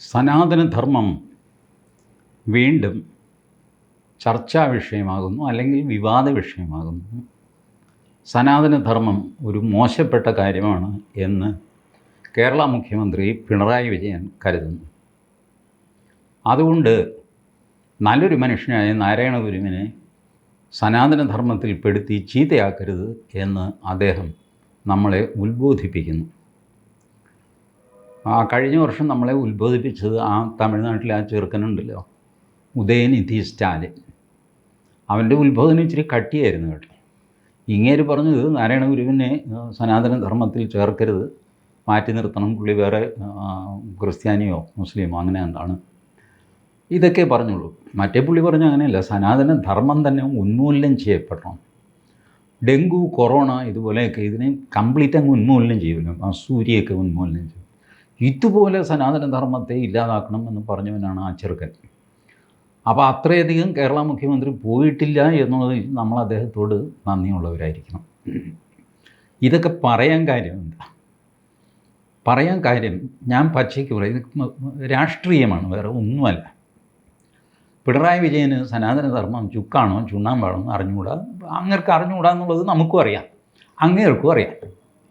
സനാതനധർമ്മം വീണ്ടും ചർച്ചാ വിഷയമാകുന്നു, അല്ലെങ്കിൽ വിവാദ വിഷയമാകുന്നു. സനാതനധർമ്മം ഒരു മോശപ്പെട്ട കാര്യമാണ് എന്ന് കേരള മുഖ്യമന്ത്രി പിണറായി വിജയൻ കരുതുന്നു. അതുകൊണ്ട് നല്ലൊരു മനുഷ്യനായ നാരായണ ഗുരുവിനെ സനാതനധർമ്മത്തിൽ പെടുത്തി ചീത്തയാക്കരുത് എന്ന് അദ്ദേഹം നമ്മളെ ഉത്ബോധിപ്പിക്കുന്നു. കഴിഞ്ഞ വർഷം നമ്മളെ ഉത്ബോധിപ്പിച്ചത് തമിഴ്നാട്ടിലെ ചെറുക്കനുണ്ടല്ലോ, ഉദയനിധി സ്റ്റാലിൻ. അവൻ്റെ ഉത്ബോധനം ഇച്ചിരി കട്ടിയായിരുന്നു കേട്ടോ. ഇങ്ങേര് പറഞ്ഞത് നാരായണ ഗുരുവിനെ സനാതനധർമ്മത്തിൽ ചേർക്കരുത്, മാറ്റി നിർത്തണം, പുള്ളി വേറെ ക്രിസ്ത്യാനിയോ മുസ്ലിമോ അങ്ങനെ എന്താണ് ഇതൊക്കെ പറഞ്ഞുള്ളൂ. മറ്റേ പുള്ളി പറഞ്ഞ അങ്ങനെയല്ല, സനാതനധർമ്മം തന്നെ ഉന്മൂലനം ചെയ്യപ്പെടണം. ഡെങ്കു, കൊറോണ ഇതുപോലെയൊക്കെ ഇതിനെ കംപ്ലീറ്റ് അങ്ങ് ഉന്മൂലനം ചെയ്യുമല്ലോ, സൂര്യയൊക്കെ ഉന്മൂലനം ചെയ്യും. ഇതുപോലെ സനാതനധർമ്മത്തെ ഇല്ലാതാക്കണം എന്ന് പറഞ്ഞവനാണ് ആ ചെറുക്കൻ. അപ്പോൾ അത്രയധികം കേരള മുഖ്യമന്ത്രി പോയിട്ടില്ല എന്നുള്ളതിൽ നമ്മൾ അദ്ദേഹത്തോട് നന്ദിയുള്ളവരായിരിക്കണം. ഇതൊക്കെ പറയാൻ കാര്യം എന്താ? പറയാൻ കാര്യം ഞാൻ പച്ചയ്ക്ക് പറയും, ഇത് രാഷ്ട്രീയമാണ്, വേറെ ഒന്നുമല്ല. പിണറായി വിജയന് സനാതനധർമ്മം ചുക്കാണോ ചുണ്ണാമ്പാണോ എന്ന് അറിഞ്ഞുകൂടാ. അങ്ങേർക്ക് അറിഞ്ഞുകൂടാ എന്നുള്ളത് നമുക്കും അറിയാം, അങ്ങേർക്കും അറിയാം.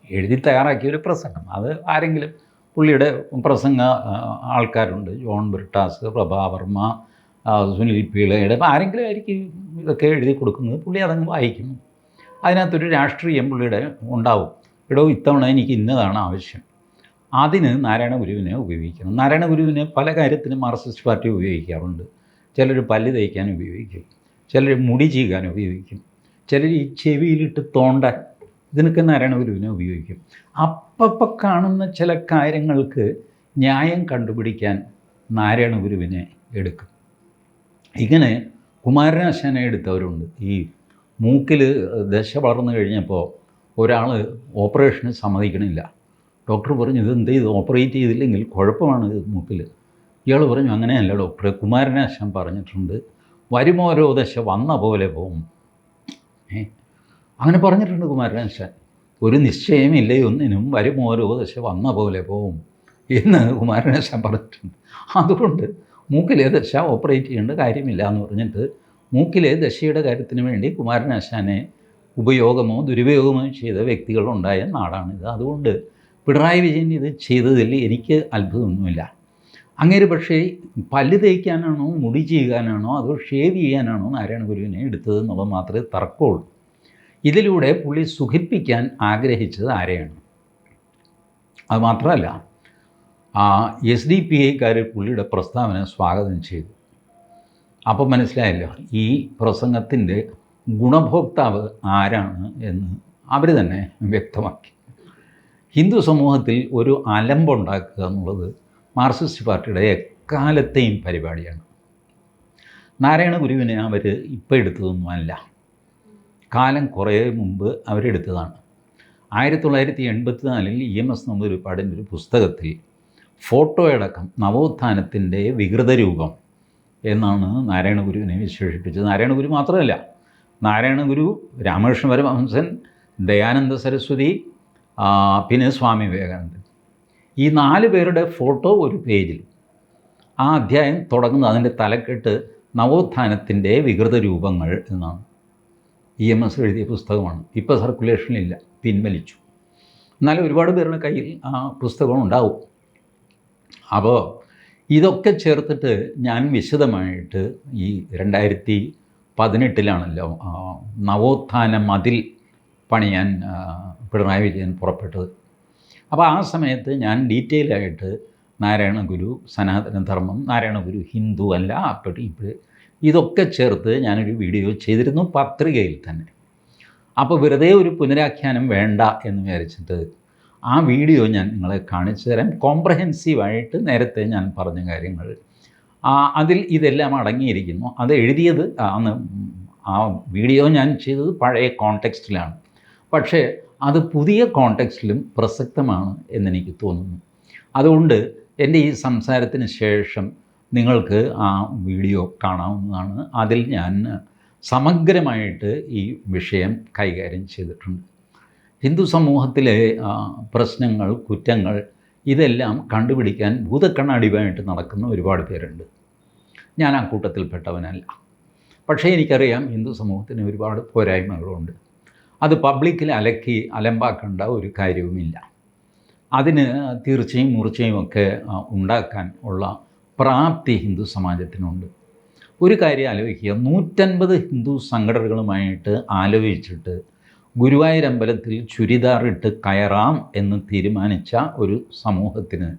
എഴുതി തയ്യാറാക്കിയൊരു പ്രസംഗം, അത് ആരെങ്കിലും പുള്ളിയുടെ പ്രസംഗ ആൾക്കാരുണ്ട്, ജോൺ ബ്രിട്ടാസ്, പ്രഭാവർമ്മ, സുനിൽ പീളയുടെ ആരെങ്കിലും ആയിരിക്കും ഇതൊക്കെ എഴുതി കൊടുക്കുന്നത്. പുള്ളി അതങ്ങ് വായിക്കുന്നു. അതിനകത്തൊരു രാഷ്ട്രീയം പുള്ളിയുടെ ഉണ്ടാവും. ഇത്തവണ എനിക്ക് ഇന്നതാണ് ആവശ്യം. അതിന് നാരായണ ഗുരുവിനെ ഉപയോഗിക്കണം. നാരായണ ഗുരുവിനെ പല കാര്യത്തിനും മാർക്സിസ്റ്റ് പാർട്ടി ഉപയോഗിക്കാറുണ്ട്. ചിലർ പല്ല് തേയ്ക്കാൻ ഉപയോഗിക്കും, ചിലർ മുടി ചീകാൻ ഉപയോഗിക്കും, ചിലർ ഈ ചെവിയിലിട്ട് തോണ്ടാൻ, ഇതിനൊക്കെ നാരായണ ഗുരുവിനെ ഉപയോഗിക്കും. അപ്പം കാണുന്ന ചില കാര്യങ്ങൾക്ക് ന്യായം കണ്ടുപിടിക്കാൻ നാരായണ ഗുരുവിനെ എടുക്കും. ഇങ്ങനെ കുമാരനാശാനെ എടുത്തവരുണ്ട്. ഈ മൂക്കിൽ ദശ വളർന്നു കഴിഞ്ഞപ്പോൾ ഒരാൾ ഓപ്പറേഷന് സമ്മതിക്കണില്ല. ഡോക്ടർ പറഞ്ഞു, ഇതെന്ത് ഇത് ഓപ്പറേറ്റ് ചെയ്തില്ലെങ്കിൽ കുഴപ്പമാണ് ഇത് മൂക്കിൽ. ഇയാൾ പറഞ്ഞു, അങ്ങനെയല്ല ഡോക്ടറെ, കുമാരനാശാൻ പറഞ്ഞിട്ടുണ്ട് വരുമോരോ ദശ വന്ന പോലെ പോവും. അങ്ങനെ പറഞ്ഞിട്ടുണ്ട് കുമാരനാശാൻ. ഒരു നിശ്ചയമില്ല ഒന്നിനും, വരുമോരോ ദശ വന്ന പോലെ പോവും എന്ന് കുമാരനാശാൻ പറഞ്ഞിട്ടുണ്ട്. അതുകൊണ്ട് മൂക്കിലെ ദശ ഓപ്പറേറ്റ് ചെയ്യേണ്ട കാര്യമില്ല എന്ന് പറഞ്ഞിട്ട് മൂക്കിലെ ദശയുടെ കാര്യത്തിന് വേണ്ടി കുമാരനാശാനെ ഉപയോഗമോ ദുരുപയോഗമോ ചെയ്ത വ്യക്തികളുണ്ടായ നാടാണിത്. അതുകൊണ്ട് പിണറായി വിജയൻ ഇത് ചെയ്തതിൽ എനിക്ക് അത്ഭുതമൊന്നുമില്ല. അങ്ങേര് പക്ഷേ പല്ല് തേയ്ക്കാനാണോ മുടി ചെയ്യാനാണോ അതോ ഷേവ് ചെയ്യാനാണോ നാരായണ ഗുരുവിനെ എടുത്തത് എന്നുള്ളത് മാത്രമേ തർക്കമുള്ളൂ. ഇതിലൂടെ പുള്ളി സുഖിപ്പിക്കാൻ ആഗ്രഹിച്ചത് ആരെയാണ്? അത് മാത്രമല്ല, SDPIക്കാർ പുള്ളിയുടെ പ്രസ്താവന സ്വാഗതം ചെയ്തു. അപ്പം മനസ്സിലായല്ലോ ഈ പ്രസംഗത്തിൻ്റെ ഗുണഭോക്താവ് ആരാണ് എന്ന് അവർ തന്നെ വ്യക്തമാക്കി. ഹിന്ദു സമൂഹത്തിൽ ഒരു അലമ്പുണ്ടാക്കുക എന്നുള്ളത് മാർക്സിസ്റ്റ് പാർട്ടിയുടെ എക്കാലത്തെയും പരിപാടിയാണ്. നാരായണ ഗുരുവിനെ അവർ ഇപ്പോൾ എടുത്തതൊന്നുമല്ല, കാലം കുറേ മുമ്പ് അവരെടുത്തതാണ്. 1984 EMS നമ്പൂതിരിപ്പാടിൻ്റെ ഒരു പുസ്തകത്തിൽ ഫോട്ടോയടക്കം നവോത്ഥാനത്തിൻ്റെ വികൃത രൂപം എന്നാണ് നാരായണ ഗുരുവിനെ വിശേഷിപ്പിച്ചത്. നാരായണ ഗുരു മാത്രമല്ല, നാരായണ ഗുരു, രാമകൃഷ്ണ പരമഹംസൻ, ദയാനന്ദ സരസ്വതി, പിന്നെ സ്വാമി വിവേകാനന്ദൻ, ഈ 4 പേരുടെ ഫോട്ടോ ഒരു പേജിൽ. ആ അധ്യായം തുടങ്ങുന്നത്, അതിൻ്റെ തലക്കെട്ട് നവോത്ഥാനത്തിൻ്റെ വികൃത രൂപങ്ങൾ എന്നാണ്. EMS എഴുതിയ പുസ്തകമാണ്. ഇപ്പോൾ സർക്കുലേഷനിലില്ല, പിൻവലിച്ചു. എന്നാലും ഒരുപാട് പേരുടെ കയ്യിൽ ആ പുസ്തകം ഉണ്ടാവും. അപ്പോൾ ഇതൊക്കെ ചേർത്തിട്ട് ഞാൻ വിശദമായിട്ട് ഈ 2018 നവോത്ഥാന മതിൽ പണിയാൻ പിണറായി വിജയൻ പുറപ്പെട്ടത്. അപ്പോൾ ആ സമയത്ത് ഞാൻ ഡീറ്റെയിലായിട്ട് നാരായണ ഗുരു, സനാതനധർമ്മം, നാരായണ ഗുരു ഹിന്ദു അല്ല, അപ്പോൾ ഇതൊക്കെ ചേർത്ത് ഞാനൊരു വീഡിയോ ചെയ്തിരുന്നു, പത്രികയിൽ തന്നെ. അപ്പോൾ വെറുതെ ഒരു പുനരാഖ്യാനം വേണ്ട എന്ന് വിചാരിച്ചിട്ട് ആ വീഡിയോ ഞാൻ നിങ്ങളെ കാണിച്ചു തരാം. കോംപ്രഹെൻസീവായിട്ട് നേരത്തെ ഞാൻ പറഞ്ഞ കാര്യങ്ങൾ അതിൽ ഇതെല്ലാം അടങ്ങിയിരിക്കുന്നു. അത് എഴുതിയത് അന്ന് ആ വീഡിയോ ഞാൻ ചെയ്തത് പഴയ കോണ്ടെക്സ്റ്റിലാണ്, പക്ഷേ അത് പുതിയ കോണ്ടെക്സ്റ്റിലും പ്രസക്തമാണ് എന്നെനിക്ക് തോന്നുന്നു. അതുകൊണ്ട് എൻ്റെ ഈ സംസാരത്തിന് ശേഷം നിങ്ങൾക്ക് ആ വീഡിയോ കാണാവുന്നതാണ്. അതിൽ ഞാൻ സമഗ്രമായിട്ട് ഈ വിഷയം കൈകാര്യം ചെയ്തിട്ടുണ്ട്. ഹിന്ദു സമൂഹത്തിലെ പ്രശ്നങ്ങൾ, കുറ്റങ്ങൾ ഇതെല്ലാം കണ്ടുപിടിക്കാൻ ഭൂതക്കണ്ണാടിയുമായിട്ട് നടക്കുന്ന ഒരുപാട് പേരുണ്ട്. ഞാൻ ആ കൂട്ടത്തിൽപ്പെട്ടവനല്ല. പക്ഷേ എനിക്കറിയാം ഹിന്ദു സമൂഹത്തിന് ഒരുപാട് പോരായ്മകളുണ്ട്. അത് പബ്ലിക്കിൽ അലമ്പാക്കേണ്ട ഒരു കാര്യവുമില്ല. അതിന് തീർച്ചയും മൂർച്ചയും ഒക്കെ ഉണ്ടാക്കാൻ ഉള്ള പ്രാപ്തി ഹിന്ദു സമാജത്തിനുണ്ട്. ഒരു കാര്യം ആലോചിക്കുക, 150 ഹിന്ദു സംഘടനകളുമായിട്ട് ആലോചിച്ചിട്ട് ഗുരുവായൂരമ്പലത്തിൽ ചുരിദാറിട്ട് കയറാം എന്ന് തീരുമാനിച്ച ഒരു സമൂഹത്തിന്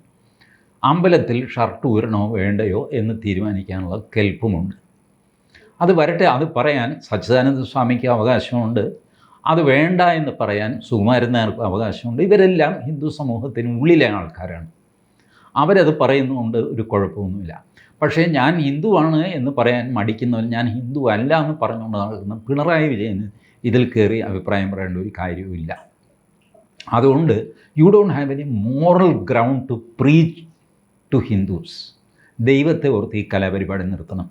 അമ്പലത്തിൽ ഷർട്ട് ഊരണോ വേണ്ടയോ എന്ന് തീരുമാനിക്കാനുള്ള കെൽപ്പുമുണ്ട്. അത് വരട്ടെ, അത് പറയാൻ സച്ചിദാനന്ദ സ്വാമിക്ക് അവകാശമുണ്ട്, അത് വേണ്ട എന്ന് പറയാൻ സുകുമാരൻ നായർക്ക് അവകാശമുണ്ട്. ഇവരെല്ലാം ഹിന്ദു സമൂഹത്തിനുള്ളിലെ ആൾക്കാരാണ്. അവരത് പറയുന്നതുകൊണ്ട് ഒരു കുഴപ്പമൊന്നുമില്ല. പക്ഷേ ഞാൻ ഹിന്ദുവാണ് എന്ന് പറയാൻ മടിക്കുന്നവൻ, ഞാൻ ഹിന്ദു അല്ല എന്ന് പറഞ്ഞുകൊണ്ട് നടക്കുന്ന പിണറായി വിജയന് ഇതിൽ കയറി അഭിപ്രായം പറയേണ്ട ഒരു കാര്യവുമില്ല. അതുകൊണ്ട് you don't have any moral ground to preach to Hindus. ദൈവത്തെ ഓർത്ത് ഈ കലാപരിപാടി നിർത്തണം.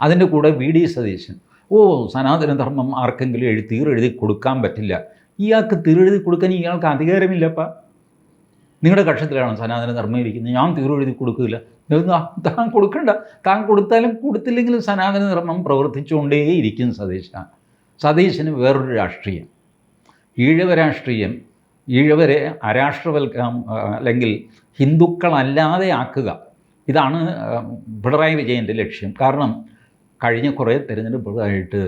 അതിൻ്റെ കൂടെ വി.ഡി. സതീശൻ, സനാതനധർമ്മം ആർക്കെങ്കിലും തീരെഴുതി കൊടുക്കാൻ പറ്റില്ല. ഇയാൾക്ക് തീരെഴുതി കൊടുക്കാൻ ഇയാൾക്ക് അധികാരമില്ലപ്പ. നിങ്ങളുടെ കക്ഷത്തിലാണ് സനാതനധർമ്മം ഇരിക്കുന്നത്, ഞാൻ തീരെഴുതി കൊടുക്കില്ല. താൻ കൊടുക്കണ്ട, താൻ കൊടുത്താലും കൊടുത്തില്ലെങ്കിലും സനാതനധർമ്മം പ്രവർത്തിച്ചുകൊണ്ടേയിരിക്കും. സതീശന് വേറൊരു രാഷ്ട്രീയം, ഈഴവ രാഷ്ട്രീയം, ഈഴവരെ അല്ലെങ്കിൽ ഹിന്ദുക്കളല്ലാതെ ആക്കുക. ഇതാണ് പിണറായി വിജയൻ്റെ ലക്ഷ്യം. കാരണം കഴിഞ്ഞ കുറേ തിരഞ്ഞെടുപ്പുകളായിട്ട്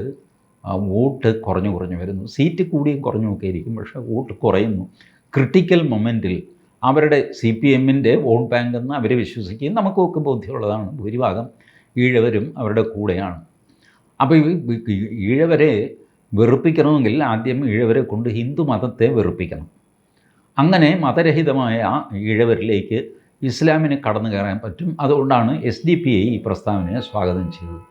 വോട്ട് കുറഞ്ഞു വരുന്നു. സീറ്റ് കൂടിയും കുറഞ്ഞുമൊക്കെ ഇരിക്കും, പക്ഷേ വോട്ട് കുറയുന്നു. ക്രിട്ടിക്കൽ മൊമെൻറ്റിൽ അവരുടെ CPMൻ്റെ വോട്ട് ബാങ്ക് എന്ന് അവർ വിശ്വസിക്കുകയും നമുക്കൊക്കെ ബോധ്യമുള്ളതാണ്. ഭൂരിഭാഗം ഈഴവരും അവരുടെ കൂടെയാണ്. അപ്പോൾ ഈഴവരെ വെറുപ്പിക്കണമെങ്കിൽ ആദ്യം ഈഴവരെ കൊണ്ട് ഹിന്ദു മതത്തെ വെറുപ്പിക്കണം. അങ്ങനെ മതരഹിതമായ ഈഴവരിലേക്ക് ഇസ്ലാമിന് കടന്നു കയറാൻ പറ്റും. അതുകൊണ്ടാണ് SDPI ഈ പ്രസ്താവനയെ സ്വാഗതം ചെയ്തത്.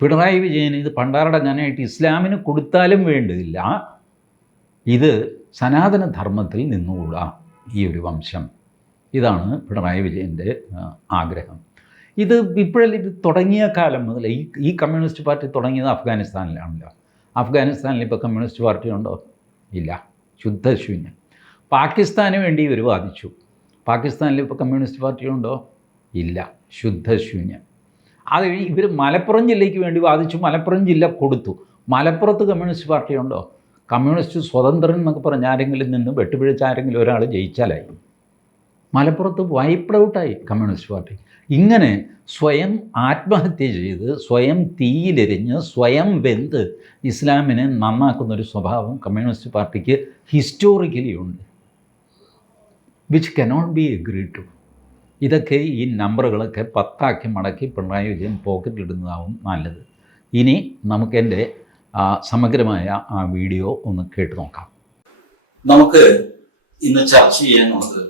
പിണറായി വിജയൻ ഇത് പണ്ടാരടങ്ങാനായിട്ട് ഇസ്ലാമിന് കൊടുത്താലും വേണ്ടില്ല, ഇത് സനാതനധർമ്മത്തിൽ നിന്നുകൂടാ ഈ ഒരു വംശം. ഇതാണ് പിണറായി വിജയൻ്റെ ആഗ്രഹം. ഇത് തുടങ്ങിയ കാലം മുതൽ ഈ കമ്മ്യൂണിസ്റ്റ് പാർട്ടി തുടങ്ങിയത് അഫ്ഗാനിസ്ഥാനിലാണല്ലോ. അഫ്ഗാനിസ്ഥാനിൽ ഇപ്പോൾ കമ്മ്യൂണിസ്റ്റ് പാർട്ടി ഉണ്ടോ? ഇല്ല, ശുദ്ധശൂന്യം. പാകിസ്ഥാന് വേണ്ടി ഇവർ വാദിച്ചു. പാകിസ്ഥാനിൽ ഇപ്പോൾ കമ്മ്യൂണിസ്റ്റ് പാർട്ടി ഉണ്ടോ? ഇല്ല, ശുദ്ധശൂന്യം. അത് ഇവർ മലപ്പുറം ജില്ലയ്ക്ക് വേണ്ടി വാദിച്ചു, മലപ്പുറം ജില്ല കൊടുത്തു. മലപ്പുറത്ത് കമ്മ്യൂണിസ്റ്റ് പാർട്ടി ഉണ്ടോ? കമ്മ്യൂണിസ്റ്റ് സ്വതന്ത്രൻ എന്നൊക്കെ പറഞ്ഞ് ആരെങ്കിലും നിന്ന് വെട്ടുപിഴച്ച് ആരെങ്കിലും ഒരാൾ ജയിച്ചാലായി. മലപ്പുറത്ത് വൈപ്ഡ് ഔട്ടായി കമ്മ്യൂണിസ്റ്റ് പാർട്ടി. ഇങ്ങനെ സ്വയം ആത്മഹത്യ ചെയ്ത്, സ്വയം തീയിലെരിഞ്ഞ്, സ്വയം വെന്ത് ഇസ്ലാമിനെ നന്നാക്കുന്നൊരു സ്വഭാവം കമ്മ്യൂണിസ്റ്റ് പാർട്ടിക്ക് ഹിസ്റ്റോറിക്കലി ഉണ്ട്, which cannot be agreed to. ഇതൊക്കെ ഈ നമ്പറുകളൊക്കെ 10 മടക്കി പിണറായി വിജയൻ പോക്കറ്റിലിടുന്നതാവും നല്ലത്. ഇനി നമുക്കെൻ്റെ സമഗ്രമായ ആ വീഡിയോ ഒന്ന് കേട്ട് നോക്കാം. നമുക്ക് ഇന്ന് ചർച്ച ചെയ്യാനുള്ളത്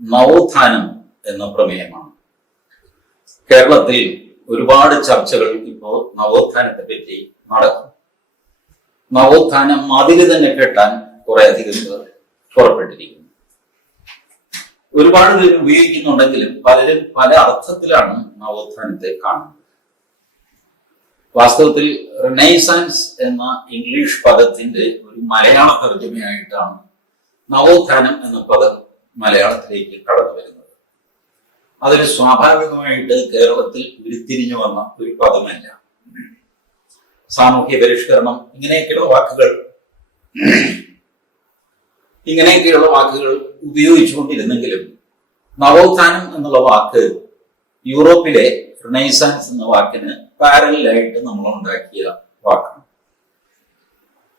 നവോത്ഥാനം എന്ന പ്രമേയമാണ്. കേരളത്തിൽ ഒരുപാട് ചർച്ചകൾ ഇപ്പോൾ നവോത്ഥാനത്തെ പറ്റി നടക്കും. നവോത്ഥാനം മതില് തന്നെ കെട്ടാൻ കുറെ അധികം പേർ പുറപ്പെട്ടിരിക്കുന്നു. ഒരുപാട് പേര് ഉപയോഗിക്കുന്നുണ്ടെങ്കിലും പലരും പല അർത്ഥത്തിലാണ് നവോത്ഥാനത്തെ കാണുന്നത്. വാസ്തവത്തിൽ റിനൈസൻസ് എന്ന ഇംഗ്ലീഷ് പദത്തിന്റെ ഒരു മലയാള തർജ്ജമയായിട്ടാണ് നവോത്ഥാനം എന്ന പദം മലയാളത്തിലേക്ക് കടന്നു വരുന്നത്. അതിന് സ്വാഭാവികമായിട്ട് കേരളത്തിൽ ഉരുത്തിരിഞ്ഞു വന്ന ഒരു പദമല്ല. സാമൂഹ്യ പരിഷ്കരണം ഇങ്ങനെയൊക്കെയുള്ള വാക്കുകൾ ഉപയോഗിച്ചുകൊണ്ടിരുന്നെങ്കിലും നവോത്ഥാനം എന്നുള്ള വാക്ക് യൂറോപ്പിലെ റിനൈസൻസ് എന്ന വാക്കിന് പാരലായിട്ട് നമ്മൾ ഉണ്ടാക്കിയ വാക്കാണ്.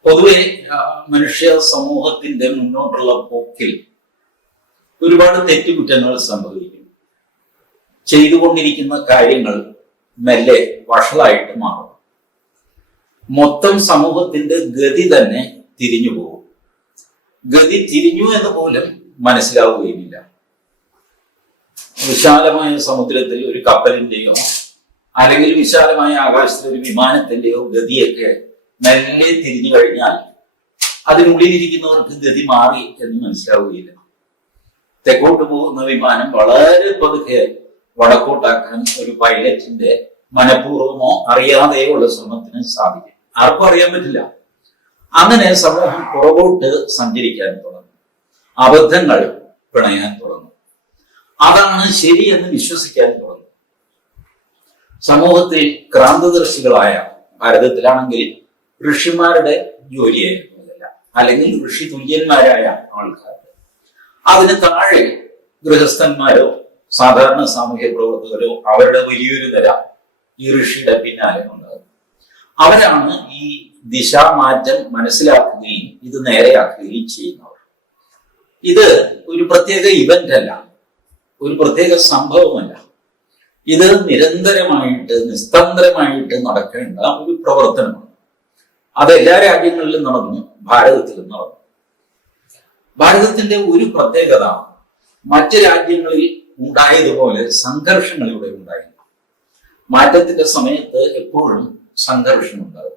പൊതുവെ മനുഷ്യ സമൂഹത്തിന്റെ മുന്നോട്ടുള്ള പോക്കിൽ ഒരുപാട് തെറ്റുകുറ്റങ്ങൾ സംഭവിക്കും. ചെയ്തുകൊണ്ടിരിക്കുന്ന കാര്യങ്ങൾ മെല്ലെ വഷളായിട്ട് മാറും. മൊത്തം സമൂഹത്തിന്റെ ഗതി തന്നെ തിരിഞ്ഞു പോകും. ഗതി തിരിഞ്ഞു എന്ന് പോലും മനസ്സിലാവുകയുമില്ല. വിശാലമായ സമുദ്രത്തിൽ ഒരു കപ്പലിന്റെയോ അല്ലെങ്കിൽ വിശാലമായ ആകാശത്തിൽ ഒരു വിമാനത്തിന്റെയോ ഗതിയൊക്കെ മെല്ലെ തിരിഞ്ഞു കഴിഞ്ഞാൽ അതിനുള്ളിലിരിക്കുന്നവർക്ക് ഗതി മാറി എന്ന് മനസ്സിലാവുകയില്ല. തെക്കോട്ട് പോകുന്ന വിമാനം വളരെ പതുക്കെ വടക്കോട്ടാക്കാൻ ഒരു പൈലറ്റിന്റെ മനഃപൂർവ്വമോ അറിയാതെയോ ഉള്ള ശ്രമത്തിന് സാധിക്കും. ആർക്കും അറിയാൻ പറ്റില്ല. അങ്ങനെ സമൂഹം പുറകോട്ട് സഞ്ചരിക്കാൻ തുടങ്ങും. അബദ്ധങ്ങൾ പിണയാൻ തുടങ്ങും. അതാണ് ശരിയെന്ന് വിശ്വസിക്കാൻ തുടങ്ങി. സമൂഹത്തിൽ ക്രാന്തദർശികളായ, ഭാരതത്തിലാണെങ്കിൽ ഋഷിമാരുടെ ജോലിയായിരുന്നു ഇതെല്ലാം, അല്ലെങ്കിൽ ഋഷി തുല്യന്മാരായ ആൾക്കാർ. അതിന് താഴെ ഗൃഹസ്ഥന്മാരോ സാധാരണ സാമൂഹ്യ പ്രവർത്തകരോ അവരുടെ വലിയൊരു തര ഈ ഋഷിയുടെ പിന്നാലെ ഉണ്ടാകും. അവരാണ് ഈ ദിശാമാറ്റം മനസ്സിലാക്കുകയും ഇത് നേരെയാക്കുകയും ചെയ്യുന്നവർ. ഇത് ഒരു പ്രത്യേക ഇവന്റ് അല്ല, ഒരു പ്രത്യേക സംഭവമല്ല. ഇത് നിരന്തരമായിട്ട് നിസ്തന്ത്രമായിട്ട് നടക്കേണ്ട ഒരു പ്രവർത്തനമാണ്. അത് എല്ലാ രാജ്യങ്ങളിലും നടന്നു, ഭാരതത്തിലും നടന്നു. ഭാരതത്തിന്റെ ഒരു പ്രത്യേകത മറ്റ് രാജ്യങ്ങളിൽ ഉണ്ടായതുപോലെ സംഘർഷങ്ങൾ ഇവിടെ ഉണ്ടായില്ല. മാറ്റത്തിന്റെ സമയത്ത് എപ്പോഴും സംഘർഷമുണ്ടാകും.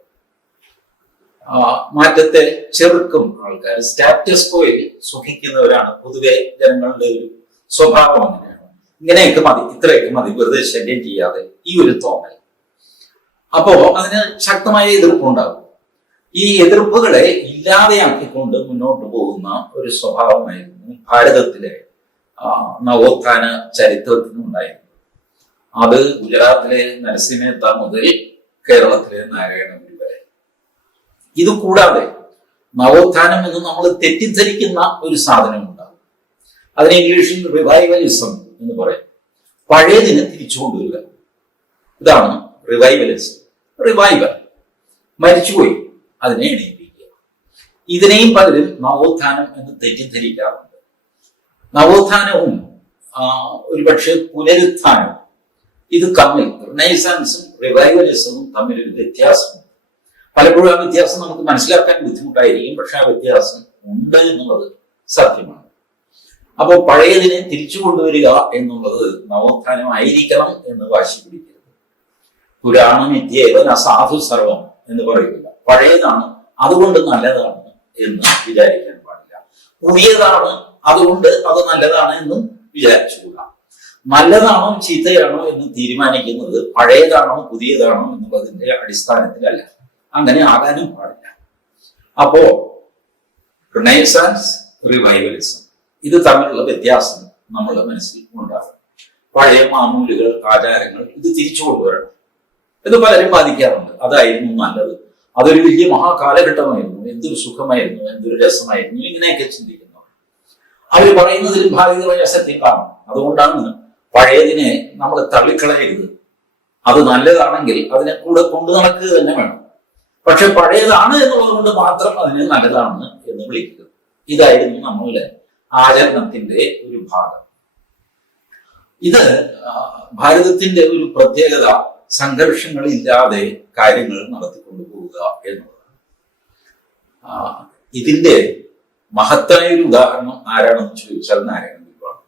മാറ്റത്തെ ചെറുക്കും ആൾക്കാർ. സ്റ്റാറ്റസ് കോയിൽ സുഖിക്കുന്നവരാണ് പൊതുവെ ജനങ്ങളുടെ ഒരു സ്വഭാവം. അങ്ങനെയാണ്, ഇങ്ങനെയൊക്കെ മതി, ഇത്രയൊക്കെ മതി, വെറുതെ ശല്യം ചെയ്യാതെ, ഈ ഒരു തോന്നൽ. അപ്പോ അതിന് ശക്തമായ എതിർപ്പുണ്ടാകും. ഈ എതിർപ്പുകളെ ഇല്ലാതെയാക്കിക്കൊണ്ട് മുന്നോട്ട് പോകുന്ന ഒരു സ്വഭാവമായിരുന്നു ഭാരതത്തിലെ നവോത്ഥാന ചരിത്രത്തിനുണ്ടായിരുന്നു. അത് ഗുജറാത്തിലെ നരസിംഹേത്ത മുതൽ കേരളത്തിലെ നാരായണ ഗുരു വരെ. ഇത് കൂടാതെ നവോത്ഥാനം എന്ന് നമ്മൾ തെറ്റിദ്ധരിക്കുന്ന ഒരു സാധനമുണ്ടാകും. അതിന് ഇംഗ്ലീഷിൽ റിവൈവലിസം എന്ന് പറയും. പഴയതിനെ തിരിച്ചു കൊണ്ടുവരിക, ഇതാണ് റിവൈവലിസം. റിവൈവൽ, മരിച്ചുപോയി, അതിനെ എണീപ്പിക്കുക. ഇതിനെയും പലരും നവോത്ഥാനം എന്ന് തെറ്റിദ്ധരിക്കാറുണ്ട്. നവോത്ഥാനവും ഒരുപക്ഷെ പുനരുത്ഥാനവും ഇത് തമ്മിൽ, റിനൈസൻസും റിവൈവലിസവും തമ്മിലൊരു വ്യത്യാസമുണ്ട്. പലപ്പോഴും ആ വ്യത്യാസം നമുക്ക് മനസ്സിലാക്കാൻ ബുദ്ധിമുട്ടായിരിക്കും, പക്ഷെ ആ വ്യത്യാസം ഉണ്ട് എന്നുള്ളത് സത്യമാണ്. അപ്പോൾ പഴയതിനെ തിരിച്ചു കൊണ്ടുവരിക എന്നുള്ളത് നവോത്ഥാനമായിരിക്കണം എന്ന് വാശി പിടിക്കരുത്. പുരാണം ഇത്യേവൻ അസാധു സർവം എന്ന് പറയുന്നില്ല. പഴയതാണ് അതുകൊണ്ട് നല്ലതാണ് എന്ന് വിചാരിക്കാൻ പാടില്ല. പുതിയതാണ് അതുകൊണ്ട് അത് നല്ലതാണ് എന്നും വിചാരിച്ചുകൂടാ. നല്ലതാണോ ചീത്തയാണോ എന്ന് തീരുമാനിക്കുന്നത് പഴയതാണോ പുതിയതാണോ എന്നുള്ളതിന്റെ അടിസ്ഥാനത്തിലല്ല. അങ്ങനെ ആകാനും പാടില്ല. അപ്പോ റിനൈസൻസ്, റിവൈവലിസം, ഇത് തമ്മിലുള്ള വ്യത്യാസം നമ്മളുടെ മനസ്സിൽ ഉണ്ടാകും. പഴയ മാമൂലുകൾ, ആചാരങ്ങൾ ഇത് തിരിച്ചു കൊണ്ടുവരണം. ഇത് പലരും ബാധിക്കാറുണ്ട്. അതായിരുന്നു നല്ലത്, അതൊരു വലിയ മഹാകാലഘട്ടമായിരുന്നു, എന്തൊരു സുഖമായിരുന്നു, എന്തൊരു രസമായിരുന്നു, ഇങ്ങനെയൊക്കെ ചിന്തിക്കുന്നു. അവർ പറയുന്നതിൽ ഭാഗികമായ സത്യം കാണും. അതുകൊണ്ടാണ് പഴയതിനെ നമ്മൾ തള്ളിക്കളയരുത്. അത് നല്ലതാണെങ്കിൽ അതിനെ കൂടെ കൊണ്ടു നടക്കുക തന്നെ വേണം. പക്ഷെ പഴയതാണ് എന്നുള്ളത് കൊണ്ട് മാത്രം അതിനെ നല്ലതാണ് എന്ന് വിളിക്കുക. ഇതായിരുന്നു നമ്മളുടെ ആചരണത്തിന്റെ ഒരു ഭാഗം. ഇത് ഭാരതത്തിന്റെ ഒരു പ്രത്യേകത, സംഘർഷങ്ങളില്ലാതെ കാര്യങ്ങൾ നടത്തിക്കൊണ്ടു പോവുക എന്നുള്ളതാണ്. ഇതിന്റെ മഹത്തായ ഒരു ഉദാഹരണം ആരാണെന്ന് ചോദിച്ചാൽ നാരായണ ഗുരുവാണ്.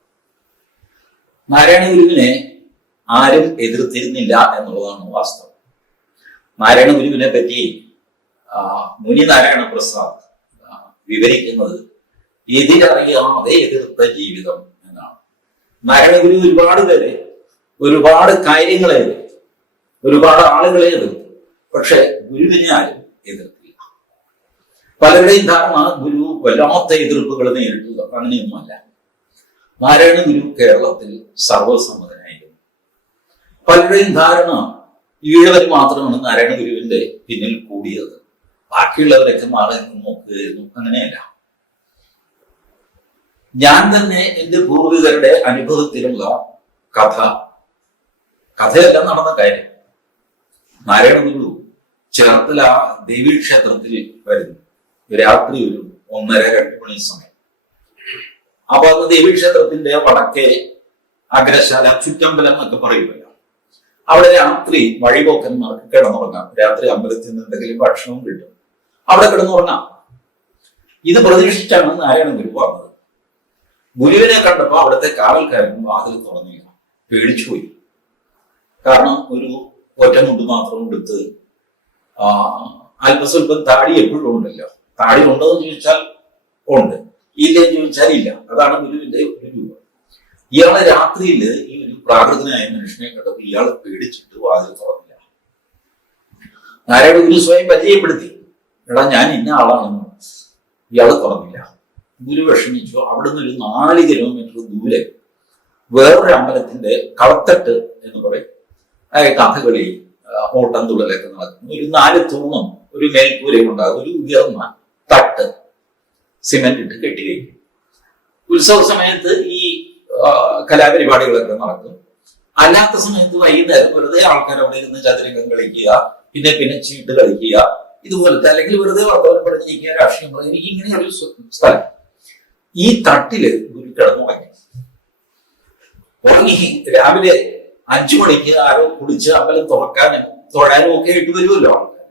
നാരായണ ഗുരുവിനെ ആരും എതിർത്തിരുന്നില്ല എന്നുള്ളതാണ് വാസ്തവം. നാരായണ ഗുരുവിനെ പറ്റി മുനി നാരായണ പ്രസാദ് വിവരിക്കുന്നത് എതിരറിയാതെ എതിർത്ത ജീവിതം എന്നാണ്. നാരായണ ഗുരു ഒരുപാട് പേരെ, ഒരുപാട് കാര്യങ്ങളെ എതിർത്തു, ഒരുപാട് ആളുകളെ എതിർത്തു. പക്ഷെ ഗുരുവിനെ ആരും എതിർത്തില്ല. പലരുടെയും ധാരണ ഗുരു വല്ലാത്ത എതിർപ്പുകൾ നേരിട്ടു. അങ്ങനെയൊന്നുമല്ല. നാരായണ ഗുരു കേരളത്തിൽ സർവസമ്മതനായിരുന്നു. പലരുടെയും ധാരണ ഈഴവർ മാത്രമാണ് നാരായണ ഗുരുവിന്റെ പിന്നിൽ കൂടിയത്, ബാക്കിയുള്ളവരൊക്കെ മാറി നോക്കുകയായിരുന്നു. അങ്ങനെയല്ല. ഞാൻ തന്നെ എന്റെ പൂർവികരുടെ അനുഭവത്തിലുള്ള കഥയല്ല നടന്ന കാര്യം. നാരായണ ഗുരു ചേർത്തല ദേവീക്ഷേത്രത്തിൽ വരുന്നു. രാത്രി ഒരു 1:30-2 മണി സമയം. അപ്പൊ അത് ദേവീക്ഷേത്രത്തിന്റെ വടക്കേ അഗ്രശാല, ചുറ്റമ്പലം എന്നൊക്കെ പറയുമല്ലോ. അവിടെ രാത്രി വഴിപോക്കന്മാർക്ക് കിടന്നുറങ്ങാം. രാത്രി അമ്പലത്തിൽ നിന്ന് എന്തെങ്കിലും ഭക്ഷണവും കിട്ടും, അവിടെ കിടന്നുറങ്ങാം. ഇത് പ്രതീക്ഷിച്ചാണ് നാരായണ ഗുരു വന്നത്. ഗുരുവിനെ കണ്ടപ്പോ അവിടുത്തെ കാവൽക്കാരൻ വാതിൽ തുറന്നില്ല, പേടിച്ചുപോയി. കാരണം ഒരു ഒറ്റമുണ്ട് മാത്രം എടുത്ത് അല്പസ്വല്പം താടി എപ്പോഴും ഉണ്ടല്ലോ. താടി ഉണ്ടോ എന്ന് ചോദിച്ചാൽ ഉണ്ട്, ഇല്ലെന്ന് ചോദിച്ചാൽ ഇല്ല. അതാണ് ഗുരുവിന്റെ ഒരു രൂപം. ഇയാളെ രാത്രിയിൽ ഈ ഒരു പ്രാകൃതനായ മനുഷ്യനെ കണ്ടപ്പോൾ ഇയാൾ പേടിച്ചിട്ട് വാതിൽ തുറന്നില്ല. നാരായണ ഗുരു സ്വയം പരിചയപ്പെടുത്തി, എടാ ഞാൻ ഇന്ന ആളാണെന്ന്. ഇയാൾ തുറന്നില്ല. ഗുരു വിഷമിച്ചു. അവിടുന്ന് ഒരു 4 കിലോമീറ്റർ ദൂരെ വേറൊരു അമ്പലത്തിന്റെ കളത്തട്ട് എന്ന് പറയും. അതായത് കഥകളി, ഓട്ടം തുള്ളലൊക്കെ നടക്കുന്നു. ഒരു 4 തൂണും ഒരു മേൽക്കൂരയും ഉണ്ടാകും. ഒരു ഉയർന്ന തട്ട് സിമെന്റ് ഇട്ട് കെട്ടിവയ്ക്കും. ഉത്സവ സമയത്ത് ഈ കലാപരിപാടികളൊക്കെ നടക്കും. അല്ലാത്ത സമയത്ത് വൈകുന്നേരം വെറുതെ ആൾക്കാർ അവിടെ ഇരുന്ന് ചതുരംഗം കളിക്കുക, പിന്നെ ചീട്ട് കളിക്കുക, ഇതുപോലത്തെ, അല്ലെങ്കിൽ വെറുതെ വർത്തമാനം പഠിച്ചിരിക്കുക, രാഷ്ട്രീയം പറയുക. എനിക്ക് ഇങ്ങനെയൊരു സ്ഥലം. ഈ തട്ടില് ഗുരു കിടന്നു ഉറങ്ങി രാവിലെ 5 മണിക്ക് ആരോ കുളിച്ച് അമ്പലം തുറക്കാനും തൊഴാനും ഒക്കെ ഇട്ട് വരുമല്ലോ ആൾക്കാർ.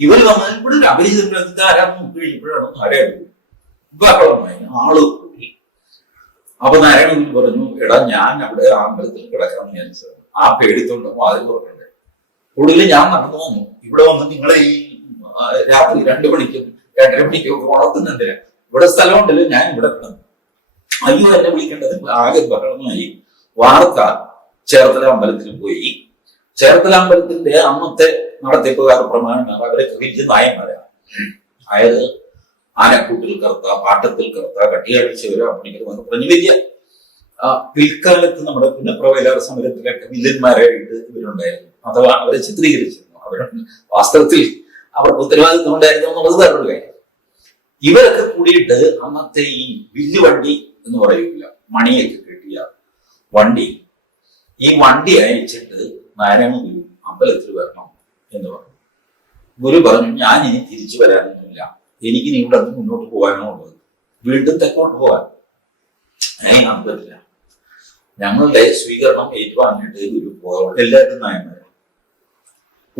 ഇവര് വന്നാൽ ഇവിടെ ഒരു അപരിചിതത്തെ ആരാന്ന് കഴിഞ്ഞപ്പോഴാണ് ആരാണ് ബഹളമായി, ആള് കൂടി. അപ്പൊ നാരായണ ഗുരു പറഞ്ഞു, എടാ ഞാൻ അവിടെ ആ അമ്പലത്തിൽ കിടക്കാമെന്ന് വിചാരിച്ചത്. ആ പേടിത്തോണ്ട് വാതിൽ തുറക്കണ്ടേ. ഒടുവിൽ ഞാൻ നടന്നു വന്നു. ഇവിടെ വന്ന് നിങ്ങളെ ഈ രാത്രി 2 മണിക്കും 2:30 മണിക്കും ഒക്കെ ഉണർത്തുന്നുണ്ട്. ഇവിടെ സ്ഥലമുണ്ടല്ലോ, ഞാൻ ഇവിടെ കിടന്നു. അയ്യോ, എന്നെ വിളിക്കേണ്ടത്. ആകെ ബഹളമായി. വാർത്ത ചേർത്തല അമ്പലത്തിൽ പോയി. ചേർത്തല അമ്പലത്തിന്റെ അന്നത്തെ നടത്തിപ്പുകാർ പ്രമാണം അവരൊക്കെ വലിയ നായന്മാരാണ്. അതായത് ആനക്കൂട്ടിൽ കറുത്ത, പാട്ടത്തിൽ കറുത്ത, കട്ടിയടിച്ചവരോ പണിക്കരുതെന്ന് പറഞ്ഞ് വലിയ പിൽക്കാലത്ത് നമ്മുടെ പുനഃപ്രവയലാർ സമരത്തിലൊക്കെ വില്ലന്മാരായിട്ട് ഇവരുണ്ടായിരുന്നു, അഥവാ അവരെ ചിത്രീകരിച്ചിരുന്നു. അവർ വാസ്തവത്തിൽ അവർക്ക് ഉത്തരവാദിത്വം ഉണ്ടായിരുന്നു എന്നുള്ളത് വേറൊരു കാര്യം. ഇവരൊക്കെ കൂടിയിട്ട് അന്നത്തെ ഈ വില്ലുവണ്ടി എന്ന് പറയില്ല, മണിയൊക്കെ കെട്ടിയ വണ്ടി, ഈ വണ്ടി അയച്ചിട്ട് നാരായണ ഗുരു അമ്പലത്തിൽ വരണം എന്ന് പറഞ്ഞു. ഗുരു പറഞ്ഞു, ഞാൻ ഇനി തിരിച്ചു വരാനൊന്നുമില്ല, എനിക്കിനി ഇവിടെ നിന്ന് മുന്നോട്ട് പോകാനോ ഉള്ളത്, വീണ്ടും തെക്കോട്ട് പോകാൻ ഞാൻ പറ്റില്ല. ഞങ്ങളുടെ സ്വീകരണം ഏറ്റുവാങ്ങിയിട്ട് ഗുരു പോകാൻ എല്ലാവരും നായന്മാരാണ്.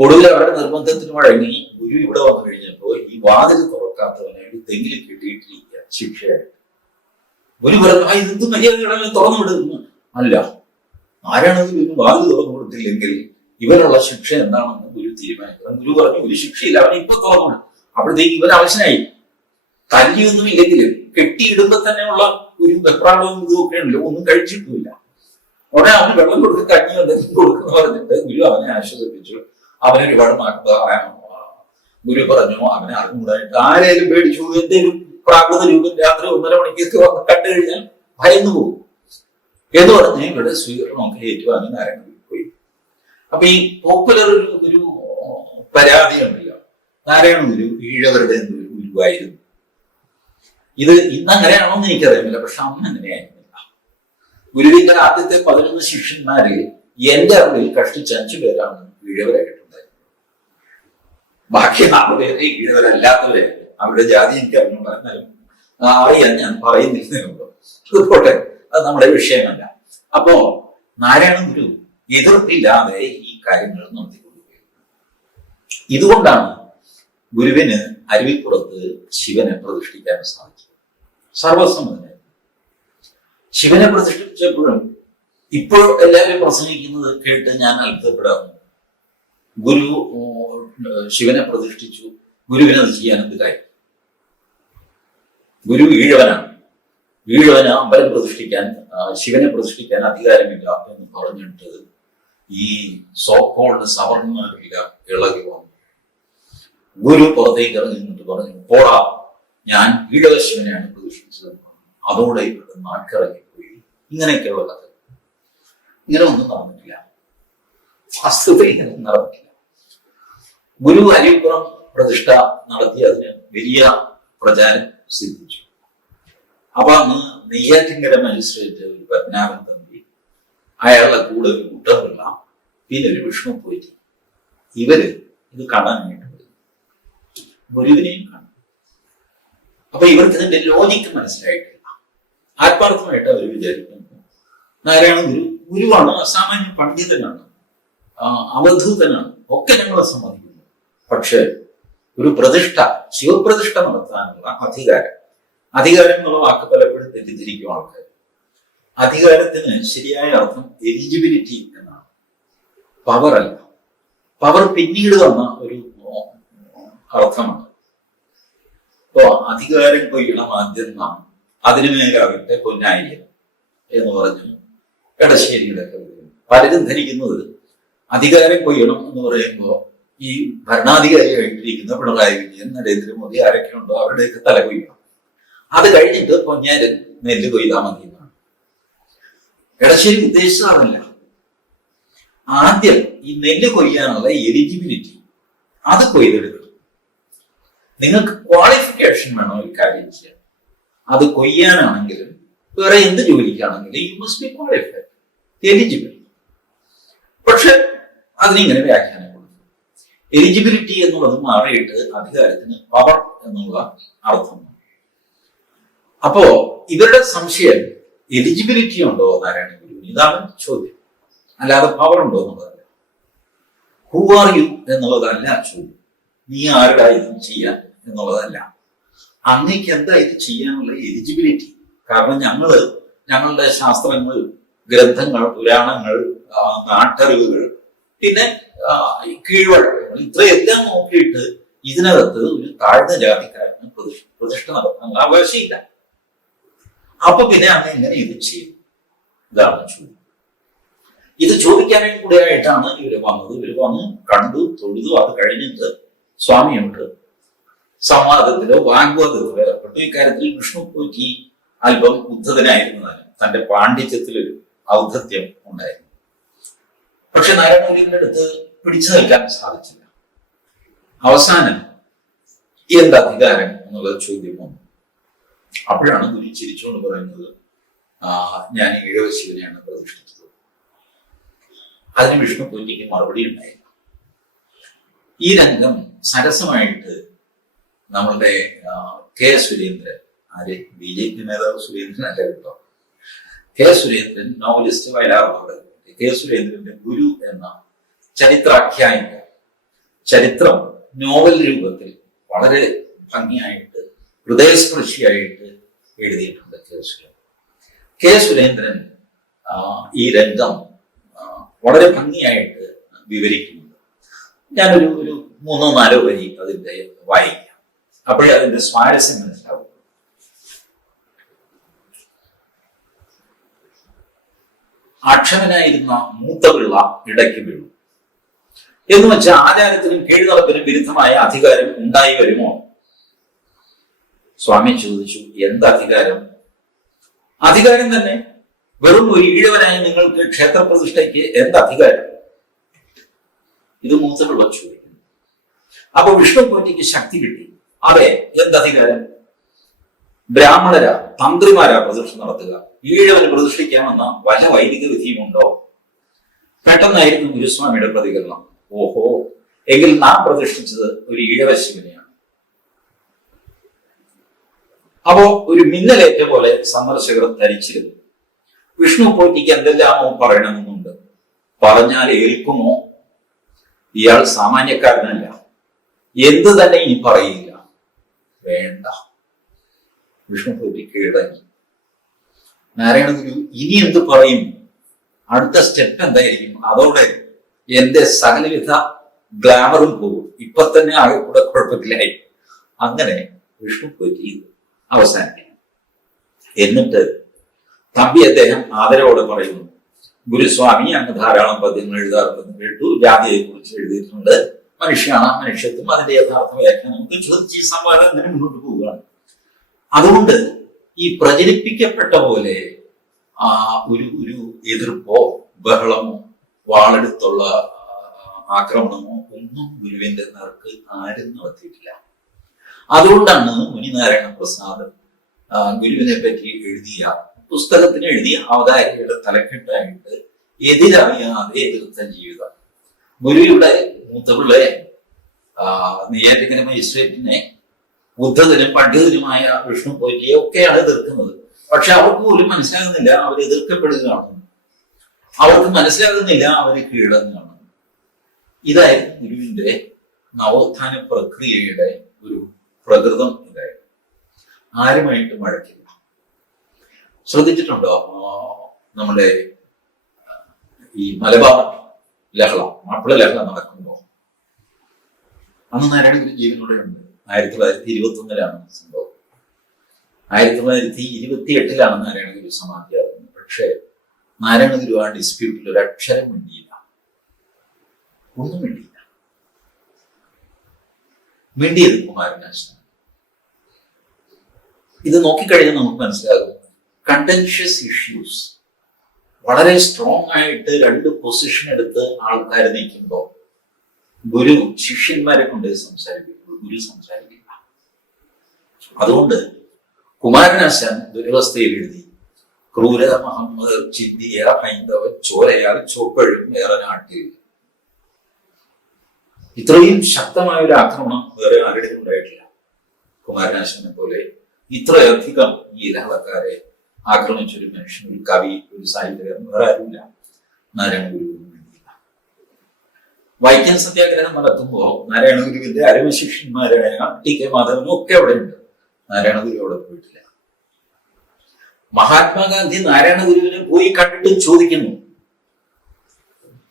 ഒടുവിൽ അവരുടെ നിർബന്ധത്തിന് വഴങ്ങി ഗുരു ഇവിടെ വന്നു കഴിഞ്ഞപ്പോൾ ഈ വാതിൽ തുറക്കാത്തവനെ തെങ്ങിൽ കെട്ടിയിട്ടിരിക്കുക ശിക്ഷയായിട്ട്. ഗുരു പറഞ്ഞു, ഇത് മര്യാദകളെ തുറന്നു വിടുന്നു. അല്ല, ആരാണെങ്കിലും വാതിൽ തുറന്നു കൊടുത്തില്ലെങ്കിൽ ഇവനുള്ള ശിക്ഷ എന്താണെന്ന് ഗുരു തീരുമാനിക്കണം. ഗുരു പറഞ്ഞു, ഒരു ശിക്ഷയില്ല, അവനെ ഇപ്പൊ തുറന്നു. അപ്പോഴത്തേക്ക് ഇവൻ ആവശ്യമായി. തല്ലിയൊന്നും ഇല്ലെങ്കിലും കെട്ടിയിടുമ്പോ തന്നെയുള്ള ഒരു വെപ്രാളവും ഇതുമൊക്കെ ഉണ്ടല്ലോ, ഒന്നും കഴിച്ചിട്ടുമില്ല. ഉടനെ അവന് വെള്ളം കൊടുത്ത് കഞ്ഞി എന്തെങ്കിലും കൊടുക്കുന്ന പറഞ്ഞിട്ട് ഗുരു അവനെ ആശ്വസിപ്പിച്ചു. അവനെ ഒരുപാട് ഗുരു പറഞ്ഞു, അവനെ അറിഞ്ഞുകൂടായിട്ട് ആരെയും പേടിച്ചു. എന്തെങ്കിലും പ്രാകൃത രൂപം രാത്രി 1:30 മണിക്കൊക്കെ വന്ന് കണ്ടു കഴിഞ്ഞാൽ ഭയന്നു പോകും എന്ന് പറഞ്ഞ് ഇവിടെ സ്വീകരണമൊക്കെ ഏറ്റുവാങ്ങി നാരായണ ഗുരു പോയി. അപ്പൊ ഈ പോപ്പുലർ ഒരു പരാതി ഉണ്ടല്ലോ, നാരായണ ഗുരു ഈഴവരുടെ ഒരു ഗുരുവായിരുന്നു. ഇത് ഇന്നങ്ങനെയാണോ എന്ന് എനിക്കറിയില്ല, പക്ഷെ അന്ന് അങ്ങനെയായിരുന്നില്ല. ഗുരുവിന്റെ ആദ്യത്തെ 11 ശിഷ്യന്മാരിൽ എന്റെ അറിവിൽ കഷ്ടിച്ച് 5 പേരാണ് ഈഴവരായിട്ടുണ്ടായിരുന്നത്. ബാക്കി 4 പേരെ ഈഴവരല്ലാത്തവരായിരുന്നു. അവരുടെ ജാതി എനിക്ക് അറിഞ്ഞുണ്ടായിരുന്നാലും അറിയാൻ ഞാൻ പറയുന്നില്ല. പോട്ടെ, അത് നമ്മുടെ വിഷയമല്ല. അപ്പോ നാരായണ ഗുരു എതിർപ്പില്ലാതെ ഈ കാര്യങ്ങൾ നടത്തിക്കൊണ്ടുപോയി. ഇതുകൊണ്ടാണ് ഗുരുവിന് അരുവിപ്പുറത്ത് ശിവനെ പ്രതിഷ്ഠിക്കാൻ സാധിച്ചത്. സർവസമ്മതനായിരുന്നു. ശിവനെ പ്രതിഷ്ഠിച്ചപ്പോഴും ഇപ്പോൾ എല്ലാവരും പ്രസംഗിക്കുന്നത് കേട്ട് ഞാൻ അത്ഭുതപ്പെടാറുണ്ട്. ഗുരു ശിവനെ പ്രതിഷ്ഠിച്ചു, ഗുരുവിനെ അത് ചെയ്യാൻ എന്ത് കാര്യം? ഗുരു ഈഴവനാണ്. ഈഴവന് അമ്പലം പ്രതിഷ്ഠിക്കാൻ, ശിവനെ പ്രതിഷ്ഠിക്കാൻ അധികാരമില്ല എന്ന് പറഞ്ഞിട്ട് ഈ സോക്കോൾഡ് സവർണരില്ല ഇളകി വന്നു. ഗുരു പുറത്തേക്ക് ഇറങ്ങി നിന്നിട്ട് പറഞ്ഞു, പോടാ, ഞാൻ ഈഴവ ശിവനെയാണ് പ്രതിഷ്ഠിച്ചത്. അതോടെ ഇവിടെ നാട്ടിറങ്ങിപ്പോയി. ഇങ്ങനെയൊക്കെയുള്ള കഥ. ഇങ്ങനെ ഒന്നും നടന്നിട്ടില്ല. വാസ്തവത്തിൽ ഇങ്ങനെ നടന്നിട്ടില്ല. ഗുരു അരിപ്പുറം പ്രതിഷ്ഠ നടത്തി അതിന് വലിയ പ്രചാരം സിദ്ധിച്ചു. അപ്പൊ അന്ന് നെയ്യാറ്റിൻകര മജിസ്ട്രേറ്റ് ഒരു പത്മനാഭൻ തമ്പി, അയാളുടെ കൂടെ ഒരു കുട്ടപിള്ള, പിന്നെ ഒരു വിഷ്ണു പോയിട്ട്, ഇവര് ഇത് കാണാനായിട്ട് വരും. ഗുരുവിനെയും കാണും. അപ്പൊ ഇവർക്ക് ഇതിന്റെ ലോജിക്ക് മനസ്സിലായിട്ടില്ല. ആത്മാർത്ഥമായിട്ട് അവർ വിചാരിക്കുന്നു നാരായണ ഗുരുവാണ്, അസാമാന്യ പണ്ഡിതനാണ്, അവധൂതനാണ്, ഒക്കെ ഞങ്ങളെ സമ്മതിക്കുന്നു. പക്ഷെ ഒരു പ്രതിഷ്ഠ, ശിവപ്രതിഷ്ഠ നടത്താനുള്ള അധികാരം എന്നുള്ള വാക്ക് പലപ്പോഴും തെറ്റിദ്ധരിക്കും ആൾക്കാർ. അധികാരത്തിന് ശരിയായ അർത്ഥം എലിജിബിലിറ്റി എന്നാണ്, പവർ അല്ല. പവർ പിന്നീട് വന്ന ഒരു അർത്ഥമാണ്. അപ്പോ അധികാരം കൊയ്യണം ആദ്യം നാം, അതിനു മേലാകട്ടെ പൊന്നായിരിക്കും എന്ന് പറഞ്ഞു എടശ്ശേരിയുടെ പലരും ധരിക്കുന്നത് അധികാരം കൊയ്യണം എന്ന് പറയുമ്പോൾ ഈ ഭരണാധികാരിയായിട്ടിരിക്കുന്ന പിണറായി വിജയൻ, നരേന്ദ്രമോദി ആരൊക്കെ ഉണ്ടോ അവരുടെയൊക്കെ തല കൊയ്യണം. അത് കഴിഞ്ഞിട്ട് പൊന്നാരൻ നെല്ല് കൊയ്താൽ മതി എന്നാണ്. എടശ്ശേരി ഉദ്ദേശിച്ചത് അതല്ല. ആദ്യം ഈ നെല്ല് കൊയ്യാനുള്ള എലിജിബിലിറ്റി അത് കൊയ്തെടുക്കണം. നിങ്ങൾക്ക് ക്വാളിഫിക്കേഷൻ വേണം ഒരു കാര്യം ചെയ്യാൻ. അത് കൊയ്യാനാണെങ്കിലും വേറെ എന്ത് ജോലിക്കാണെങ്കിലും you must be qualified, eligible. പക്ഷെ അതിനിങ്ങനെ വ്യാഖ്യാനം കൊടുക്കും. എലിജിബിലിറ്റി എന്നുള്ളത് മാറിയിട്ട് അധികാരത്തിന് പവർ എന്നുള്ള അർത്ഥം. അപ്പോ ഇവരുടെ സംശയം എലിജിബിലിറ്റി ഉണ്ടോ നാരായണ ഗുരുവിന്, ഇതാണ് ചോദ്യം, അല്ലാതെ പവർ ഉണ്ടോ എന്നുള്ളതല്ല. ഹൂ ആർ യു എന്നുള്ളതല്ല ചോദ്യം. നീ ആരുടെ ഇത് ചെയ്യാൻ എന്നുള്ളതല്ല. അങ്ങേക്ക് എന്താ ഇത് ചെയ്യാനുള്ള എലിജിബിലിറ്റി? കാരണം ഞങ്ങളുടെ ശാസ്ത്രങ്ങൾ, ഗ്രന്ഥങ്ങൾ, പുരാണങ്ങൾ, നാട്ടറിവുകൾ, പിന്നെ കീഴ്വഴക്കങ്ങൾ, ഇത്രയെല്ലാം നോക്കിയിട്ട് ഇതിനകത്ത് ഒരു താഴ്ന്ന ജാതിക്കാരന് പ്രതിഷ്ഠ നടത്താനുള്ള അവകാശമില്ല. അപ്പൊ പിന്നെ അങ്ങ് എങ്ങനെ ഇത് ചെയ്യും? ഇതാണ് ചോദ്യം. ഇത് ചോദിക്കാനും കൂടെ ആയിട്ടാണ് ഇവര് വന്നത്. ഇവര് വന്ന് കണ്ടു, തൊഴുതു. അത് കഴിഞ്ഞിട്ട് സ്വാമിയോട് സംവാദത്തിലോ വാഗ്വാദത്തിലോ ഏർപ്പെട്ടു. ഇക്കാര്യത്തിൽ വിഷ്ണു പോറ്റി അല്പം ഉദ്ധതനായിരുന്നതാണ്. തന്റെ പാണ്ഡിത്യത്തിലൊരു ഔദ്ധത്യം ഉണ്ടായിരുന്നു. പക്ഷെ നാരായണഗുരുവിന്റെ അടുത്ത് പിടിച്ചു നിൽക്കാൻ സാധിച്ചില്ല. അവസാനം എന്ത് അധികാരം എന്നുള്ള ചോദ്യം വന്നു. അപ്പോഴാണ് ഗുരു ചിരിച്ചുകൊണ്ട് പറയുന്നത്, ഞാൻ ഈഴവ ശിവനെയാണ് പ്രതിഷ്ഠിച്ചത്. അതിന് വിഷ്ണു പോറ്റിക്ക് മറുപടി ഉണ്ടായില്ല. ഈ രംഗം സരസമായിട്ട് നമ്മളുടെ കെ സുരേന്ദ്രൻ, ആര് BJP നേതാവ് സുരേന്ദ്രൻ അല്ല കേട്ടോ, K Surendran, novelist, Vayalar. K സുരേന്ദ്രന്റെ ഗുരു എന്ന ചരിത്രാഖ്യായിക, ചരിത്രം നോവൽ രൂപത്തിൽ വളരെ ഭംഗിയായിട്ട്, ഹൃദയസ്പർശിയായിട്ട് എഴുതിയിട്ടുണ്ട് കെ സുരേന്ദ്രൻ. ഈ രംഗം വളരെ ഭംഗിയായിട്ട് വിവരിക്കുന്നുണ്ട്. ഞാനൊരു 3-4 വരി അതിന്റെ വായിക്കാം, അപ്പോഴേ അതിന്റെ സ്വാരസ്യം മനസ്സിലാവും. അക്ഷമനായിരുന്ന മൂത്തപിള്ള ഇടയ്ക്ക് വീണു എന്ന് വെച്ചാൽ ആചാരത്തിനും കീഴ്നടപ്പിനും വിരുദ്ധമായ അധികാരം ഉണ്ടായി വരുമോ? സ്വാമി ചോദിച്ചു, എന്ത് അധികാരം? അധികാരം തന്നെ. വെറും ഒരു ഈഴവനായി നിങ്ങൾക്ക് ക്ഷേത്രപ്രതിഷ്ഠയ്ക്ക് എന്ത് അധികാരം? ഇത് മൂത്തപിള്ള ചോദിക്കുന്നു. അപ്പൊ വിഷ്ണു പോറ്റിക്ക് ശക്തി കിട്ടി. അതെ, എന്തധികാരം? ബ്രാഹ്മണരാ, തന്ത്രിമാരാ പ്രതിഷ്ഠ നടത്തുക. ഈഴവന് പ്രതിഷ്ഠിക്കാമെന്ന വല്ല വൈദിക വിധിയുമുണ്ടോ? പെട്ടെന്നായിരുന്നു ഗുരുസ്വാമിയുടെ പ്രതികരണം. ഓഹോ, എങ്കിൽ നാം പ്രതിഷ്ഠിച്ചത് ഒരു ഈഴവ ശിവനെയാണ്. അപ്പോ ഒരു മിന്നലേറ്റ പോലെ സന്ദർശകർ ധരിച്ചിരുന്നു. വിഷ്ണു പോറ്റിക്ക് എന്തെല്ലാമോ പറയണമെന്നുണ്ട്. പറഞ്ഞാൽ ഏൽക്കുമോ? ഇയാൾ സാമാന്യക്കാരനല്ല. എന്ത് തന്നെ ഇനി പറയില്ല. വേണ്ട. വിഷ്ണു പോറ്റി കീഴടങ്ങി. നാരായണഗുരു ഇനി എന്ത് പറയും? അടുത്ത സ്റ്റെപ്പ് എന്തായിരിക്കും? അതോടെ എന്റെ സകലവിധ ഗ്ലാമറും പോകും. ഇപ്പൊ തന്നെ ആകെ കൂടെ കുഴപ്പത്തിലായി. അങ്ങനെ വിഷ്ണു പോറ്റി അവസാനിക്കണം. എന്നിട്ട് തമ്പി അദ്ദേഹം ആദരവോടെ പറയുന്നു, ഗുരുസ്വാമി അങ്ങ് ധാരാളം പദ്യങ്ങൾ എഴുതാറുണ്ടെന്ന് കേട്ടു. ജാതിയെ കുറിച്ച് എഴുതിയിട്ടുണ്ട്. മനുഷ്യനാണ്, മനുഷ്യത്വം, അതിന്റെ യഥാർത്ഥ വ്യാഖ്യാനം ചോദിച്ച് ഈ സംവാദത്തിന് മുന്നോട്ട് പോവുകയാണ്. അതുകൊണ്ട് ഈ പ്രചരിപ്പിക്കപ്പെട്ട പോലെ ഒരു എതിർപ്പോ ബഹളമോ വാളെടുത്തുള്ള ആക്രമണമോ ഒന്നും ഗുരുവിന്റെ നേർക്ക് ആരും നടത്തിയിട്ടില്ല. അതുകൊണ്ടാണ് മുനിനാരായണ പ്രസാദ് ഗുരുവിനെ പറ്റി എഴുതിയ പുസ്തകത്തിന് എഴുതിയ അവതാരികയുടെ തലക്കെട്ടായിട്ട് എതിരറിയാതെ എതിർത്ത ജീവിതം. ഗുരുവിടെ മൂത്തപിള്ളയെ, നെയ്യാറ്റിൻകര മജിസ്ട്രേറ്റിനെ, ബുദ്ധത്തിനും പണ്ഡിതനുമായ വിഷ്ണു പോറ്റിയെ ഒക്കെയാണ് എതിർക്കുന്നത്. പക്ഷെ അവർക്ക് പോലും മനസ്സിലാകുന്നില്ല അവർ എതിർക്കപ്പെടുകയാണ്. അവർക്ക് മനസ്സിലാകുന്നില്ല അവര് കീഴടങ്ങുകയാണ്. ഇതായിരുന്നു ഗുരുവിന്റെ നവോത്ഥാന പ്രക്രിയയുടെ ഒരു പ്രകൃതം. ഇതായിരുന്നു. ആരുമായിട്ട് മഴക്കില്ല. ശ്രദ്ധിച്ചിട്ടുണ്ടോ? നമ്മുടെ ഈ മലബാർ ലഹള, മാപ്പിള ലഹള നടക്കുമ്പോ അന്ന് നാരായണഗുരു ജീവനോടെ ഉണ്ട്. 1921 സംഭവം. 1928 നാരായണഗുരു സമാധിയാകുന്നത്. പക്ഷേ നാരായണഗുരു ആ ഡിസ്പ്യൂട്ടിൽ ഒരു അക്ഷരം വേണ്ടിയില്ല, ഒന്നും വേണ്ടിയില്ല. വേണ്ടിയത് കുമാരനാശാൻ. ഇത് നോക്കിക്കഴിഞ്ഞാൽ നമുക്ക് മനസ്സിലാകും. കണ്ടൻഷ്യസ് ഇഷ്യൂസ് വളരെ സ്ട്രോങ് ആയിട്ട് രണ്ട് പൊസിഷൻ എടുത്ത് ആൾക്കാർ നിൽക്കുമ്പോൾ ഗുരു ശിഷ്യന്മാരെ കൊണ്ട് സംസാരിക്കുമ്പോൾ ഗുരു സംസാരിക്കില്ല. അതുകൊണ്ട് കുമാരനാശാൻ ദുരവസ്ഥയിൽ എഴുതി, ക്രൂര മുഹമ്മദ് ചിന്തിയ ഹൈന്ദവ ചോരയാൽ ചുവപ്പഴും ഏറെ നാട്ടിൽ. ഇത്രയും ശക്തമായ ഒരു ആക്രമണം വേറെ ആരുടെയും ഉണ്ടായിട്ടില്ല. കുമാരനാശാനെ പോലെ ഇത്രയധികം ഈ ലഹളക്കാരെ ആക്രമിച്ചൊരു മനുഷ്യൻ, ഒരു കവി, ഒരു സാഹിത്യകാരൻ വേറെ ആരുമില്ല. നാരായണ ഗുരുവിന് വേണ്ടിയില്ല. വൈക്കം സത്യാഗ്രഹം നടത്തുമ്പോൾ നാരായണ ഗുരുവിന്റെ അരമശിഷ്യന്മാരായ ടി കെ മാധവനും ഒക്കെ അവിടെ ഉണ്ട്. നാരായണ ഗുരു അവിടെ പോയിട്ടില്ല. മഹാത്മാഗാന്ധി നാരായണ ഗുരുവിനെ പോയി കണ്ടിട്ട് ചോദിക്കുന്നു,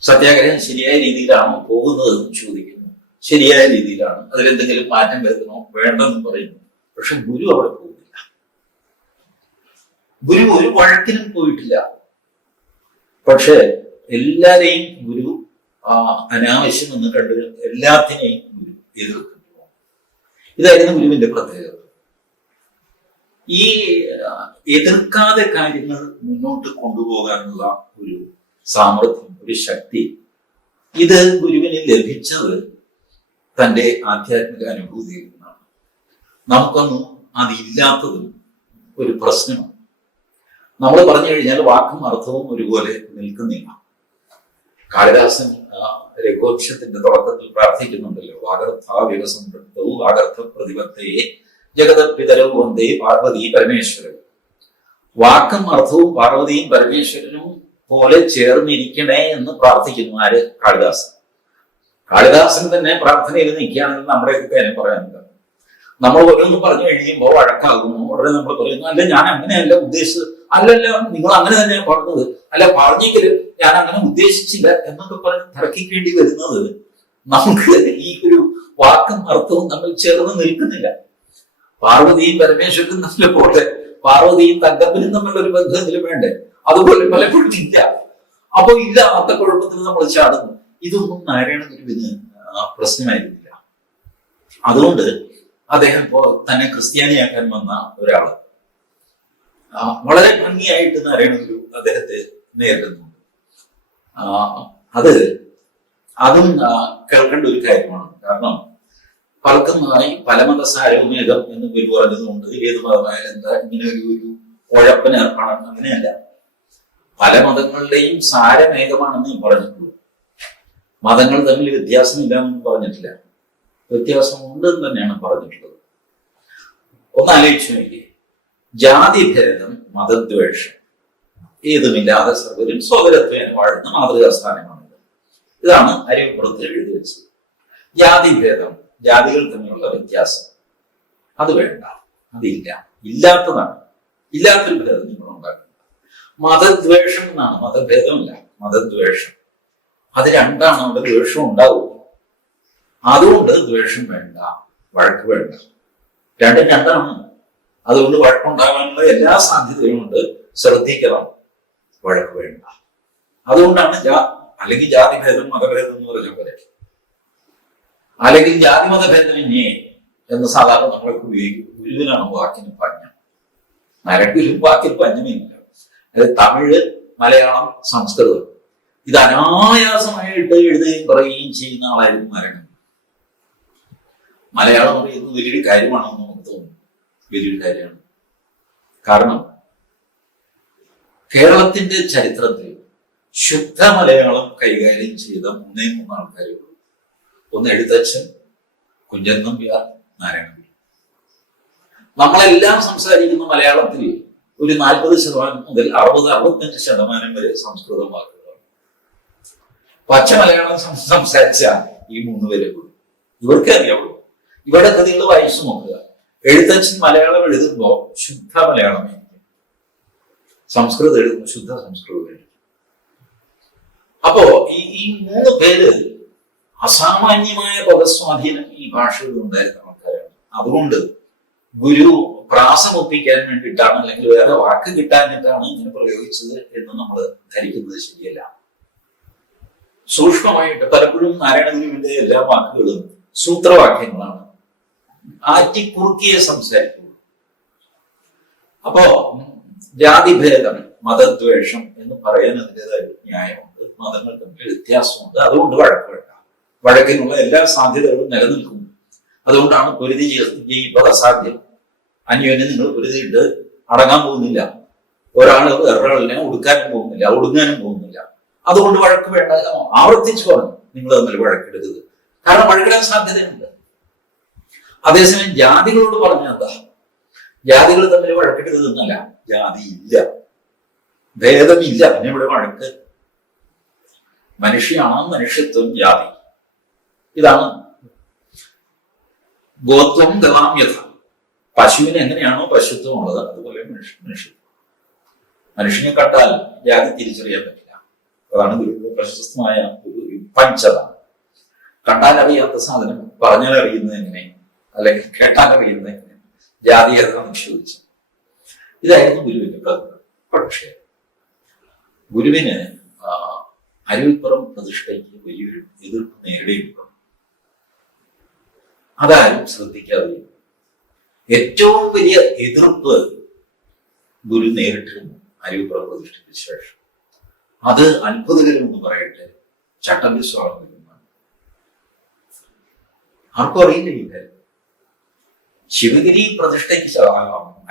സത്യാഗ്രഹം ശരിയായ രീതിയിലാണോ പോകുന്നത് എന്ന് ചോദിക്കുന്നു. ശരിയായ രീതിയിലാണ്, അതിലെന്തെങ്കിലും മാറ്റം വരുത്തണോ വേണ്ടെന്ന് പറയുന്നു. പക്ഷെ ഗുരു അവിടെ പോകുന്നില്ല. ഗുരു ഒരു വഴക്കിനും പോയിട്ടില്ല. പക്ഷെ എല്ലാരെയും ഗുരു അനാവശ്യം എന്ന് കണ്ട് എല്ലാത്തിനെയും ഗുരു എതിർക്കുന്നു. ഇതായിരുന്നു ഗുരുവിന്റെ പ്രത്യേകത. ഈ എതിർക്കാതെ കാര്യങ്ങൾ മുന്നോട്ട് കൊണ്ടുപോകാനുള്ള ഒരു സാമർഥ്യം, ഒരു ശക്തി, ഇത് ഗുരുവിന് ലഭിച്ചത് തൻ്റെ ആധ്യാത്മിക അനുഭൂതിയിൽ നിന്നാണ്. നമുക്കൊന്നും അതില്ലാത്തതും ഒരു പ്രശ്നമാണ്. നമ്മൾ പറഞ്ഞു കഴിഞ്ഞാൽ വാക്കും അർത്ഥവും ഒരുപോലെ നിൽക്കുന്നില്ല. കാളിദാസൻ രഘുവംശത്തിന്റെ തുടക്കത്തിൽ പ്രാർത്ഥിക്കുന്നുണ്ടല്ലോ, വാഗർത്ഥാവികസംതൃപ്തവും വാഗർത്ഥ പ്രതിപത്തയെ ജഗതപിതരവും വന്ദേ പാർവതി പരമേശ്വരൻ. വാക്കും അർത്ഥവും പാർവതിയും പരമേശ്വരനും പോലെ ചേർന്നിരിക്കണേ എന്ന് പ്രാർത്ഥിക്കുന്നു ആര്? കാളിദാസൻ. കാളിദാസൻ തന്നെ പ്രാർത്ഥനയിൽ നിൽക്കുകയാണെങ്കിൽ നമ്മുടെയൊക്കെ കാര്യം പറയാനുണ്ട്. നമ്മൾ ഓരോന്ന് പറഞ്ഞു കഴിയുമ്പോൾ വഴക്കാകുന്നു. ഉടനെ നമ്മൾ പറയുന്നു, അല്ല ഞാൻ അങ്ങനെയല്ല ഉദ്ദേശിച്ചത്, അല്ലല്ല നിങ്ങൾ അങ്ങനെ തന്നെയാണ് പറഞ്ഞത്, അല്ല പറഞ്ഞെങ്കിൽ ഞാൻ അങ്ങനെ ഉദ്ദേശിച്ചില്ല എന്നൊക്കെ പറഞ്ഞ് തർക്കിക്കേണ്ടി വരുന്നത് നമുക്ക് ഈ ഒരു വാക്കും അർത്ഥവും തമ്മിൽ ചേർന്ന് നിൽക്കുന്നില്ല. പാർവതിയും പരമേശ്വരനും തമ്മിൽ പോട്ടെ, പാർവതിയും തങ്കപ്പനും തമ്മിലുള്ള ഒരു ബന്ധമെങ്കിലും വേണ്ടേ? അതുപോലെ പലപ്പോഴും ഇല്ല. അപ്പൊ ഇല്ലാത്ത കുഴപ്പത്തിൽ നമ്മൾ ചാടുന്നു. ഇതൊന്നും നാരായണ ഗുരുവിന് പ്രശ്നമായിരുന്നില്ല. അതുകൊണ്ട് അദ്ദേഹം തന്നെ ക്രിസ്ത്യാനിയാക്കാൻ വന്ന ഒരാള് വളരെ ഭംഗിയായിട്ട് നാരായണ ഗുരു അദ്ദേഹത്തെ നേരിടുന്നുണ്ട്. അതും കേൾക്കേണ്ട ഒരു കാര്യമാണ്. കാരണം പലർക്കുമായി പലമത സാരവുമേകം എന്ന് ഗുരു പറഞ്ഞതുകൊണ്ട് ഏത് മതമായാലും എന്താ ഇങ്ങനെ ഒരു ഉഴപ്പന് ഏർപ്പെടണം, അങ്ങനെയല്ല. പല മതങ്ങളുടെയും സാരമേകമാണെന്ന് പറഞ്ഞിട്ടുള്ളൂ. മതങ്ങൾ തമ്മിൽ വ്യത്യാസമില്ല എന്ന് പറഞ്ഞിട്ടില്ല. വ്യത്യാസം ഉണ്ടെന്ന് തന്നെയാണ് പറഞ്ഞിട്ടുള്ളത്. ഒന്ന് ആലോചിച്ചു നോക്കിയേ, ജാതിഭേദം, മതദ്വേഷം ഏതുമില്ലാതെ സർവരും സോദരത്വേന വാഴുന്ന മാതൃകാസ്ഥാനമാണിത്. ഇതാണ് അരിവിപ്പുറത്ത് എഴുതി വെച്ചത്. ജാതിഭേദം, ജാതികൾ തമ്മിലുള്ള വ്യത്യാസം, അത് വേണ്ട, അതില്ല, ഇല്ലാത്തതാണ്. ഇല്ലാത്തൊരു ഭേദം നിങ്ങൾ ഉണ്ടാക്കുന്നത്. മതദ്വേഷം എന്നാണ്, മതഭേദമല്ല, മതദ്വേഷം. അത് രണ്ടാണ്. അവിടെ ദ്വേഷം ഉണ്ടാവും. അതുകൊണ്ട് ദ്വേഷം വേണ്ട, വഴക്ക് വേണ്ട. രണ്ടും രണ്ടാണ്. അതുകൊണ്ട് വഴക്കുണ്ടാകാനുള്ള എല്ലാ സാധ്യതയും ഉണ്ട്. ശ്രദ്ധിക്കണം, വഴക്ക് വേണ്ട. അതുകൊണ്ടാണ് അല്ലെങ്കിൽ ജാതിഭേദം മതഭേദം എന്ന് പറഞ്ഞ പോലെ, അല്ലെങ്കിൽ ജാതി മതഭേദമന്യേ എന്ന് സാധാരണ നമ്മളൊക്കെ ഉപയോഗിക്കും. ഗുരുവിനാണ് വാക്കിന് പഞ്ഞം. നരക്കിലും വാക്കിന് പഞ്ഞമില്ല. അത് തമിഴ്, മലയാളം, സംസ്കൃതം ഇത് അനായാസമായിട്ട് എഴുതുകയും പറയുകയും ചെയ്യുന്ന ആളായിരുന്നു നാരായണൻ. മലയാളം പറയുന്നത് വലിയൊരു കാര്യമാണെന്ന് നമുക്ക് തോന്നുന്നു. വലിയൊരു കാര്യമാണ്. കാരണം കേരളത്തിന്റെ ചരിത്രത്തിൽ ശുദ്ധ മലയാളം കൈകാര്യം ചെയ്ത 3 ആൾക്കാരേ ഉള്ളൂ. ഒന്ന് എഴുത്തച്ഛൻ, കുഞ്ചൻ നമ്പ്യാർ, നാരായണൻ. നമ്മളെല്ലാം സംസാരിക്കുന്ന മലയാളത്തിൽ ഒരു 40% മുതൽ 60-65% വരെ സംസ്കൃതം വാക്കുകളാണ്. പച്ച മലയാളം സംസാരിച്ച ഈ 3 പേരെ ഉള്ളൂ. ഇവർക്ക് അറിയാവുള്ളൂ. ഇവരുടെ കൃതികൾ വായിച്ചു നോക്കുക. എഴുത്തച്ഛൻ മലയാളം എഴുതുമ്പോൾ ശുദ്ധ മലയാളമായിരിക്കും. സംസ്കൃതം എഴുതുമ്പോൾ ശുദ്ധ സംസ്കൃതമായിരിക്കും. അപ്പോ ഈ 3 പേര് അസാമാന്യമായ പദസ്വാധീനം ഈ ഭാഷയിൽ ഉണ്ടായിരുന്ന ആൾക്കാരാണ്. അതുകൊണ്ട് ഗുരു പ്രാസമൊപ്പിക്കാൻ വേണ്ടിയിട്ടാണ്, അല്ലെങ്കിൽ വേറെ വാക്ക് കിട്ടാനിട്ടാണ് ഇങ്ങനെ പ്രയോഗിച്ചത് എന്ന് നമ്മൾ ധരിക്കുന്നത് ശരിയല്ല. സൂക്ഷ്മമായിട്ട് പലപ്പോഴും നാരായണ ഗുരുവിന്റെ എല്ലാ വാക്കുകളും സൂത്രവാക്യങ്ങളാണ്. ആറ്റിക്കുറുക്കിയെ സംസാരിക്കുള്ളൂ. അപ്പോ ജാതിഭേദം, മതദ്വേഷം എന്ന് പറയാൻ അതിൻ്റെതായ ന്യായമുണ്ട്. മതങ്ങൾ തമ്മിൽ വ്യത്യാസമുണ്ട്. അതുകൊണ്ട് വഴക്ക് വേണ്ട. വഴക്കിനുള്ള എല്ലാ സാധ്യതകളും നിലനിൽക്കുന്നു. അതുകൊണ്ടാണ് പൊരുതി ജയിപ്പത് അസാധ്യം. അന്യോന്യം നിങ്ങൾ പൊരുതിയിട്ട് അടങ്ങാൻ പോകുന്നില്ല. ഒരാൾ വേറൊരാളിനെ ഒടുക്കാനും പോകുന്നില്ല, ഒടുങ്ങാനും പോകുന്നില്ല. അതുകൊണ്ട് വഴക്ക് വേണ്ട. ആവർത്തിച്ചു പറഞ്ഞു നിങ്ങൾ തമ്മിൽ വഴക്കെടുക്കരുത്. കാരണം വഴക്കിടാൻ സാധ്യതയുണ്ട്. അതേസമയം ജാതികളോട് പറഞ്ഞെന്താ? ജാതികൾ തമ്മിൽ വഴക്കെടുക്കരുതെന്നല്ല, ജാതി ഇല്ല, ഭേദമില്ല. പിന്നെ ഇവിടെ വഴക്ക്. മനുഷ്യനാണ് മനുഷ്യത്വം, ജാതി. ഇതാണ് ഗോത്വം ഗവാമ്യത. പശുവിന് എങ്ങനെയാണോ പശുത്വം ഉള്ളത്, അതുപോലെ മനുഷ്യത്വം. മനുഷ്യനെ കണ്ടാൽ ജാതി തിരിച്ചറിയാൻ പറ്റില്ല. അതാണ് ഗുരുവിന്റെ പ്രശസ്തമായ ഒരു പഞ്ചത. കണ്ടാൽ അറിയാത്ത സാധനം പറഞ്ഞാൽ അറിയുന്നത് എങ്ങനെ, അല്ലെങ്കിൽ കേട്ടാൽ അറിയുന്നത് എങ്ങനെ, ജാതി ഏതാണെന്ന് ചോദിച്ചു. ഇതായിരുന്നു ഗുരുവിന്റെ പ്രകടനം. പക്ഷേ ഗുരുവിന് അരുവിപ്പുറം പ്രതിഷ്ഠയ്ക്ക് വലിയൊരു എതിർപ്പ് നേരിടേണ്ടി വന്നു. അതാരും ശ്രദ്ധിക്കാതെ ഏറ്റവും വലിയ എതിർപ്പ് ഗുരു നേരിട്ടിരുന്നു അരുവിപ്പുറം പ്രതിഷ്ഠയ്ക്ക് ശേഷം. അത് അത്ഭുതകരമെന്ന് പറയട്ടെ, ചട്ടമ്പി സ്വാമി. ആർക്കും അറിയില്ല. ശിവഗിരി പ്രതിഷ്ഠയ്ക്ക്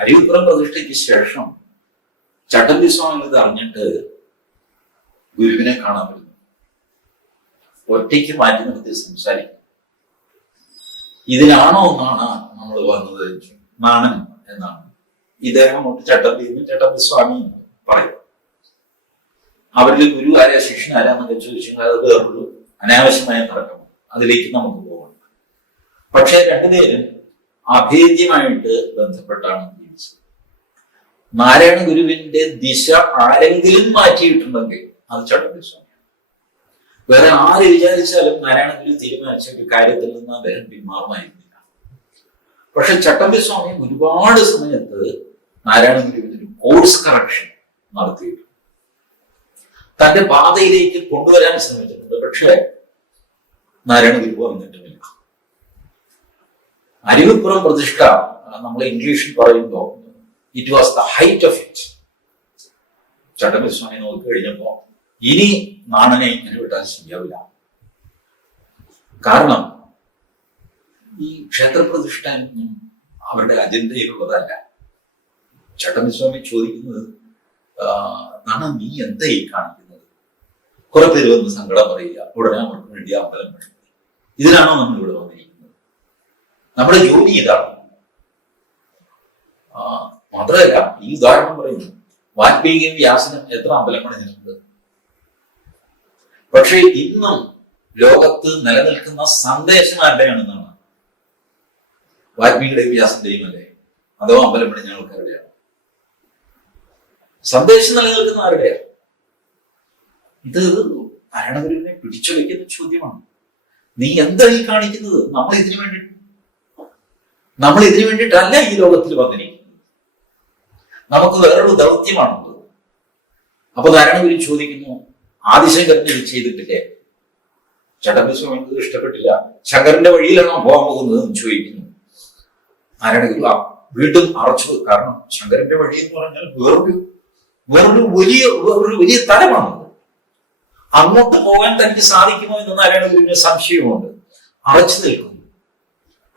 അരുവിപ്പുറം പ്രതിഷ്ഠയ്ക്ക് ശേഷം ചട്ടമ്പി സ്വാമി ഇത് അറിഞ്ഞിട്ട് ഗുരുവിനെ കാണാൻ വരുന്നു. ഒറ്റയ്ക്ക് മാറ്റി നിർത്തി സംസാരിക്കും. ഇതിനാണോ നാണ നമ്മൾ വന്നത്? നാണൻ എന്നാണ് ഇദ്ദേഹം ചട്ടമ്പി സ്വാമി പറയും. അവരിൽ ഗുരു ആരാ, ശിഷ്യൻ ആരാന്നൊക്കെ ചോദിച്ചാൽ അത് വേറൊരു അനാവശ്യമായ തർക്കം. അതിലേക്ക് നമുക്ക് പോകണം. പക്ഷെ രണ്ടുപേരും അഭേദ്യമായിട്ട് ബന്ധപ്പെട്ടാണ് ജീവിച്ചത്. നാരായണ ഗുരുവിന്റെ ദിശ ആരെങ്കിലും മാറ്റിയിട്ടുണ്ടെങ്കിൽ അത് ചട്ടമ്പി സ്വാമിയാണ്. വേറെ ആര് വിചാരിച്ചാലും നാരായണ ഗുരു തീരുമാനിച്ച ഒരു കാര്യത്തിൽ നിന്ന് അദ്ദേഹം പിന്മാറുമായിരുന്നില്ല. പക്ഷെ ചട്ടമ്പി സ്വാമി ഒരുപാട് സമയത്ത് നാരായണ ഗുരുവിന് ഒരു കോഴ്സ് കറക്ഷൻ നടത്തിയിട്ടുണ്ട്. തന്റെ പാതയിലേക്ക് കൊണ്ടുവരാൻ ശ്രമിച്ചിട്ടുണ്ട്. പക്ഷേ നാരായണ ഗുരു വന്നിട്ടുമില്ല. അരുവിപ്പുറം പ്രതിഷ്ഠ നമ്മൾ ഇംഗ്ലീഷിൽ പറയുമ്പോൾ it was the height of it. Chattampi Swami നോക്കി കഴിഞ്ഞപ്പോ ഇനി നാണനെ ഇങ്ങനെ വിട്ടാൽ ശരിയാവില്ല. കാരണം ഈ ക്ഷേത്രപ്രതിഷ്ഠ അവരുടെ അജണ്ടയിലുള്ളതല്ല. ചട്ടമ്പി സ്വാമി ചോദിക്കുന്നത്, നാണ നീ എന്താ ഈ കാണിക്കുന്നത്? കുറെ പേര് വന്ന് സങ്കടം പറയുക, ഉടനെ അവർക്ക് വേണ്ടി അമ്പലം വേണം. ഇതിനാണോ നമ്മൾ ഇവിടെ വന്നിരിക്കുന്നത്? നമ്മുടെ ജോലി ഇതാണ്. മാത്രമല്ല ഈ ഉദാഹരണം പറയുന്നു, വാൽമീകിയും വ്യാസനും എത്ര അമ്പലം പണിഞ്ഞിട്ടുണ്ട്. പക്ഷേ ഇന്നും ലോകത്ത് നിലനിൽക്കുന്ന സന്ദേശം ആരുടെയാണെന്നാണ്? വാൽമീകിയുടെയും വ്യാസന്റെയും അല്ലേ? അതോ അമ്പലം പണിഞ്ഞ ആൾക്കാരുടെയാണ്? സന്ദേശം നിലനിൽക്കുന്ന ആരുടെയാണ്? ഇത് നാരായണഗുരുവിനെ പിടിച്ചുലയ്ക്കുന്ന ചോദ്യമാണ്. നീ എന്താ ഈ കാണിക്കുന്നത്? നമ്മൾ ഇതിനു വേണ്ടിയിട്ടല്ല ഈ ലോകത്തിൽ വന്നിരിക്കുന്നത്. നമുക്ക് വേറൊരു ദൗത്യമാണുള്ളത്. അപ്പൊ നാരായണഗുരു ചോദിക്കുന്നു, ആദിശങ്കരൻ ഇത് ചെയ്തിട്ടില്ലേ? ചട്ടമ്പി സ്വാമിക്ക് ഇഷ്ടപ്പെട്ടില്ല. ശങ്കരന്റെ വഴിയിലാണോ പോകാൻ പോകുന്നത് എന്ന് ചോദിക്കുന്നു. നാരായണഗുരു വീണ്ടും അറച്ചു. കാരണം ശങ്കരന്റെ വഴി എന്ന് പറഞ്ഞാൽ വേറൊരു വലിയ തലമാണത്. അങ്ങോട്ട് പോകാൻ തനിക്ക് സാധിക്കുമോ എന്ന് നാരായണഗുരുവിന് സംശയമുണ്ട്. അറച്ചു നിൽക്കുന്നു.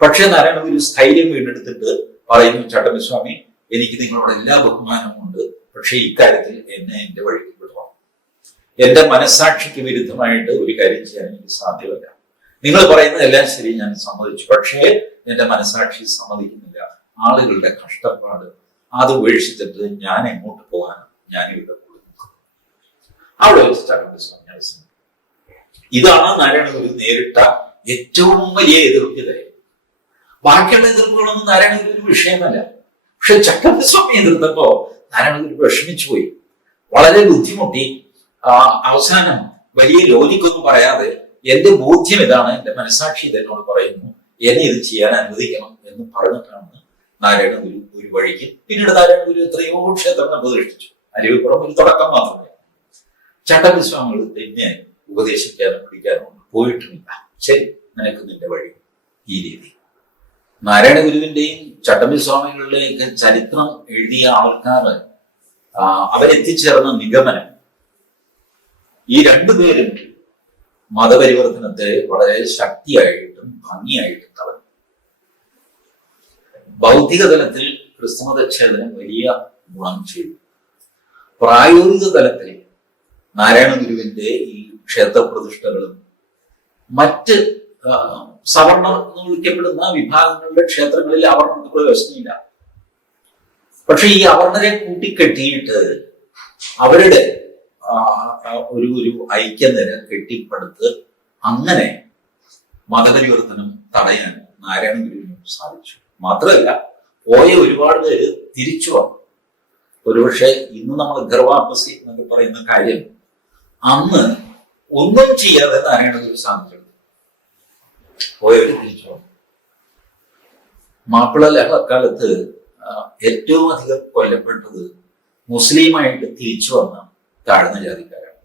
പക്ഷെ നാരായണഗുരു സ്ഥൈര്യം വീണ്ടെടുത്തിട്ട് പറയുന്നു, ചട്ടമ്പി സ്വാമി, എനിക്ക് നിങ്ങളോട് എല്ലാ ബഹുമാനവും ഉണ്ട്. പക്ഷെ ഇക്കാര്യത്തിൽ എന്നെ എന്റെ വഴിക്ക് വിടണം. എന്റെ മനസ്സാക്ഷിക്ക് വിരുദ്ധമായിട്ട് ഒരു കാര്യം ചെയ്യാൻ എനിക്ക് സാധ്യമല്ല. നിങ്ങൾ പറയുന്നതെല്ലാം ശരി, ഞാൻ സമ്മതിച്ചു. പക്ഷേ എന്റെ മനസ്സാക്ഷി സമ്മതിക്കുന്നില്ല. ആളുകളുടെ കഷ്ടപ്പാട് അത് ഉപേക്ഷിച്ചിട്ട് ഞാൻ എങ്ങോട്ട് പോകാനും ഞാൻ ഇവിടെ കൊടുക്കും. അവിടെ വെച്ച് ചട്ടമ്പി സ്വാമി അവസാനം. ഇതാണ് നാരായണഗുരു നേരിട്ട ഏറ്റവും വലിയ എതിർപ്പിതരെ. ബാക്കിയുള്ള എതിർപ്പുകളൊന്നും നാരായണഗുരു വിഷയമല്ല. പക്ഷെ ചട്ടമ്പി സ്വാമി എതിർത്തപ്പോ നാരായണഗുരു വിഷമിച്ചു പോയി, വളരെ ബുദ്ധിമുട്ടി. അവസാനം വലിയ ലോജിക്കൊന്നും പറയാതെ എന്റെ ബോധ്യം ഇതാണ്, എന്റെ മനസാക്ഷി ഇതെന്നോട് പറയുന്നു, എന്നെ ഇത് ചെയ്യാൻ അനുവദിക്കണം എന്ന് പറഞ്ഞിട്ടാണ് നാരായണഗുരു ഒരു വഴിക്ക്. പിന്നീട് നാരായണഗുരു എത്രയോ ക്ഷേത്രങ്ങൾ പ്രതിഷ്ഠിച്ചു. അരുവിപ്പുറം ഒരു തുടക്കം മാത്രമേ. ചട്ടമ്പി സ്വാമികൾ എന്നെ ഉപദേശിക്കാനോ പിടിക്കാനോ പോയിട്ടുമില്ല. ശരി, നിനക്ക് നിന്റെ വഴി. ഈ രീതി നാരായണഗുരുവിന്റെയും ചട്ടമ്പി സ്വാമികളുടെയൊക്കെ ചരിത്രം എഴുതിയ ആൾക്കാർ അവരെത്തിച്ചേർന്ന നിഗമനം ഈ രണ്ടുപേരും മതപരിവർത്തനത്തെ വളരെ ശക്തിയായിട്ടും ഭംഗിയായിട്ടും കളഞ്ഞു. ബൗദ്ധിക തലത്തിൽ ക്രിസ്തുമതച്ഛേദനം വലിയ ഗുണം ചെയ്തു. പ്രായോഗിക തലത്തിൽ നാരായണ ഗുരുവിന്റെ ഈ ക്ഷേത്രപ്രതിഷ്ഠകളും മറ്റ് സവർണ എന്ന് വിളിക്കപ്പെടുന്ന വിഭാഗങ്ങളുടെ ക്ഷേത്രങ്ങളിൽ അവർണർക്ക് പ്രവേശനമില്ല. പക്ഷെ ഈ അവർണരെ കൂട്ടിക്കെട്ടിയിട്ട് അവരുടെ ഒരു ഐക്യനിര കെട്ടിപ്പടുത്ത് അങ്ങനെ മതപരിവർത്തനം തടയാൻ നാരായണ ഗുരുവിന് സാധിച്ചു. മാത്രമല്ല, പോയ ഒരുപാട് പേര് തിരിച്ചു വന്നു. ഒരുപക്ഷെ ഇന്ന് നമ്മൾ ഗർവാപസി എന്നൊക്കെ പറയുന്ന കാര്യം അന്ന് ഒന്നും ചെയ്യാതെ നാരായണ ഗുരു സാധിച്ചു. പോയവര് തിരിച്ചു വന്നു. മാപ്പിള ലഹളക്കാലത്ത് ഏറ്റവും അധികം കൊല്ലപ്പെട്ടത് മുസ്ലിമായിട്ട് തിരിച്ചു വന്ന താഴ്ന്ന ജാതിക്കാരാണ്.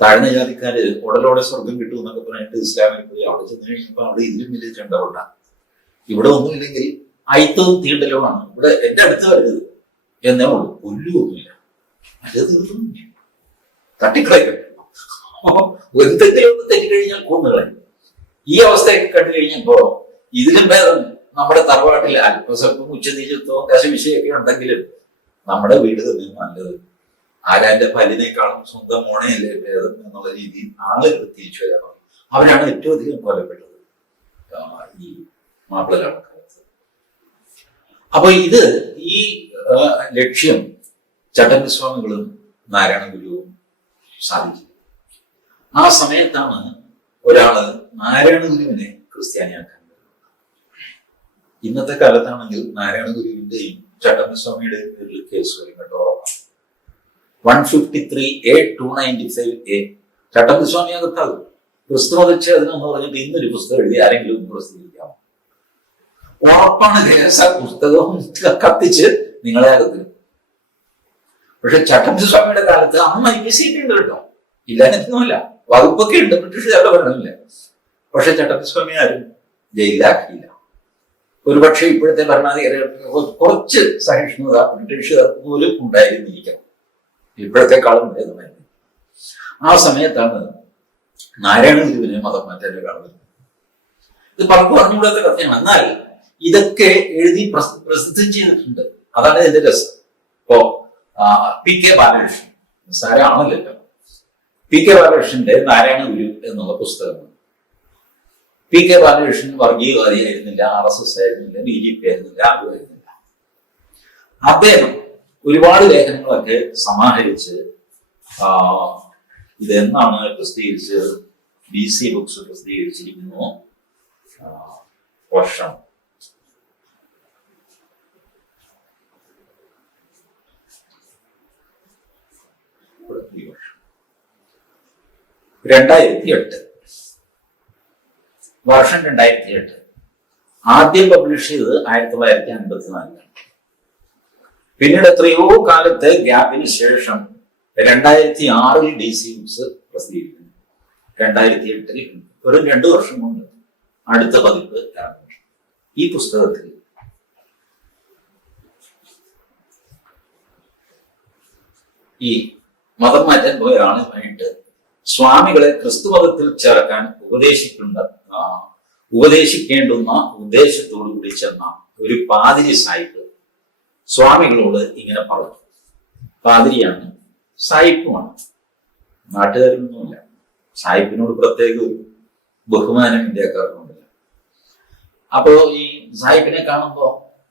താഴ്ന്ന ജാതിക്കാര് ഉടലോടെ സ്വർഗം കിട്ടും എന്നൊക്കെ പറഞ്ഞിട്ട് ഇസ്ലാമിൽ പോയി അവിടെ ചെന്ന് കഴിയുമ്പോൾ അവിടെ ഇതിലും വലിയ ചെണ്ടകൊണ്ടാണ്. ഇവിടെ ഒന്നുമില്ലെങ്കിൽ അയിത്തവും തീണ്ടലുമാണ്. ഇവിടെ എന്റെ അടുത്ത് വരരുത് എന്നേ ഉള്ളൂ, കൊല്ലുമൊന്നുമില്ല, അത് തീർന്നുമില്ല, തട്ടിക്കളയും. എന്തെങ്കിലും ഒന്ന് തെറ്റിക്കഴിഞ്ഞാൽ കൊന്നുകളയും. ഈ അവസ്ഥയൊക്കെ കണ്ടു കഴിഞ്ഞപ്പോ ഇതിലും ഭേദം നമ്മുടെ തറവാട്ടിൽ അല്പസ്വല്പം ഉച്ചനീചത്വവും കശവിശയൊക്കെ ഉണ്ടെങ്കിലും നമ്മുടെ വീട് തന്നെ നല്ലത്. ആരാന്റെ പല്ലിനേക്കാളും സ്വന്തം മോണയല്ലേ ഭേദം എന്നുള്ള രീതിയിൽ ആളുകൾ തിരിച്ചു വരാൻ. അവരാണ് ഏറ്റവും അധികം കൊല്ലപ്പെട്ടത് ഈ മാപ്പിളക്കാലത്ത്. അപ്പൊ ഈ ലക്ഷ്യം ചട്ടമ്പിസ്വാമികളും നാരായണ ഗുരുവും സാധിച്ചു. ആ സമയത്താണ് ഒരാള് നാരായണ ഗുരുവിനെ ക്രിസ്ത്യാനിയാക്കാൻ. ഇന്നത്തെ കാലത്താണെങ്കിൽ നാരായണ ഗുരുവിന്റെയും ചട്ടമ്പിസ്വാമിയുടെയും പേരിൽ കേസ് വരും കേട്ടോ. 153A295A ചട്ടമ്പിസ്വാമി അകത്താകും. ക്രിസ്തുമതച്ഛേദനം എന്ന് പറഞ്ഞിട്ട് ഇന്നൊരു പുസ്തകം എഴുതി ആരെങ്കിലും ഒന്ന് പ്രസിദ്ധീകരിക്കാമോ? ഉറപ്പാണ് കേസ പുസ്തകവും കത്തിച്ച് നിങ്ങളെ അകത്തിരും. പക്ഷെ ചട്ടമ്പിസ്വാമിയുടെ കാലത്ത് അന്ന് IPC ഉണ്ട് കേട്ടോ, ഇല്ലാഞ്ഞൊന്നുമല്ല, വകുപ്പൊക്കെ ഉണ്ട്, ബ്രിട്ടീഷുകാരുടെ ഭരണമില്ല. പക്ഷെ ചട്ടമ്പിസ്വാമി ആരും ജയിലിലാക്കിയില്ല. ഒരു പക്ഷേ ഇപ്പോഴത്തെ ഭരണാധികാരികൾക്ക് കുറച്ച് സഹിഷ്ണുത ബ്രിട്ടീഷുകാർക്ക് പോലും ഉണ്ടായിരുന്നിരിക്കണം, ഇപ്പോഴത്തെക്കാളും ഭേദമായിരുന്നു. ആ സമയത്താണ് നാരായണ ഗുരുവിനെ മതം മാറ്റാൻ കാണുന്നത്. ഇത് പലർക്കും അറിഞ്ഞുകൂടാത്ത കഥയാണ്. എന്നാൽ ഇതൊക്കെ എഴുതി പ്രസിദ്ധം ചെയ്തിട്ടുണ്ട്. അതാണ് ഇതിന്റെ രസം. ഇപ്പോ PK ബാലകൃഷ്ണൻ സാരാണല്ലോ, PK ബാലകൃഷ്ണന്റെ നാരായണ ഗുരു എന്നുള്ള പുസ്തകമാണ്. PK ബാലകൃഷ്ണൻ വർഗീയവാദിയായിരുന്നില്ല, RSS ആയിരുന്നില്ല, BJP ആയിരുന്നില്ല, ആരുമായിരുന്നില്ല. അദ്ദേഹം ഒരുപാട് ലേഖനങ്ങളൊക്കെ സമാഹരിച്ച് ഇതെന്നാണ് പ്രസിദ്ധീകരിച്ചത്, BC ബുക്സ് പ്രസിദ്ധീകരിച്ചിരിക്കുന്നു. വർഷം 2008. വർഷം 2008. ആദ്യം പബ്ലിഷ് ചെയ്തത് 1954. പിന്നീട് എത്രയോ കാലത്തെ ഗ്യാപ്പിന് ശേഷം 2006 DC ബുക്സ് പ്രസിദ്ധീകരിക്കുന്നു. 2008 ഒരു 2 വർഷം കൊണ്ട് അടുത്ത പതിപ്പ് ആരംഭിച്ചു. ഈ പുസ്തകത്തിൽ ഈ മതം മാറ്റാൻ പോയ ആളുമായിട്ട് സ്വാമികളെ ക്രിസ്തുമതത്തിൽ ചേർക്കാൻ ഉപദേശിക്കേണ്ടുന്ന ഉദ്ദേശത്തോടു കൂടി ചെന്ന ഒരു പാതിരി സായിപ്പ് സ്വാമികളോട് ഇങ്ങനെ പറഞ്ഞു. പാതിരിയാണ്, സായിപ്പുമാണ്, നാട്ടുകാരൊന്നുമില്ല. സായിപ്പിനോട് പ്രത്യേക ഒരു ബഹുമാനം ഇന്ത്യക്കാർക്കുണ്ടല്ല. അപ്പോ ഈ സായിപ്പിനെ കാണുമ്പോ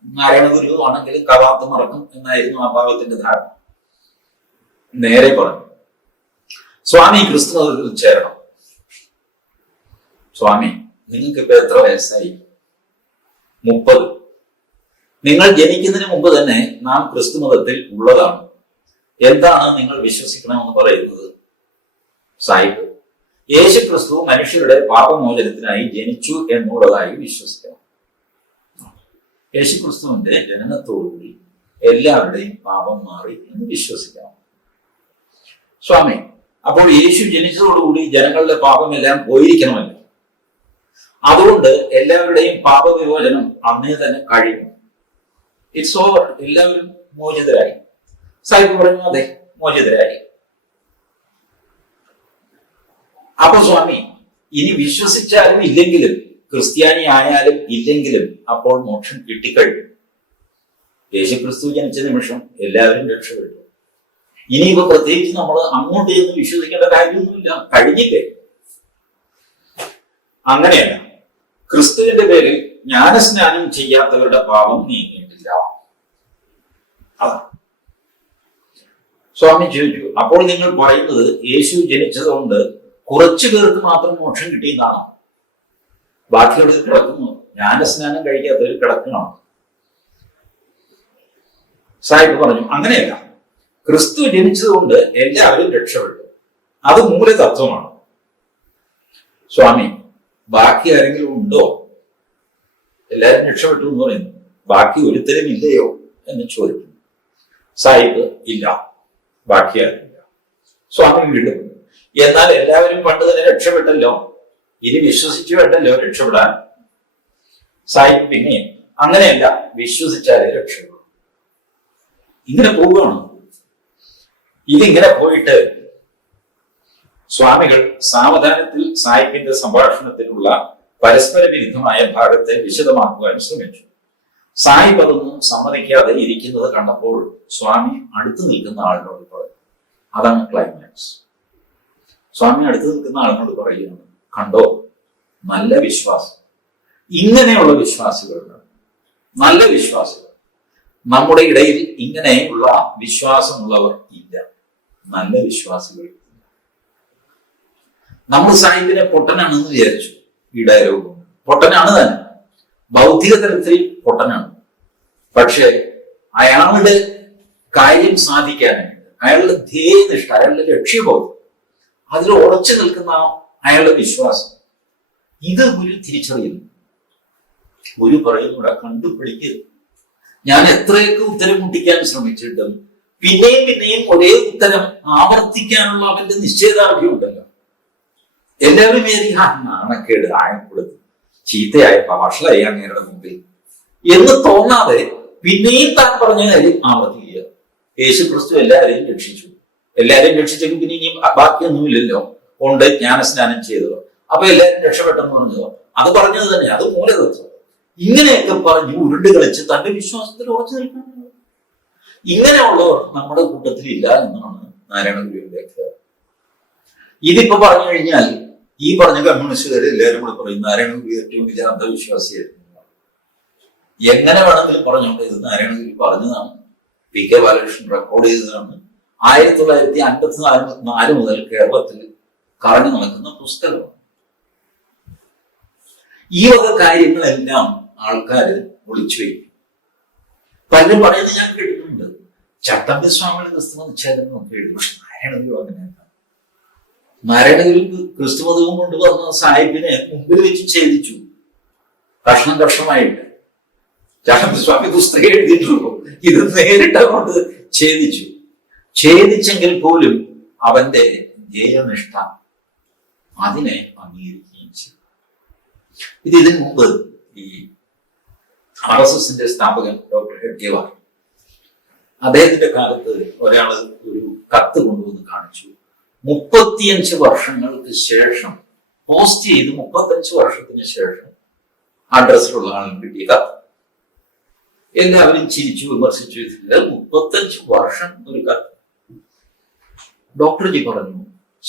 നാരായണ ഗുരു ആണെങ്കിലും കവാത്ത് മറക്കും എന്നായിരുന്നു ആ ഭാവത്തിന്റെ ധാരണ. നേരെ പറഞ്ഞു, സ്വാമി ക്രിസ്തുമതത്തിൽ ചേരണം. സ്വാമി, നിങ്ങൾക്ക് ഇപ്പൊ എത്ര വയസ്സായി? 30. നിങ്ങൾ ജനിക്കുന്നതിന് മുമ്പ് തന്നെ നാം ക്രിസ്തുമതത്തിൽ ഉള്ളതാണ്. എന്താണ് നിങ്ങൾ വിശ്വസിക്കണമെന്ന് പറയുന്നത്? സായിപ്പ്, യേശു ക്രിസ്തു മനുഷ്യരുടെ പാപമോചനത്തിനായി ജനിച്ചു എന്നുള്ളതായി വിശ്വസിക്കണം. യേശു ക്രിസ്തുവിന്റെ ജനനത്തോടുകൂടി എല്ലാവരുടെയും പാപം മാറി എന്ന് വിശ്വസിക്കണം. സ്വാമി, അപ്പോൾ യേശു ജനിച്ചതോടുകൂടി ജനങ്ങളുടെ പാപമെല്ലാം പോയിരിക്കണമല്ലോ. അതുകൊണ്ട് എല്ലാവരുടെയും പാപവിമോചനം അന്നേ തന്നെ കഴിയും. ഇറ്റ്സ് ഓവർ, എല്ലാവരും മോചിതരായി. സാഹിബ് പറഞ്ഞു അതെ, മോചിതരായി. അപ്പൊ സ്വാമി, ഇനി വിശ്വസിച്ചാലും ഇല്ലെങ്കിലും, ക്രിസ്ത്യാനി ആയാലും ഇല്ലെങ്കിലും അപ്പോൾ മോക്ഷം കിട്ടിക്കഴിഞ്ഞു. യേശുക്രിസ്തു ജനിച്ച നിമിഷം എല്ലാവരും രക്ഷപ്പെട്ടു. ഇനിയിപ്പോ പ്രത്യേകിച്ച് നമ്മൾ അങ്ങോട്ട് ചെന്ന് വിശ്വസിക്കേണ്ട കാര്യമൊന്നുമില്ല, കഴിഞ്ഞില്ലേ. അങ്ങനെയല്ല, ക്രിസ്തുവിന്റെ പേരിൽ ജ്ഞാനസ്നാനം ചെയ്യാത്തവരുടെ പാപം നീങ്ങിയിട്ടില്ല. അതാ സ്വാമി ചോദിച്ചു, അപ്പോൾ നിങ്ങൾ പറയുന്നത് യേശു ജനിച്ചതുകൊണ്ട് കുറച്ചു പേർക്ക് മാത്രം മോക്ഷം കിട്ടിയെന്നാണോ? ബാക്കിയുള്ളവർ കിടക്കുന്നു, ജ്ഞാനസ്നാനം കഴിക്കാത്തവർ കിടക്കണം. സാഹിബ് പറഞ്ഞു അങ്ങനെയല്ല, ക്രിസ്തു ജനിച്ചതുകൊണ്ട് എല്ലാവരും രക്ഷപ്പെട്ടു, അത് മൂലതത്വമാണ്. സ്വാമി, ബാക്കി ആരെങ്കിലും ഉണ്ടോ? എല്ലാവരും രക്ഷപ്പെട്ടു എന്ന് പറയുന്നു, ബാക്കി ഒരുത്തരും ഇല്ലയോ എന്ന് ചോദിക്കുന്നു. സാഹിബ് ഇല്ല, ബാക്കി ആരുമില്ല. സ്വാമി വീണ്ടും, എന്നാൽ എല്ലാവരും പണ്ട് തന്നെ രക്ഷപ്പെട്ടല്ലോ, ഇനി വിശ്വസിച്ചു വേണ്ടല്ലോ രക്ഷപ്പെടാൻ. സാഹിബ് പിന്നെ അങ്ങനെയല്ല, വിശ്വസിച്ചാലേ രക്ഷപ്പെടും. ഇങ്ങനെ പോവുകയാണ്. ഇതിങ്ങനെ പോയിട്ട് സ്വാമികൾ സാവധാനത്തിൽ സാഹിബിന്റെ സംഭാഷണത്തിലുള്ള പരസ്പര വിരുദ്ധമായ ഭാഗത്തെ വിശദമാക്കുവാൻ ശ്രമിച്ചു. സാഹിബ് അതൊന്നും സമ്മതിക്കാതെ ഇരിക്കുന്നത് കണ്ടപ്പോൾ സ്വാമി അടുത്തു നിൽക്കുന്ന ആളിനോട് പറഞ്ഞു. അതാണ് ക്ലൈമാക്സ്. സ്വാമി അടുത്ത് നിൽക്കുന്ന ആളിനോട് പറയുകയാണ്, കണ്ടോ, നല്ല വിശ്വാസം. ഇങ്ങനെയുള്ള വിശ്വാസികളുണ്ട്, നല്ല വിശ്വാസികൾ. നമ്മുടെ ഇടയിൽ ഇങ്ങനെയുള്ള വിശ്വാസമുള്ളവർ ഇല്ല, നല്ല വിശ്വാസികൾ. നമ്മൾ സാഹിബിനെ പൊട്ടനാണെന്ന് വിചാരിച്ചു. ഈ ഡയലോഗ് പൊട്ടനാണ് തന്നെ, ബൗദ്ധിക തലത്തിൽ പൊട്ടനാണ്. പക്ഷെ അയാളുടെ കാര്യം സാധിക്കാനായിട്ട് അയാളുടെ ധ്യേയനിഷ്ഠ, അയാളുടെ ലക്ഷ്യബോധം, അതിൽ ഉറച്ചു നിൽക്കുന്ന അയാളുടെ വിശ്വാസം, ഇത് ഗുരു തിരിച്ചറിയുന്നു. ഗുരു പറയുന്നൂടെ, കണ്ടുപിടിക്കരുത്. ഞാൻ എത്രയൊക്കെ ഉത്തരം മുട്ടിക്കാൻ ശ്രമിച്ചിട്ടും പിന്നെയും പിന്നെയും ഒരേ ഉത്തരം ആവർത്തിക്കാനുള്ള അവന്റെ നിശ്ചയദാർഢ്യം ഉണ്ടല്ലോ. എല്ലാവരും നാണക്കേട്, ആയപ്പെടുന്നു, ചീത്തയായ ഭാഷയായി അങ്ങേരുടെ മുമ്പിൽ എന്ന് തോന്നാതെ പിന്നെയും താൻ പറഞ്ഞ കാര്യം ആവർത്തിക്കുക. യേശുക്രിസ്തു എല്ലാവരെയും രക്ഷിച്ചു, എല്ലാവരെയും രക്ഷിച്ചെങ്കിൽ പിന്നെ ഇനിയും ബാക്കിയൊന്നുമില്ലല്ലോ, ഉണ്ട് ജ്ഞാനസ്നാനം ചെയ്തതോ, അപ്പൊ എല്ലാവരും രക്ഷപ്പെട്ടെന്ന് പറഞ്ഞതോ, അത് പറഞ്ഞത് തന്നെ, അത് മൂലതത്വം. ഇങ്ങനെയൊക്കെ പറഞ്ഞ് ഉരുണ്ട് കളിച്ച് തന്റെ വിശ്വാസത്തിൽ ഉറച്ചു നിൽക്കണം. ഇങ്ങനെയുള്ളവർ നമ്മുടെ കൂട്ടത്തിൽ ഇല്ല എന്നാണ് നാരായണ ഗുരുവിന്റെ അഭിപ്രായം. ഇതിപ്പോ പറഞ്ഞു കഴിഞ്ഞാൽ ഈ പറഞ്ഞ കമ്മ്യൂണിസ്റ്റുകാർ എല്ലാവരും കൂടെ പറയും നാരായണ ഗുരു ഏറ്റവും വലിയ അന്ധവിശ്വാസിയായിരുന്നു. എങ്ങനെ വേണമെങ്കിലും പറഞ്ഞോട്ടെ, ഇത് നാരായണ ഗുരു പറഞ്ഞതാണ്, പി കെ ബാലകൃഷ്ണൻ റെക്കോർഡ് ചെയ്തതാണ്. 1954 മുതൽ കേരളത്തിൽ കറങ്ങി നടക്കുന്ന പുസ്തകമാണ്. ഈ വക കാര്യങ്ങളെല്ലാം ആൾക്കാർ വിളിച്ചു വയ്ക്കും. പലരും പറയുന്നത് ഞാൻ കേട്ടിട്ടുണ്ട്, ചട്ടമ്പി സ്വാമിയുടെ ക്രിസ്തുമത നിശ്ചേദനമൊക്കെ എഴുതി. പക്ഷെ നാരായണഗുരു അങ്ങനെയല്ല. നാരായണഗുരു ക്രിസ്തുമതവും കൊണ്ടുവന്ന സാഹിബിനെ മുമ്പിൽ വെച്ച് ഛേദിച്ചു, കഷ്ണം കഷ്ണമായിട്ട്. ചട്ടമ്പി സ്വാമി പുസ്തകം എഴുതിയിട്ടുള്ളൂ, ഇത് നേരിട്ട് അങ്ങോട്ട് ഛേദിച്ചെങ്കിൽ പോലും അവന്റെ ധ്യേയനിഷ്ഠ അതിനെ അംഗീകരിക്കുകയും ചെയ്തു. ഇതിനു മുമ്പ് ഈ RSSന്റെ സ്ഥാപകൻ ഡോക്ടർ ഹെഡ്ഗേവാർ, അദ്ദേഹത്തിന്റെ കാലത്ത് ഒരാള് ഒരു കത്ത് കൊണ്ടുവന്ന് കാണിച്ചു. 35 വർഷങ്ങൾക്ക് ശേഷം പോസ്റ്റ് ചെയ്ത് 35 വർഷത്തിന് ശേഷം അഡ്രസ്സിലുള്ള ആളിന് കിട്ടിയ കത്ത്. എല്ലാവരും ചിരിച്ചു, വിമർശിച്ചു. 35 വർഷം ഒരു കത്ത്. ഡോക്ടർജി പറഞ്ഞു,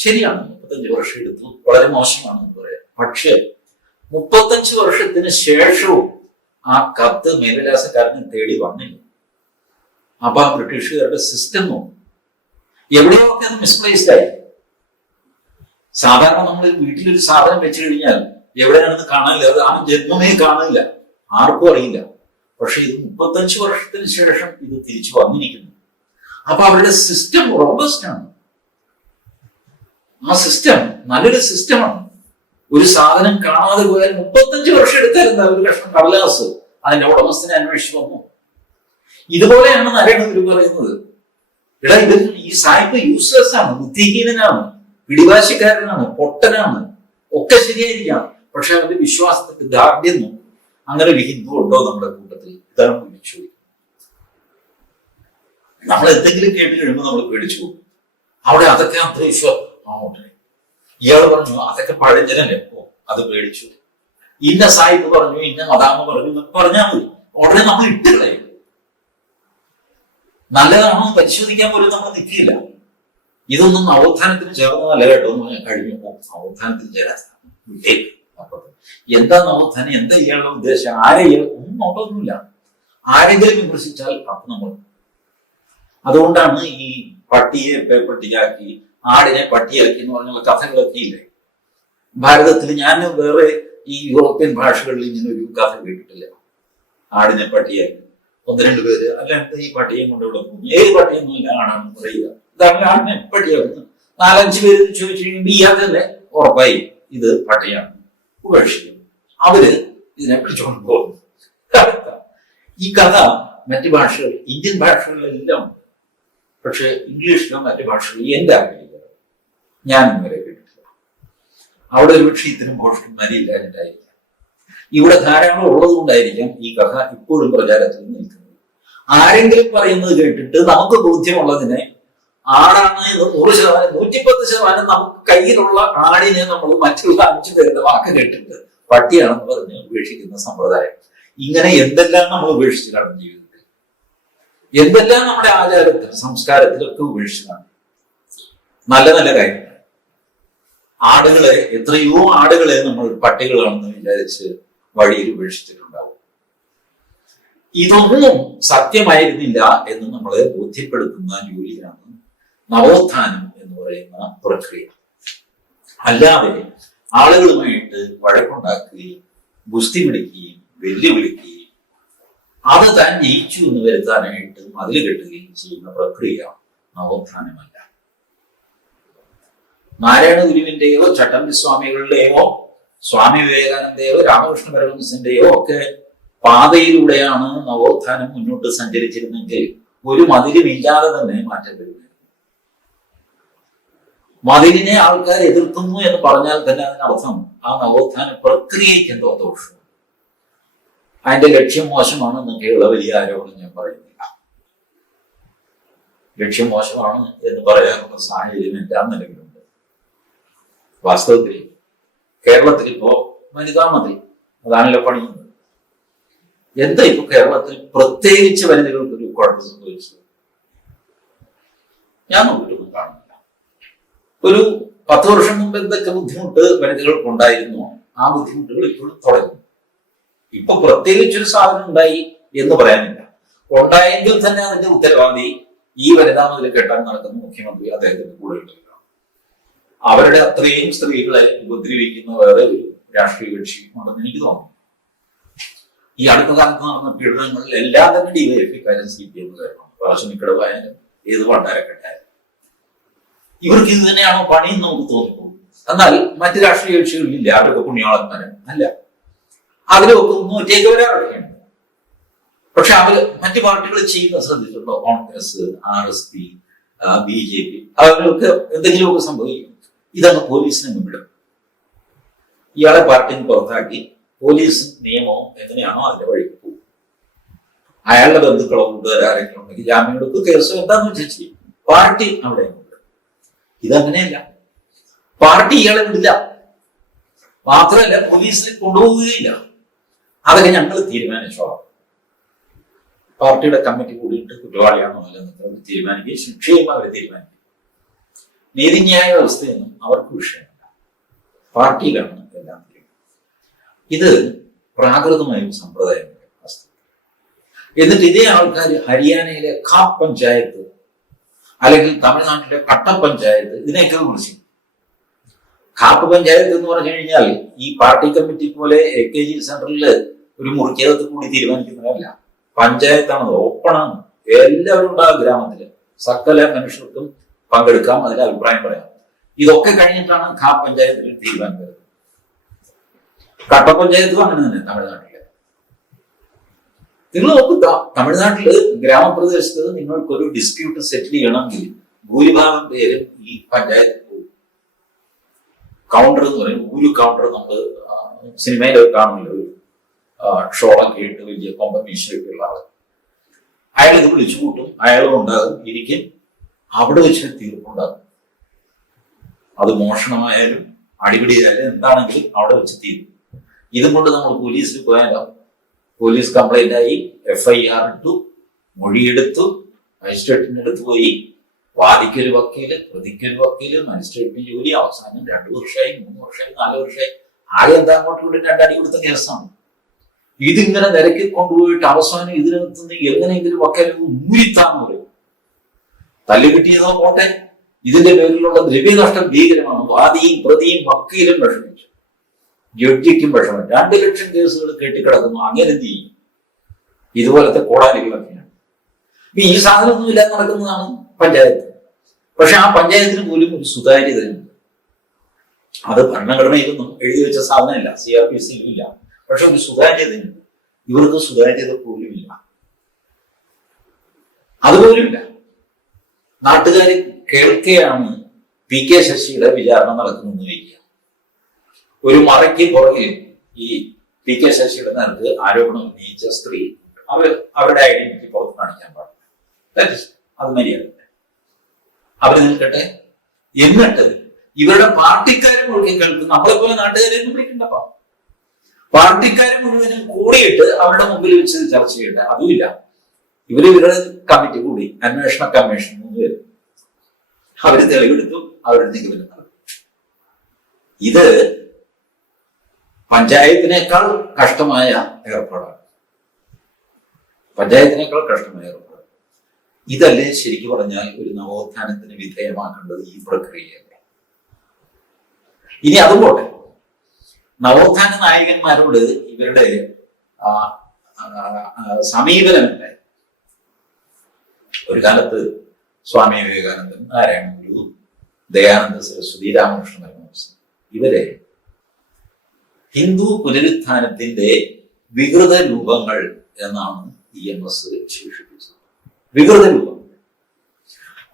ശരിയാണ്, 35 വർഷം എടുത്തു, വളരെ മോശമാണെന്ന് പറയാം. പക്ഷേ 35 വർഷത്തിന് ശേഷവും ആ കത്ത് മേൽവിലാസക്കാരനെ തേടി വന്നില്ല. അപ്പൊ ആ ബ്രിട്ടീഷുകാരുടെ സിസ്റ്റം നോക്കും, എവിടെയൊക്കെ അത് മിസ്പ്ലേസ്ഡ് ആയി. സാധാരണ നമ്മൾ വീട്ടിലൊരു സാധനം വെച്ചു കഴിഞ്ഞാൽ എവിടെയാണെന്ന് കാണില്ല, അത് ആ ജന്മമേ കാണില്ല, ആർക്കും അറിയില്ല. പക്ഷെ ഇത് 35 വർഷത്തിന് ശേഷം ഇത് തിരിച്ചു വന്നിരിക്കുന്നു. അപ്പൊ അവരുടെ സിസ്റ്റം റോബസ്റ്റ് ആണ്. ആ സിസ്റ്റം നല്ലൊരു സിസ്റ്റമാണ്. ഒരു സാധനം കാണാതെ പോയാൽ 35 വർഷം എടുത്താൽ എന്താ, ഒരു കഷ്ണം കടലാസ് അതിന്റെ ഉടമസ്ഥനെ അന്വേഷിച്ചു വന്നു. ഇതുപോലെയാണ് നാരായണ ഗുരു പറയുന്നത്, എടാ ഇത് ഈ സാഹിബ് യൂസ്ലെസ് ആണ്, ബുദ്ധിഹീനനാണ്, പിടിവാശിക്കാരനാണ്, പൊട്ടനാണ്, ഒക്കെ ശരിയായിരിക്കാം. പക്ഷെ അവന്റെ വിശ്വാസത്തിന്റെ ദാർഢ്യം നോക്കും. അങ്ങനെ ഒരു ഹിന്ദു ഉണ്ടോ നമ്മുടെ കൂട്ടത്തിൽ? ഇതാണ് ചോദിക്കുന്നത്. നമ്മൾ എന്തെങ്കിലും കേട്ട് കഴിയുമ്പോൾ നമ്മൾ പേടിച്ചു പോകും. അവിടെ അതൊക്കെ അന്തരീക്ഷം ആവട്ടെ. ഇയാൾ പറഞ്ഞു അതൊക്കെ പഴഞ്ചനല്ലേ, അത് പേടിച്ചു. ഇന്ന സാഹിബ് പറഞ്ഞു, ഇന്ന മദാമ പറഞ്ഞു എന്നൊക്കെ പറഞ്ഞാൽ മതി, ഉടനെ നമ്മൾ ഇട്ട് കളയും. നല്ലതാണോ പരിശോധിക്കാൻ പോലും നമ്മൾ നിൽക്കില്ല. ഇതൊന്നും നവോത്ഥാനത്തിന് ചേർന്നതല്ല കേട്ടോ എന്ന് ഞാൻ കഴിഞ്ഞപ്പോ നവോത്ഥാനത്തിന് ചേരാൻ എന്താ നവോത്ഥാനം, എന്താ ഇയാളുടെ ഉദ്ദേശം, ഒന്നും നോട്ടൊന്നുമില്ല. ആരെങ്കിലും വിമർശിച്ചാൽ അപ്പൊ നമ്മൾ. അതുകൊണ്ടാണ് ഈ പട്ടിയെ പട്ടിയാക്കി ആടിനെ പട്ടിയാക്കി എന്ന് പറഞ്ഞുള്ള കഥകളൊക്കെ ഇല്ലേ ഭാരതത്തിൽ. ഞാൻ വേറെ ഈ യൂറോപ്യൻ ഭാഷകളിൽ ഇങ്ങനെ ഒരു കഥ കേട്ടിട്ടില്ല. ആടിനെ പട്ടിയാക്കി 1-2 പേര് അല്ല എന്താ ഈ പട്ടിയെ കൊണ്ടിവിടെ പോകുന്നു, ഏത് പട്ടിയൊന്നുമില്ല ആണെന്ന് പറയുക, ഇതാണ് ആടിനെ പട്ടിയാക്കുന്നു. 4-5 പേര് ചോദിച്ചു കഴിയുമ്പോൾ ഇയാൾക്കല്ലേ ഉറപ്പായി ഇത് പട്ടിയാണ്, ഉപേക്ഷിക്കും. അവര് ഇതിനെ പിടിച്ചുകൊണ്ട് പോകുന്നു. ഈ കഥ മറ്റു ഭാഷകൾ, ഇന്ത്യൻ ഭാഷകളിലെല്ലാം, പക്ഷെ ഇംഗ്ലീഷിലോ മറ്റു ഭാഷകളിൽ എന്റെ അറിയില്ല, ഞാൻ ഇന്നുവരെ കേട്ടിട്ടില്ല. അവിടെ ഒരു പക്ഷേ ഇത്തരം ഭോഷന്മാരില്ലാഞ്ഞിട്ടായിരിക്കാം. ഇവിടെ ധാരാളം ഉള്ളത് കൊണ്ടായിരിക്കാം ഈ കഥ ഇപ്പോഴും പ്രചാരത്തിൽ നിൽക്കുന്നത്. ആരെങ്കിലും പറയുന്നത് കേട്ടിട്ട് നമുക്ക് ബോധ്യമുള്ളതിനെ ആടാണ് 100%, 110% നമുക്ക് കയ്യിലുള്ള ആടിനെ നമ്മൾ മറ്റുള്ള 5 പേരുടെ വാക്ക് കേട്ടിട്ട് പട്ടിയാണെന്ന് പറഞ്ഞ് ഉപേക്ഷിക്കുന്ന സമ്പ്രദായം. ഇങ്ങനെ എന്തെല്ലാം നമ്മൾ ഉപേക്ഷിച്ച് കാണും ജീവിതത്തിൽ, എന്തെല്ലാം നമ്മുടെ ആചാരത്തിൽ സംസ്കാരത്തിലൊക്കെ ഉപേക്ഷിച്ച് കാണും. നല്ല നല്ല കാര്യങ്ങൾ. എത്രയോ ആടുകളെ നമ്മൾ പട്ടികളാണെന്ന് വിചാരിച്ച് വഴിയിൽ ഉപേക്ഷിച്ചിട്ടുണ്ടാവും. ഇതൊന്നും സത്യമായിരുന്നില്ല എന്ന് നമ്മളെ ബോധ്യപ്പെടുത്തുന്ന ജോലിയാണ് നവോത്ഥാനം എന്ന് പറയുന്ന പ്രക്രിയ. അല്ലാതെ ആളുകളുമായിട്ട് വഴക്കുണ്ടാക്കുകയും ഗുസ്തി പിടിക്കുകയും വെല്ലുവിളിക്കുകയും അത് താൻ ജയിച്ചു എന്ന് വരുത്താനായിട്ട് മതിൽ കെട്ടുകയും ചെയ്യുന്ന പ്രക്രിയ നവോത്ഥാനമല്ല. നാരായണ ഗുരുവിന്റെയോ ചട്ടമ്പി സ്വാമികളുടെയോ സ്വാമി വിവേകാനന്ദയോ രാമകൃഷ്ണ പരമഹംസന്റെയോ ഒക്കെ പാതയിലൂടെയാണ് നവോത്ഥാനം മുന്നോട്ട് സഞ്ചരിച്ചിരുന്നെങ്കിൽ ഒരു മതിലുമില്ലാതെ തന്നെ മാറ്റം വരുമായിരുന്നു. മതിലിനെ ആൾക്കാർ എതിർക്കുന്നു എന്ന് പറഞ്ഞാൽ തന്നെ അതിനർത്ഥം ആ നവോത്ഥാന പ്രക്രിയയ്ക്ക് എന്തോ ദോഷം, അതിന്റെ ലക്ഷ്യം മോശമാണെന്നൊക്കെയുള്ള വലിയ ആരോപണം ഞാൻ പറയുന്നില്ല. ലക്ഷ്യം മോശമാണ് എന്ന് പറയാനുള്ള സാഹചര്യം എല്ലാ നിലവിലുണ്ട്. വാസ്തവത്തിൽ കേരളത്തിൽ ഇപ്പോ വനിതാ മതി അതാണല്ലോ പണിയുന്നത്. എന്താ ഇപ്പൊ കേരളത്തിൽ പ്രത്യേകിച്ച് വനിതകൾക്കൊരു കുഴപ്പം സംഭവിച്ചത് ഞാൻ നോക്കിയിട്ടൊന്നും കാണുന്നില്ല. ഒരു 10 വർഷം മുമ്പ് എന്തൊക്കെ ബുദ്ധിമുട്ട് വനിതകൾക്ക് ഉണ്ടായിരുന്നു, ആ ബുദ്ധിമുട്ടുകൾ ഇപ്പോഴും തുടങ്ങും. ഇപ്പൊ പ്രത്യേകിച്ചൊരു സാധനം ഉണ്ടായി എന്ന് പറയാനില്ല. ഉണ്ടായെങ്കിൽ തന്നെ അതിന്റെ ഉത്തരവാദി ഈ വനിതാ മുതൽ കെട്ടാൻ നടക്കുന്ന മുഖ്യമന്ത്രി അദ്ദേഹത്തിന്റെ കൂടെ ഉണ്ടല്ലോ. അവരുടെ അത്രയും സ്ത്രീകളെ ഉപദ്രവിക്കുന്ന വേറെ ഒരു രാഷ്ട്രീയ കക്ഷി ഉണ്ടെന്ന് എനിക്ക് തോന്നുന്നു. ഈ അടുത്ത കാലത്ത് നടന്ന പീഡനങ്ങളിൽ എല്ലാം തന്നെ ഡിവൈഎഫ്ഐക്കാരും CPM കാരണം പറശ്ശിനിക്കടവായാലും ഏത് പണ്ടാരക്കെട്ടായാലും ഇവർക്ക് ഇത് തന്നെയാണോ പണിയെന്ന് നമുക്ക് തോന്നിപ്പോകും. എന്നാൽ മറ്റു രാഷ്ട്രീയ കക്ഷികളിലില്ല, അവരൊക്കെ പുണ്യാളന്മാരും അല്ല, അതിലൊക്കെ ഒറ്റയ്ക്കവരാണ്. പക്ഷെ അവര് മറ്റു പാർട്ടികൾ ചെയ്യുന്ന ശ്രദ്ധിച്ചിട്ടുണ്ടോ? കോൺഗ്രസ്, RSP, BJP, അവരൊക്കെ എന്തെങ്കിലുമൊക്കെ സംഭവിക്കും, ഇതാണ് പോലീസിനെ മുമ്പിടും. ഇയാളെ പാർട്ടിയിൽ പുറത്താക്കി പോലീസും നിയമവും എങ്ങനെയാണോ അതിന്റെ വഴിക്ക് പോകും. അയാളുടെ ബന്ധുക്കളോ കൂട്ടുകാരെങ്കിലും ഉണ്ടെങ്കിൽ ജാമ്യം എടുക്കും, കേസോ എന്താന്ന് വെച്ചാൽ ചെയ്യും. പാർട്ടി അവിടെ ഉണ്ട്. ഇതങ്ങനെയല്ല, പാർട്ടി ഇയാളെ വിടില്ല, മാത്രമല്ല പോലീസിൽ കൊണ്ടുപോവുകയില്ല. അതൊക്കെ ഞങ്ങൾ തീരുമാനിച്ചോളാം. പാർട്ടിയുടെ കമ്മിറ്റി കൂടിയിട്ട് കുറ്റവാളിയാണോ അല്ലെന്നൊക്കെ തീരുമാനിക്കുകയും ശിക്ഷയും അവരെ തീരുമാനിക്കും. നീതിന്യായ വ്യവസ്ഥയൊന്നും അവർക്ക് വിഷയമല്ല, പാർട്ടിയിലാണ് എല്ലാം. ഇത് പ്രാകൃതമായ ഒരു സമ്പ്രദായമാണ്. എന്നിട്ട് ഇതേ ആൾക്കാർ ഹരിയാനയിലെ ഖാപ്പ് പഞ്ചായത്ത് അല്ലെങ്കിൽ തമിഴ്നാട്ടിലെ കട്ട പഞ്ചായത്ത് ഇതിനെയൊക്കെ കുറിച്ച്. ഖാപ്പ് പഞ്ചായത്ത് എന്ന് പറഞ്ഞു കഴിഞ്ഞാൽ ഈ പാർട്ടി കമ്മിറ്റി പോലെ AKG സെന്ററിൽ ഒരു മുറിക്കകത്ത് കൂടി തീരുമാനിക്കുന്നതല്ല, പഞ്ചായത്താണ്, ഓപ്പണാണ്. എല്ലാവരും ഉണ്ടാകും ഗ്രാമത്തില്, സകല മനുഷ്യർക്കും പങ്കെടുക്കാം, അതിന്റെ അഭിപ്രായം പറയാം. ഇതൊക്കെ കഴിഞ്ഞിട്ടാണ് ഖാപ്പ് പഞ്ചായത്തിൽ തീരുമാനം വരുന്നത്. കട്ട പഞ്ചായത്തും അങ്ങനെ തന്നെ തമിഴ്നാട്ടില്. നിങ്ങൾ നോക്കുക, തമിഴ്നാട്ടില് ഗ്രാമപ്രദേശത്ത് നിങ്ങൾക്കൊരു ഡിസ്പ്യൂട്ട് സെറ്റിൽ ചെയ്യണമെങ്കിൽ ഭൂരിഭാഗം പേരും ഈ പഞ്ചായത്തിൽ പോകും. കൗണ്ടർ എന്ന് പറയും, ഒരു കൗണ്ടർ നമ്മൾ സിനിമയിലൊക്കെ കാണുമല്ലോ, ഷോളൊക്കെ ഇട്ട് വലിയ കൊമ്പമീശയൊക്കെ ഉള്ള ആള്. അയാൾ ഇത് വിളിച്ചു കൂട്ടും, അയാളും ഉണ്ടാകും, ഇരിക്കും, അവിടെ വെച്ച് തീർപ്പുണ്ടാകും. അത് മോഷണമായാലും അടിപിടിയായാലും എന്താണെങ്കിലും അവിടെ വെച്ച് തീരും. ഇതും കൊണ്ട് നമ്മൾ പോലീസിൽ പോയാലോ, പോലീസ് കംപ്ലൈന്റ് ആയി, FIR ഇട്ടു, മൊഴിയെടുത്തു, മജിസ്ട്രേറ്റിന്റെ അടുത്ത് പോയി, വാദിക്കൊരു വക്കീല്, പ്രതിക്കൊരു വക്കീല്, മജിസ്ട്രേറ്റിന് ജോലി, അവസാനം 2 വർഷമായി, 3 വർഷമായി, 4 വർഷമായി. ആകെ എന്താ അങ്ങോട്ടും ഇവിടെ 2 അടി കൊടുത്ത കേസാണ്. ഇതിങ്ങനെ നിരക്കി കൊണ്ടുപോയിട്ട് അവസാനം ഇതിനകത്ത് നിന്ന് എങ്ങനെയെങ്കിലും വക്കീൽ ഊരിത്താന്ന് പറയും. തല്ലുകിട്ടിയതോ പോട്ടെ, ഇതിന്റെ പേരിലുള്ള ദ്രവ്യനഷ്ടം ഭീകരമാണ്. വാദിയും പ്രതിയും വക്കീലും വിഷമിച്ചു, ജഡ്ജിക്കും വിഷമം. 2 ലക്ഷം കേസുകൾ കെട്ടിക്കിടക്കുന്നു. അങ്ങനെ എന്ത് ചെയ്യും? ഇതുപോലത്തെ കോടാലികളൊക്കെയാണ്. ഈ സാധനമൊന്നും ഇല്ലാതെ നടക്കുന്നതാണ് പഞ്ചായത്ത്. പക്ഷെ ആ പഞ്ചായത്തിന് പോലും ഒരു സുതാര്യതയുണ്ട്. അത് ഭരണഘടനയിലൊന്നും എഴുതി വെച്ച സാധനമല്ല, CRPCയിലും ഇല്ല. പക്ഷെ ഒരു സുതാര്യതയുണ്ട്. ഇവർക്ക് സുതാര്യത പോലും ഇല്ല, അതുപോലുമില്ല. നാട്ടുകാർ കേൾക്കെയാണ് PK ശശിയുടെ വിചാരണ നടക്കുന്നതെന്ന് വയ്ക്കുക. ഒരു മറയ്ക്ക് പുറകിൽ ഈ PK ശശിയുടെ നേർക്ക് ആരോപണം ഉന്നയിച്ച സ്ത്രീ അവരുടെ ഐഡന്റിറ്റി പുറത്ത് കാണിക്കാൻ പാടില്ല. അത് മര്യാദ. അവർ നിൽക്കട്ടെ. എന്നിട്ട് ഇവരുടെ പാർട്ടിക്കാരെ മുഴുവൻ കേൾക്കും. നമ്മളെപ്പോലെ നാട്ടുകാരെയൊന്നും വിളിക്കണ്ടപ്പ. പാർട്ടിക്കാരെ മുഴുവനും കൂടിയിട്ട് അവരുടെ മുമ്പിൽ വെച്ച് ചർച്ച ചെയ്യട്ടെ. അതുമില്ല. ഇവരുടെ കമ്മിറ്റി കൂടി, അന്വേഷണ കമ്മീഷൻ 3 പേര്, അവര് തെളിവെടുത്തു, അവരുടെ നിഗമനം നടത്തി. ഇത് പഞ്ചായത്തിനേക്കാൾ കഷ്ടമായ ഏർപ്പാടാണ്. പഞ്ചായത്തിനേക്കാൾ കഷ്ടമായ ഏർപ്പാട്. ഇതല്ലേ ശരിക്കും പറഞ്ഞാൽ ഒരു നവോത്ഥാനത്തിന് വിധേയമാക്കേണ്ടത് ഈ പ്രക്രിയയല്ലേ? ഇനി അതുപോലെ നവോത്ഥാന നായകന്മാരോട് ഇവരുടെ സമീപനമല്ലേ? ഒരു കാലത്ത് സ്വാമി വിവേകാനന്ദൻ, നാരായണ ഗുരു, ദയാനന്ദ സരസ്വതി, രാമകൃഷ്ണ പരമഹംസൻ ഇവരെ ഹിന്ദു പുനരുത്ഥാനത്തിന്റെ വികൃത രൂപങ്ങൾ എന്നാണ് EMS വിശേഷിപ്പിച്ചത്. വികൃത രൂപം.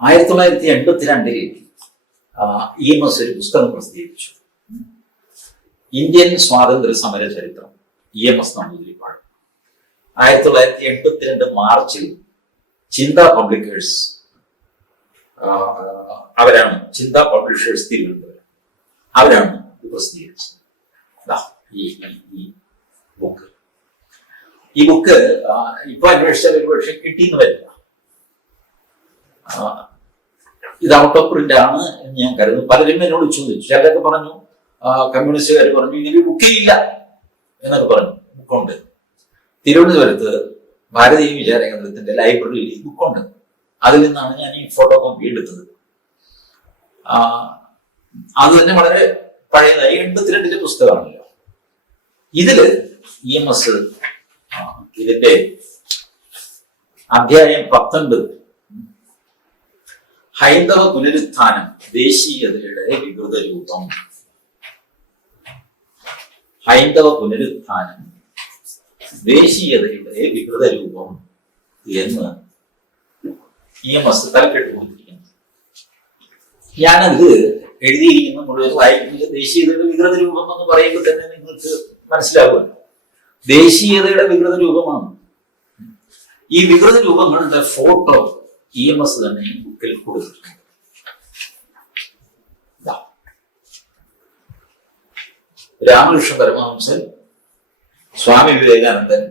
1982 EMS ഒരു പുസ്തകം പ്രസിദ്ധീകരിച്ചു, ഇന്ത്യൻ സ്വാതന്ത്ര്യ സമര ചരിത്രം. EMS നമ്പൂതിരിപ്പാട്. 1982 മാർച്ചിൽ ചിന്ത പബ്ലിക്കേഴ്സ്, അവരാണ് ചിന്ത പബ്ലിഷേഴ്സ് തിരുവനന്തപുരം, അവരാണ് ഇത് പ്രസിദ്ധീകരിച്ചത്. ഈ ബുക്ക് ഇപ്പൊ അന്വേഷിച്ചാൽ ഒരു പക്ഷെ കിട്ടിയെന്ന് വരില്ല. ഇത് ഔട്ട് ഓഫ് പ്രിന്റ് ആണ് എന്ന് ഞാൻ കരുതുന്നു. പലരും എന്നോട് ചോദിച്ചു. ചിലരൊക്കെ പറഞ്ഞു, കമ്മ്യൂണിസ്റ്റുകാർ പറഞ്ഞു ഇങ്ങനെ ബുക്കേ ഇല്ല എന്നൊക്കെ പറഞ്ഞു. ബുക്കുണ്ട്. തിരുവനന്തപുരത്ത് ഭാരതീയ വിചാര കേന്ദ്രത്തിന്റെ ലൈബ്രറിയിൽ ഈ ബുക്കുണ്ട്. അതിൽ നിന്നാണ് ഞാൻ ഈ ഫോട്ടോ കോപ്പി എടുത്തത്. അത് തന്നെ വളരെ പഴയതായി 82 പുസ്തകമാണല്ലോ. ഇതില് EMS ഇതിന്റെ അധ്യായം 19 ഹൈന്ദവ പുനരുത്ഥാനം ദേശീയതയുടെ വികൃത രൂപം. ഹൈന്ദവ പുനരുത്ഥാനം ദേശീയതയുടെ വികൃത രൂപം എന്ന് EMS തലക്കെട്ട് കൊടുത്തിരിക്കുന്നു. ഞാനത് എഴുതിയിരിക്കുന്ന മുഴുവൻ വായിക്കുന്നത് ദേശീയതയുടെ വികൃത രൂപം എന്ന് പറയുമ്പോൾ തന്നെ നിങ്ങൾക്ക് മനസ്സിലാവുമല്ലോ. ദേശീയതയുടെ വികൃത രൂപമാണ്. ഈ വികൃത രൂപങ്ങളുടെ ഫോട്ടോ EMS തന്നെ ഈ ബുക്കിൽ കൊടുത്തിട്ടുണ്ട്. രാമകൃഷ്ണ പരമഹംസൻ, സ്വാമി വിവേകാനന്ദൻ,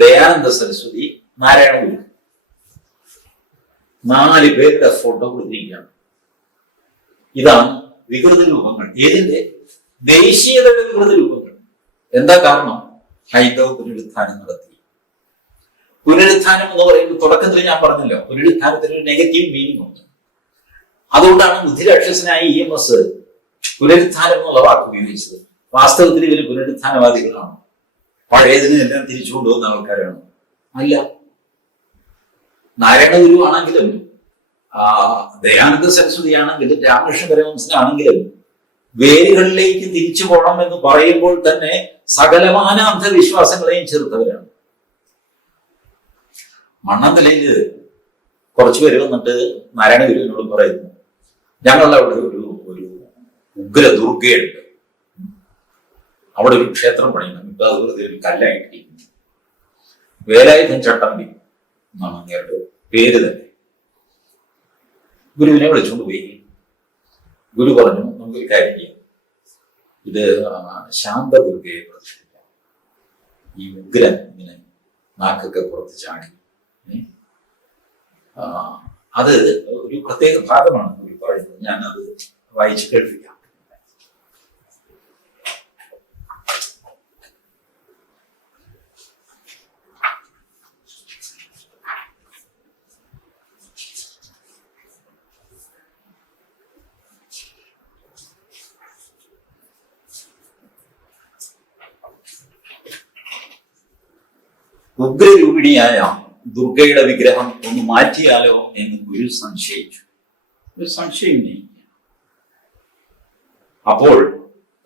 ദയാനന്ദ സരസ്വതി, നാരായണ ഗുരു, 4 പേരുടെ ഫോട്ടോ കൊടുത്തിരിക്കുകയാണ്. ഇതാണ് വികൃത രൂപങ്ങൾ. ഏതിന്റെ? ദേശീയതയുടെ വികൃത രൂപങ്ങൾ. എന്താ കാരണം? ഹൈന്ദവ പുനരുത്ഥാനം നടത്തി. പുനരുത്ഥാനം എന്ന് പറയുമ്പോൾ തുടക്കത്തിൽ ഞാൻ പറഞ്ഞല്ലോ, പുനരുത്ഥാനത്തിന് ഒരു നെഗറ്റീവ് മീനിങ് ഉണ്ട്. അതുകൊണ്ടാണ് ബുദ്ധിരാക്ഷസനായ EMS പുനരുത്ഥാനം എന്നുള്ള വാക്ക് ഉപയോഗിച്ചത്. വാസ്തവത്തിൽ ഇവര് പുനരുത്ഥാനവാദികളാണ്. പഴയതിന് എല്ലാം തിരിച്ചു കൊണ്ടുപോകുന്ന ആൾക്കാരാണ്. അല്ല. നാരായണ ഗുരു ആണെങ്കിലും ദയാനന്ദ സരസ്വതി ആണെങ്കിലും രാമകൃഷ്ണ പരമഹംസനാണെങ്കിലും വേരുകളിലേക്ക് തിരിച്ചു പോകണം എന്ന് പറയുമ്പോൾ തന്നെ സകലമാന അന്ധവിശ്വാസങ്ങളെയും ചെറുത്തവരാണ്. മണ്ണന്തലയില് കുറച്ചുപേര് വന്നിട്ട് നാരായണ ഗുരുവിനോട് പറയുന്നു, ഞങ്ങളുടെ അവിടെ ഒരു ഉഗ്ര ദുർഗയുണ്ട്, അവിടെ ഒരു ക്ഷേത്രം പണിയണം. ഇപ്പൊ അത് വെറുതെ ഒരു കല്ലായിട്ടിരിക്കുന്നു. വേലായുധൻ ചട്ടമ്പി എന്നാണ് അങ്ങേരുടെ പേര് തന്നെ. ഗുരുവിനെ വിളിച്ചുകൊണ്ട് പോയി. ഗുരു പറഞ്ഞു, നമുക്കൊരു കാര്യം ചെയ്യാം, ഇത് ശാന്തദുർഗയെ പ്രതിഷ്ഠിക്കാം. ഈ ഉഗ്രൻ ഇങ്ങനെ നാക്കൊക്കെ പുറത്ത് ചാടി, അത് ഒരു പ്രത്യേക ഭാഗമാണ് ഗുരു പറയുന്നത്. ഞാനത് വായിച്ച് കേൾപ്പിക്കാം. ഉഗ്രരൂപിണിയായ ദുർഗയുടെ വിഗ്രഹം ഒന്ന് മാറ്റിയാലോ എന്ന് ഗുരു സംശയിച്ചു. ഒരു സംശയം നീക്കി. അപ്പോൾ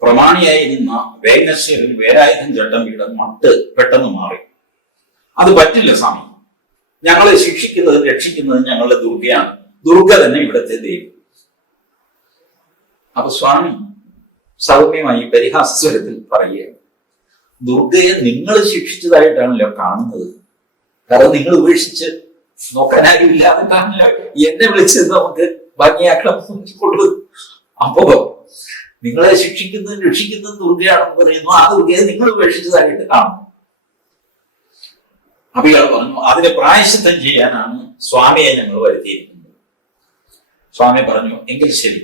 പ്രമാണിയായിരുന്ന വേഗശ്വരൻ വേലായുധൻ ചട്ടം വീട് മട്ട് പെട്ടെന്ന് മാറി. അത് പറ്റില്ല സ്വാമി, ഞങ്ങളെ ശിക്ഷിക്കുന്നതും രക്ഷിക്കുന്നതും ഞങ്ങളുടെ ദുർഗയാണ്. ദുർഗ തന്നെ ഇവിടുത്തെ ദൈവം. അപ്പൊ സ്വാമി സൗമ്യമായി പരിഹാസസ്വരത്തിൽ പറയുകയാണ്, ദുർഗയെ നിങ്ങൾ ശിക്ഷിച്ചതായിട്ടാണല്ലോ കാണുന്നത്. കാരണം നിങ്ങൾ ഉപേക്ഷിച്ച് നോക്കാനാരും ഇല്ലാന്നിട്ടാണല്ലോ എന്നെ വിളിച്ചത് നമുക്ക് ഭംഗിയാക്കണം കൊണ്ടു. അപ്പോ നിങ്ങളെ ശിക്ഷിക്കുന്നതും രക്ഷിക്കുന്നതും ദുർഗയാണെന്ന് പറയുന്നു. ആ ദുർഗയെ നിങ്ങൾ ഉപേക്ഷിച്ചതായിട്ട് കാണുന്നു. അപ്പൊ ഇയാൾ പറഞ്ഞു, അതിന് പ്രായശ്ചിത്തം ചെയ്യാനാണ് സ്വാമിയെ ഞങ്ങൾ വരുത്തിയിരിക്കുന്നത്. സ്വാമി പറഞ്ഞു, എങ്കിൽ ശരി,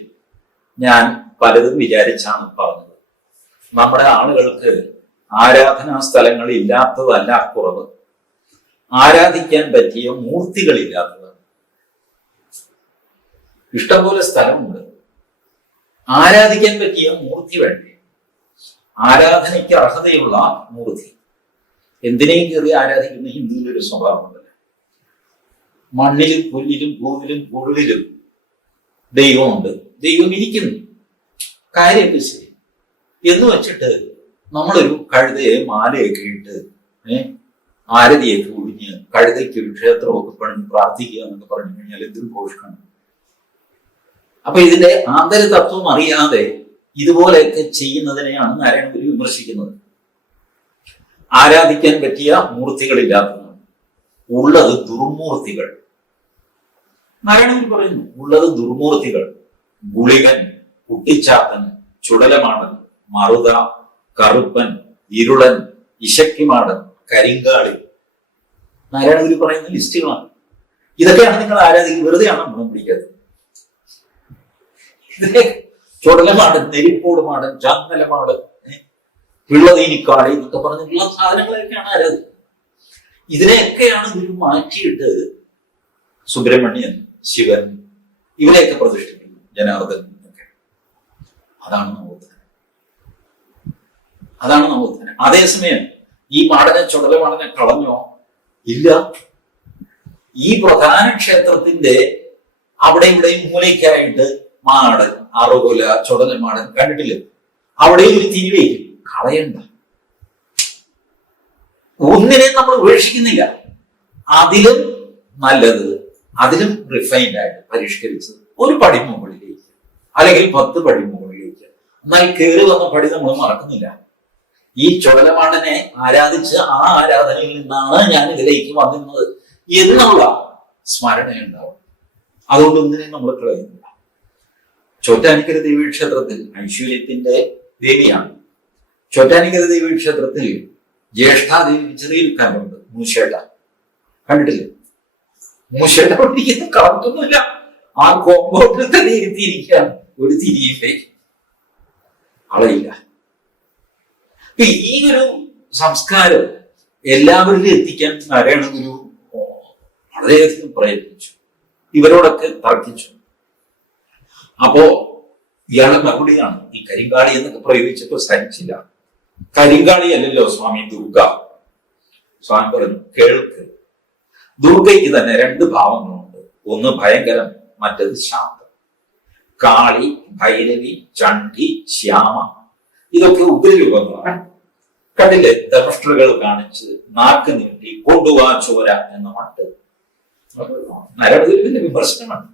ഞാൻ പലതും വിചാരിച്ചാണ് പറഞ്ഞത്. നമ്മുടെ ആളുകൾക്ക് ആരാധനാ സ്ഥലങ്ങൾ ഇല്ലാത്തതല്ല കുറവ്, ആരാധിക്കാൻ പറ്റിയ മൂർത്തികളില്ലാത്തതാണ്. ഇഷ്ടംപോലെ സ്ഥലമുണ്ട്, ആരാധിക്കാൻ പറ്റിയ മൂർത്തി വേണ്ടേ? ആരാധനയ്ക്ക് അർഹതയുള്ള മൂർത്തി. എന്തിനേയും കയറി ആരാധിക്കുന്ന ഹിന്ദുവിലൊരു സ്വഭാവമുണ്ടല്ലോ. മണ്ണിലും പുല്ലിലും പൂവിലും പുള്ളിലും ദൈവമുണ്ട്, ദൈവം ഇരിക്കുന്നു, കാര്യമൊക്കെ ശരി എന്ന് വെച്ചിട്ട് നമ്മളൊരു കഴുതയെ മാലയൊക്കെ ഇട്ട് ആരതിയൊക്കെ ഒഴിഞ്ഞ് കഴുതയ്ക്ക് ഒരു ക്ഷേത്രമൊക്കെ പണിഞ്ഞ് പ്രാർത്ഥിക്കുക എന്നൊക്കെ പറഞ്ഞു കഴിഞ്ഞാൽ എന്തൊരു പോഷണം. അപ്പൊ ഇതിന്റെ ആന്തരതത്വം അറിയാതെ ഇതുപോലെയൊക്കെ ചെയ്യുന്നതിനെയാണ് നാരായണ ഗുരു വിമർശിക്കുന്നത്. ആരാധിക്കാൻ പറ്റിയ മൂർത്തികളില്ലാത്തതാണ്, ഉള്ളത് ദുർമൂർത്തികൾ. നാരായണ ഗുരു പറയുന്നു, ഉള്ളത് ദുർമൂർത്തികൾ. ഗുളികൻ, കുട്ടിച്ചാത്തൻ, ചുടലമാടൻ, മറുത, കറുപ്പൻ, ഇരുളൻ, ഇശക്കിമാടൻ, കരിങ്കാളി. നാരായണ ഗുരു പറയുന്ന ലിസ്റ്റുകളാണ്. ഇതൊക്കെയാണ് നിങ്ങൾ ആരാധിക്കുന്നത്. വെറുതെയാണ് ഗുണം പിടിക്കാത്തത്. ഇതിനെ ചുടലമാടൻ, നെരിപ്പോട് മാടൻ, ചാന്നലമാടൻ, പിള്ളതീനിക്കാളി എന്നൊക്കെ പറഞ്ഞിട്ടുള്ള സാധനങ്ങളൊക്കെയാണ് ആരാധിക്കുന്നത്. ഇതിനെയൊക്കെയാണ് ഗുരു മാറ്റിയിട്ട് സുബ്രഹ്മണ്യൻ, ശിവൻ ഇവരെയൊക്കെ പ്രതിഷ്ഠിക്കുന്നു, ജനാർദ്ദൻ ഒക്കെ. അതാണ് നവോത്ഥാനം. അതാണ് നവോത്ഥാനം. അതേസമയം ഈ മാടനെ, ചുടലമാടനെ കളഞ്ഞോ? ഇല്ല. ഈ പ്രധാന ക്ഷേത്രത്തിന്റെ അവിടെ ഇവിടെയും മൂലയ്ക്കായിട്ട് മാടൻ, അറുകുല, ചുടലമാടൻ കണ്ടിട്ടില്ല. അവിടെ ഒരു തിരിവയ്ക്കും. കളയണ്ട. ഒന്നിനെ നമ്മൾ ഉപേക്ഷിക്കുന്നില്ല. അതിലും നല്ലത്, അതിലും റിഫൈൻഡ് ആയിട്ട് പരിഷ്കരിച്ചത് ഒരു പടി മുകളിലേക്ക്, അല്ലെങ്കിൽ 10 പടി മുകളിലേക്ക്. എന്നാൽ കയറി വന്ന പടി നമ്മൾ മറക്കുന്നില്ല. ഈ ചുടലമാടനെ ആരാധിച്ച് ആ ആരാധനയിൽ നിന്നാണ് ഞാൻ ഇതിലേക്ക് വന്നിരുന്നത് എന്നുള്ള സ്മരണയുണ്ടാവും. അതുകൊണ്ട് ഒന്നിനെയും നമ്മൾ കളയുന്നില്ല. ചോറ്റാനിക്കര ദേവീക്ഷേത്രത്തിൽ ഐശ്വര്യത്തിന്റെ ദേവിയാണ്. ചോറ്റാനിക്കര ദേവീക്ഷേത്രത്തിൽ ജ്യേഷ്ഠാദേവി ചെറിയൊരു കല്ലുണ്ട്, മൂശേട്ട. കണ്ടിട്ടില്ലേ? മൂശേട്ട പഠിക്കുന്ന കളർത്തൊന്നുമില്ല. ആ കോമ്പൗണ്ടിൽ തന്നെ ഇരുത്തിയിരിക്കുകയാണ്. ഒരു തിരിയില്ലേ, കളയില്ല. ഈ ഒരു സംസ്കാരം എല്ലാവരിലും എത്തിക്കാൻ നാരായണ ഗുരു വളരെയധികം പ്രയത്നിച്ചു. ഇവരോടൊക്കെ തർക്കിച്ചു. അപ്പോ ഇയാളെ മറുപടിയാണ് ഈ കരിങ്കാളി എന്നൊക്കെ പ്രയോഗിച്ചപ്പോൾ സഹിച്ചില്ല. കരിങ്കാളി അല്ലല്ലോ സ്വാമി ദുർഗ. സ്വാമി പറഞ്ഞു, കേൾക്ക്, ദുർഗയ്ക്ക് തന്നെ 2 ഭാവങ്ങളുണ്ട്. ഒന്ന് ഭയങ്കരം, മറ്റത് ശാന്തം. കാളി, ഭൈരവി, ചണ്ഡി, ശ്യാമ ഇതൊക്കെ ഉഗ്രരൂപങ്ങളാണ്. കണ്ടില്ലേ? ദംഷ്ട്രകൾ കാണിച്ച് നാക്ക് നീട്ടി കൊണ്ടുവാ ചോര എന്ന മട്ട്. നാരായണഗുരുവിന്റെ വിമർശനമാണ്.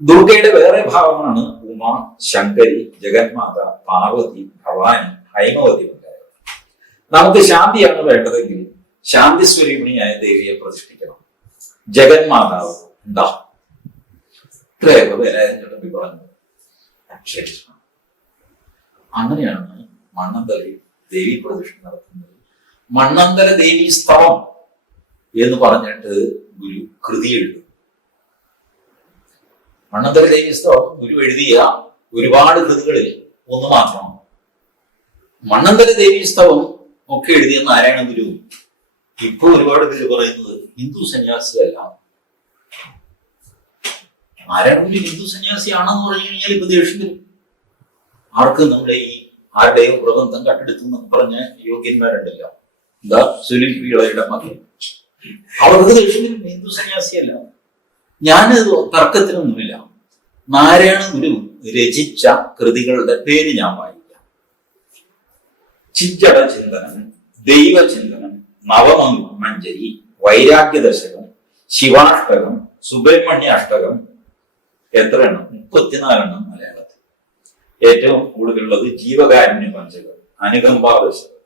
ദുർഗയുടെ വേറെ ഭാവമാണ് ഉമ, ശങ്കരി, ജഗന്മാത, പാർവതി, ഭവാനി, ഹൈമവതി ഉണ്ടായത്. നമുക്ക് ശാന്തിയാണ് വേണ്ടതെങ്കിൽ ശാന്തി സ്വരൂപിണിയായ ദേവിയെ പ്രതിഷ്ഠിക്കണം. ജഗന്മാതാവ് എന്താ ഇത്രയൊക്കെ വേലായുധൻ ചട്ടമ്പി പറഞ്ഞു. ശരി, അങ്ങനെയാണ് മണ്ണന്തലയിൽ ദേവി പ്രതിഷ്ഠ നടത്തുന്നത്. മണ്ണന്തല ദേവി സ്തവം എന്ന് പറഞ്ഞിട്ട് ഗുരു കൃതി എഴുതും. മണ്ണന്തല ദേവി സ്തവം ഗുരു എഴുതിയ ഒരുപാട് കൃതികളിൽ ഒന്ന് മാത്രമാണ്. മണ്ണന്തല ദേവി സ്തവം ഒക്കെ എഴുതിയ നാരായണ ഗുരു ഇപ്പൊ ഒരുപാട് പേര് പറയുന്നത് ഹിന്ദു സന്യാസിയല്ല. നാരായണ ഗുരു ഹിന്ദു സന്യാസിയാണെന്ന് പറഞ്ഞു കഴിഞ്ഞാൽ ഇപ്പൊ ദേഷ്യം വരും. ആർക്ക് നമ്മുടെ ഈ ആരുടെയോ പ്രബന്ധം കട്ടെടുത്തു എന്നൊക്കെ പറഞ്ഞ യോഗ്യന്മാരുണ്ടല്ലോ, എന്താ സുനിൽ പിള്ളയുടെ മകൻ, അവർക്ക് ദേഷ്യം വരും. ഹിന്ദു സന്യാസിയല്ല. ഞാനത് തർക്കത്തിനൊന്നുമില്ല. നാരായണ ഗുരു രചിച്ച കൃതികളുടെ പേര് ഞാൻ വായിക്കാം. ചിഞ്ചട ചിന്തനം, ദൈവചിന്തനം, നവമഞ്ജരി, വൈരാഗ്യദശകം, ശിവാഷ്ടകം, സുബ്രഹ്മണ്യ അഷ്ടകം, എത്ര എണ്ണം? 34 എണ്ണം മലയാളത്തിൽ. ഏറ്റവും കൂടുതലുള്ളത് ജീവകാരുണ്യ പഞ്ചകം, അനുകമ്പാദശകം,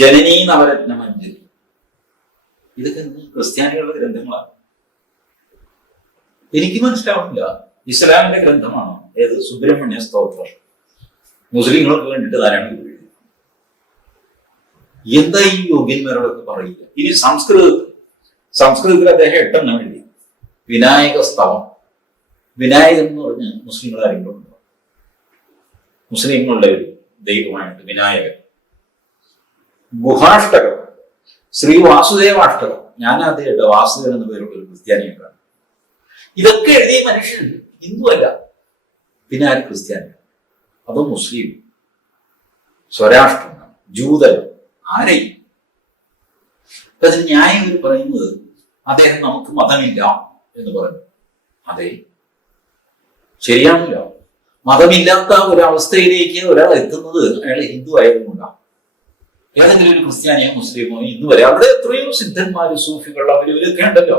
ജനനീ നവരത്ന മഞ്ജരി. ഇതൊക്കെ ക്രിസ്ത്യാനികളുടെ ഗ്രന്ഥങ്ങളാണ്. എനിക്ക് മനസ്സിലാവുന്നില്ല, ഇസ്ലാമിന്റെ ഗ്രന്ഥമാണോ ഏത്? സുബ്രഹ്മണ്യ സ്തോത്രം മുസ്ലിങ്ങൾക്ക് വേണ്ടിയിട്ട് ധാരാളം എഴുതി. എന്താ ഈ യോഗ്യന്മാരോടൊക്കെ പറയുക? ഇനി സംസ്കൃതത്തിൽ അദ്ദേഹം 8 എണ്ണം എഴുതി. വിനായക സ്തവം, വിനായകൻ എന്ന് പറഞ്ഞ് മുസ്ലിങ്ങൾ ആരെങ്കിലും ഉണ്ടോ? മുസ്ലിങ്ങളുടെ ഒരു ദൈവമായിട്ട് വിനായകൻ. ഗുഹാഷ്ടകം, ശ്രീ വാസുദേവാഷ്ടകം. ഞാൻ ആദ്യമായിട്ട് വാസുദേവൻ എന്ന പേരുള്ള ഒരു ക്രിസ്ത്യാനിയെ കാണും. ഇതൊക്കെ എഴുതിയ മനുഷ്യൻ ഹിന്ദു അല്ല, പിന്നെ ആര് ക്രിസ്ത്യാനി? അതോ മുസ്ലിം? സ്വരാഷ്ട്രം, ജൂതനം, ആരെയും? അതിന് ന്യായം ഇവർ പറയുന്നത് അദ്ദേഹം നമുക്ക് മതമില്ല എന്ന് പറഞ്ഞു. അതെ, ശരിയാണല്ലോ. മതമില്ലാത്ത ഒരവസ്ഥയിലേക്ക് ഒരാൾ എത്തുന്നത് അയാൾ ഹിന്ദു ആയതുകൊണ്ടാണ്. ഏതെങ്കിലും ഒരു ക്രിസ്ത്യാനിയോ മുസ്ലിമോ ഇന്ന് വരെ അവിടെ എത്രയോ സിദ്ധന്മാര്, സൂഫികൾ, അവരൊക്കെ ഉണ്ടല്ലോ.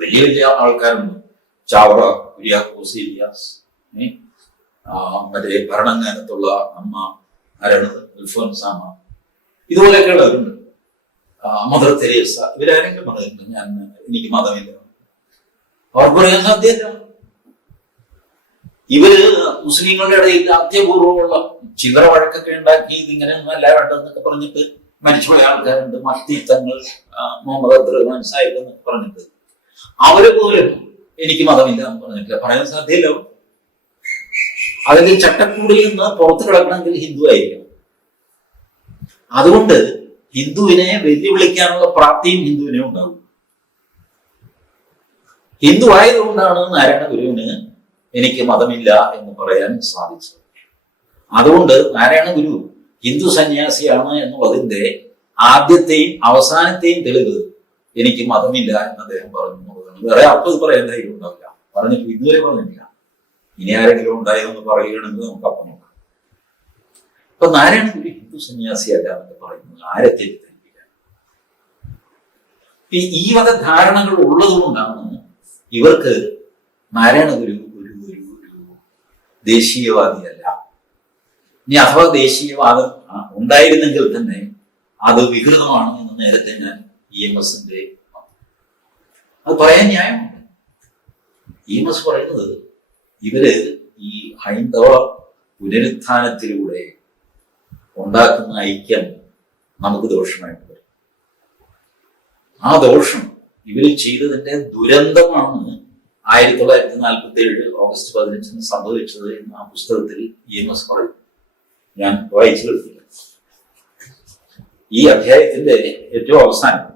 വലിയ വലിയ ആൾക്കാരുണ്ട്. ചാവറ കുര്യാക്കോസ് ഇലിയാസ്, മറ്റേ ഭരണങ്ങാനത്തുള്ള അമ്മ ആരാണത്, അൽഫോൻസാമ, ഇതുപോലെയൊക്കെയുള്ളവരുണ്ട്. മദർ തെരേസ, ഇവരാരെങ്കിലും മതമുണ്ട്. എനിക്ക് മതമില്ല അവർക്ക് പറയാൻ സാധ്യമല്ല. ഇവര് മുസ്ലിങ്ങളുടെ ഇടയിൽ അത്യപൂർവമുള്ള ചില്ലറ വഴക്കൊക്കെ ഉണ്ടാക്കി ഇതിങ്ങനെ അല്ല വേണ്ടെന്നൊക്കെ പറഞ്ഞിട്ട് മരിച്ചുപോയ ആൾക്കാരുണ്ട്. മത്തിത്തങ്ങൾ, മുഹമ്മദ് അബ്ദുറഹ്മാൻ സാഹിബ് എന്നൊക്കെ പറഞ്ഞിട്ട് അവര് പോലും എനിക്ക് മതമില്ല എന്ന് പറഞ്ഞിട്ടില്ല. പറയാൻ സാധ്യമല്ലോ. അതിന്റെ ചട്ടക്കൂടിൽ നിന്ന് പുറത്തു കിടക്കണമെങ്കിൽ ഹിന്ദു ആയിരിക്കണം. അതുകൊണ്ട് ഹിന്ദുവിനെ വെല്ലുവിളിക്കാനുള്ള പ്രാപ്തിയും ഹിന്ദുവിനെ ഉണ്ടാവും. ഹിന്ദു ആയതുകൊണ്ടാണ് നാരായണ ഗുരുവിന് എനിക്ക് മതമില്ല എന്ന് പറയാൻ സാധിച്ചത്. അതുകൊണ്ട് നാരായണ ഗുരു ഹിന്ദു സന്യാസിയാണ് എന്നുള്ളതിന്റെ ആദ്യത്തെയും അവസാനത്തെയും തെളിവ് എനിക്ക് മതമില്ല എന്ന് അദ്ദേഹം പറഞ്ഞു. വേറെ ആർക്കും ഇത് പറയാൻ ധൈര്യം ഉണ്ടാവില്ല. പറഞ്ഞിട്ട് ഇതുവരെ പറഞ്ഞിട്ടില്ല. ഇനി ആരെങ്കിലും ഉണ്ടായതെന്ന് പറയുകയാണെങ്കിൽ നമുക്ക് അപ്പം നോക്കാം. അപ്പൊ നാരായണ ഗുരു ഹിന്ദു സന്യാസിയല്ല എന്നൊക്കെ പറയുന്നത് ആരെ തെറ്റിദ്ധരിപ്പിക്കാൻ? ഈ വക ധാരണകൾ ഉള്ളത് കൊണ്ടാണ് ഇവർക്ക് നാരായണ ഗുരു ഒരു ദേശീയവാദിയല്ല. ഇനി അഥവാ ദേശീയവാദം ഉണ്ടായിരുന്നെങ്കിൽ തന്നെ അത് വികൃതമാണ് എന്ന് നേരത്തെ ഞാൻ EMSന്റെ അത് പറയാൻ ന്യായമുണ്ട്. EMS പറയുന്നത് ഇവര് ഈ ഹൈന്ദവ പുനരുത്ഥാനത്തിലൂടെ ഉണ്ടാക്കുന്ന ഐക്യം നമുക്ക് ദോഷമായിട്ട് വരും. ആ ദോഷം ഇവര് ചെയ്തതിന്റെ ദുരന്തമാണ് 1947 ഓഗസ്റ്റ് 15 സംഭവിച്ചത് എന്ന് ആ പുസ്തകത്തിൽ EMS പറയും. ഞാൻ വായിച്ചു കേൾപ്പില്ല. ഈ അധ്യായത്തിന്റെ ഏറ്റവും അവസാനം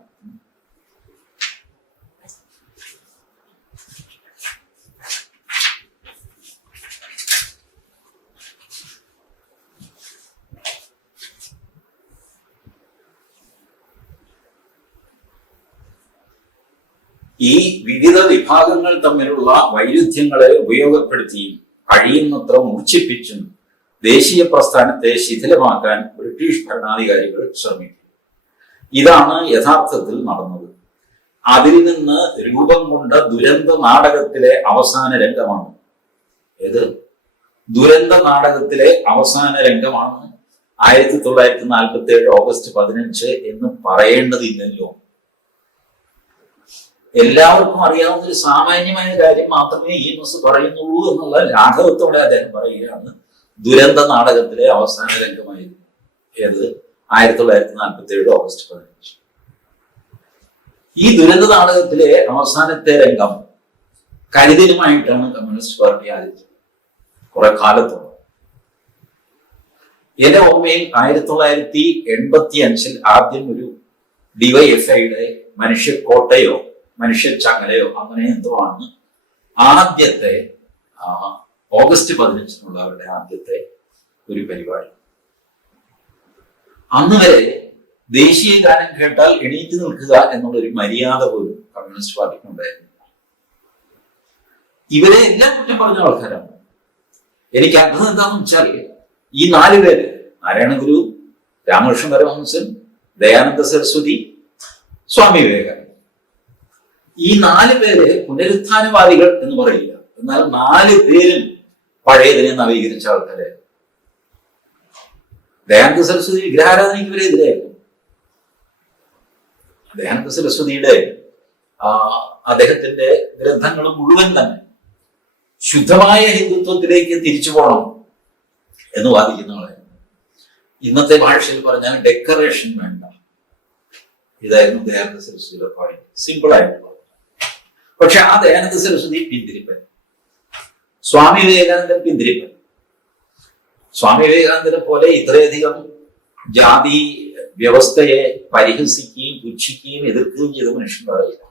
ഈ വിവിധ വിഭാഗങ്ങൾ തമ്മിലുള്ള വൈരുദ്ധ്യങ്ങളെ ഉപയോഗപ്പെടുത്തിയും കഴിയുന്നത്ര മൂർച്ഛിപ്പിച്ചും ദേശീയ പ്രസ്ഥാനത്തെ ശിഥിലമാക്കാൻ ബ്രിട്ടീഷ് ഭരണാധികാരികൾ ശ്രമിക്കും. ഇതാണ് യഥാർത്ഥത്തിൽ നടന്നത്. അതിൽ നിന്ന് രൂപം കൊണ്ട ദുരന്ത നാടകത്തിലെ അവസാന രംഗമാണ്. ഏത് ദുരന്ത നാടകത്തിലെ അവസാന രംഗമാണ് 1947 ഓഗസ്റ്റ് 15 എന്ന് പറയേണ്ടതില്ലല്ലോ. എല്ലാവർക്കും അറിയാവുന്ന ഒരു സാമാന്യമായ കാര്യം മാത്രമേ EMS പറയുന്നുള്ളൂ എന്നുള്ള ലാഘവത്തോടെ അദ്ദേഹം പറയുകയാണ്. ദുരന്ത നാടകത്തിലെ അവസാന രംഗമായിരുന്നു ഏത് 1947 ഓഗസ്റ്റ് 15. ഈ ദുരന്ത നാടകത്തിലെ അവസാനത്തെ രംഗം കരുതലുമായിട്ടാണ് കമ്മ്യൂണിസ്റ്റ് പാർട്ടി ആരംഭിച്ചത് കുറെ കാലത്തോളം. എന്റെ ഓർമ്മയിൽ 1985 ആദ്യം ഒരു DYFIയുടെ മനുഷ്യക്കോട്ടയോ മനുഷ്യച്ചങ്ങലയോ അങ്ങനെ എന്തോ ആണ് ആദ്യത്തെ ഓഗസ്റ്റ് 15 അവരുടെ ആദ്യത്തെ ഒരു പരിപാടി. അന്ന് വരെ ദേശീയ ഗാനം കേട്ടാൽ എണീറ്റ് നിൽക്കുക എന്നുള്ളൊരു മര്യാദ പോലും കമ്മ്യൂണിസ്റ്റ് പാർട്ടിക്കുണ്ടായിരുന്നു. ഇവരെ എല്ലാം കുറ്റം പറഞ്ഞ ആൾക്കാരാണ്. എനിക്ക് അർത്ഥം എന്താണെന്ന് വെച്ചാൽ ഈ 4 പേര് നാരായണ ഗുരു, രാമകൃഷ്ണ പരമഹംസൻ, ദയാനന്ദ സരസ്വതി, സ്വാമി വിവേകാനന്ദ, ഈ 4 പേര് പുനരുത്ഥാനവാദികൾ എന്ന് പറയില്ല. എന്നാൽ 4 പേരും പഴയതിനെ നവീകരിച്ച ആൾക്കാരെ. ദയാനന്ദ സരസ്വതി വിഗ്രഹാരാധനയ്ക്ക് ഇവരെ എതിരായിരുന്നു. ദയാനന്ദ സരസ്വതിയുടെ അദ്ദേഹത്തിന്റെ ഗ്രന്ഥങ്ങൾ മുഴുവൻ തന്നെ ശുദ്ധമായ ഹിന്ദുത്വത്തിലേക്ക് തിരിച്ചു പോകണം എന്ന് വാദിക്കുന്ന ആളായിരുന്നു. ഇന്നത്തെ ഭാഷയിൽ പറഞ്ഞാൽ ഡെക്കറേഷൻ വേണ്ട. ഇതായിരുന്നു ദയാനന്ദ സരസ്വതിയുടെ പോയിന്റ്. സിമ്പിൾ ആയിട്ടുള്ള. പക്ഷെ ആ ദയാനന്ദ സരസ്വതി പിന്തിരിപ്പൻ, സ്വാമി വിവേകാനന്ദൻ പിന്തിരിപ്പൻ. സ്വാമി വിവേകാനന്ദനെ പോലെ ഇത്രയധികം ജാതി വ്യവസ്ഥയെ പരിഹസിക്കുകയും പുച്ഛിക്കുകയും എതിർക്കുകയും ചെയ്ത മനുഷ്യനുണ്ടായില്ല.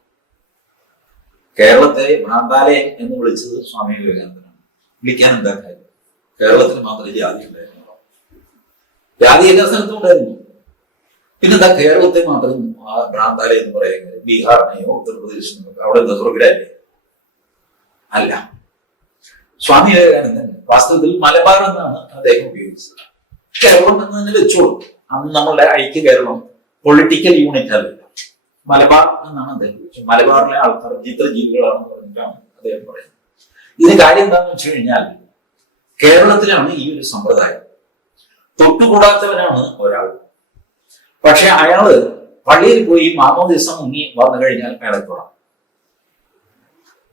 കേരളത്തെ ഭ്രാന്താലയം എന്ന് വിളിച്ചത് സ്വാമി വിവേകാനന്ദനാണ്. വിളിക്കാൻ എന്താ കാര്യം? കേരളത്തിന് മാത്രമേ ജാതി ഉണ്ടായിരുന്നു. ജാതി എല്ലാ സ്ഥലത്തും ഉണ്ടായിരുന്നു. പിന്നെന്താ കേരളത്തെ മാത്രം ഭ്രാന്താലയം എന്ന് പറയുന്നത്? ബീഹാറിനെയോ ഉത്തർപ്രദേശിനെയോ അവിടെ എന്താ സ്വർഗ്ഗരാജ്യം അല്ല. സ്വാമി വിവേകാനന്ദൻ വാസ്തവത്തിൽ മലബാർ എന്നാണ് അദ്ദേഹം ഉപയോഗിച്ചത്. കേരളം എന്ന് തന്നെ വെച്ചോളൂ. അന്ന് നമ്മളുടെ ഐക്യ കേരളം പൊളിറ്റിക്കൽ യൂണിറ്റ് അല്ല, മലബാർ എന്നാണ് അദ്ദേഹം ചോദിച്ചത്. മലബാറിലെ ആൾക്കാർ ചിത്രജീവികളാണെന്ന് പറഞ്ഞിട്ടാണ് അദ്ദേഹം പറയുന്നത്. ഇതിന് കാര്യം എന്താണെന്ന് വെച്ച് കഴിഞ്ഞാൽ കേരളത്തിലാണ് ഈ ഒരു സമ്പ്രദായം. തൊട്ടുകൂടാത്തവനാണ് ഒരാൾ. പക്ഷെ അയാള് പള്ളിയിൽ പോയി മാമോദീസ മുങ്ങി വന്നു കഴിഞ്ഞാൽ അയാളെ തൊടാം.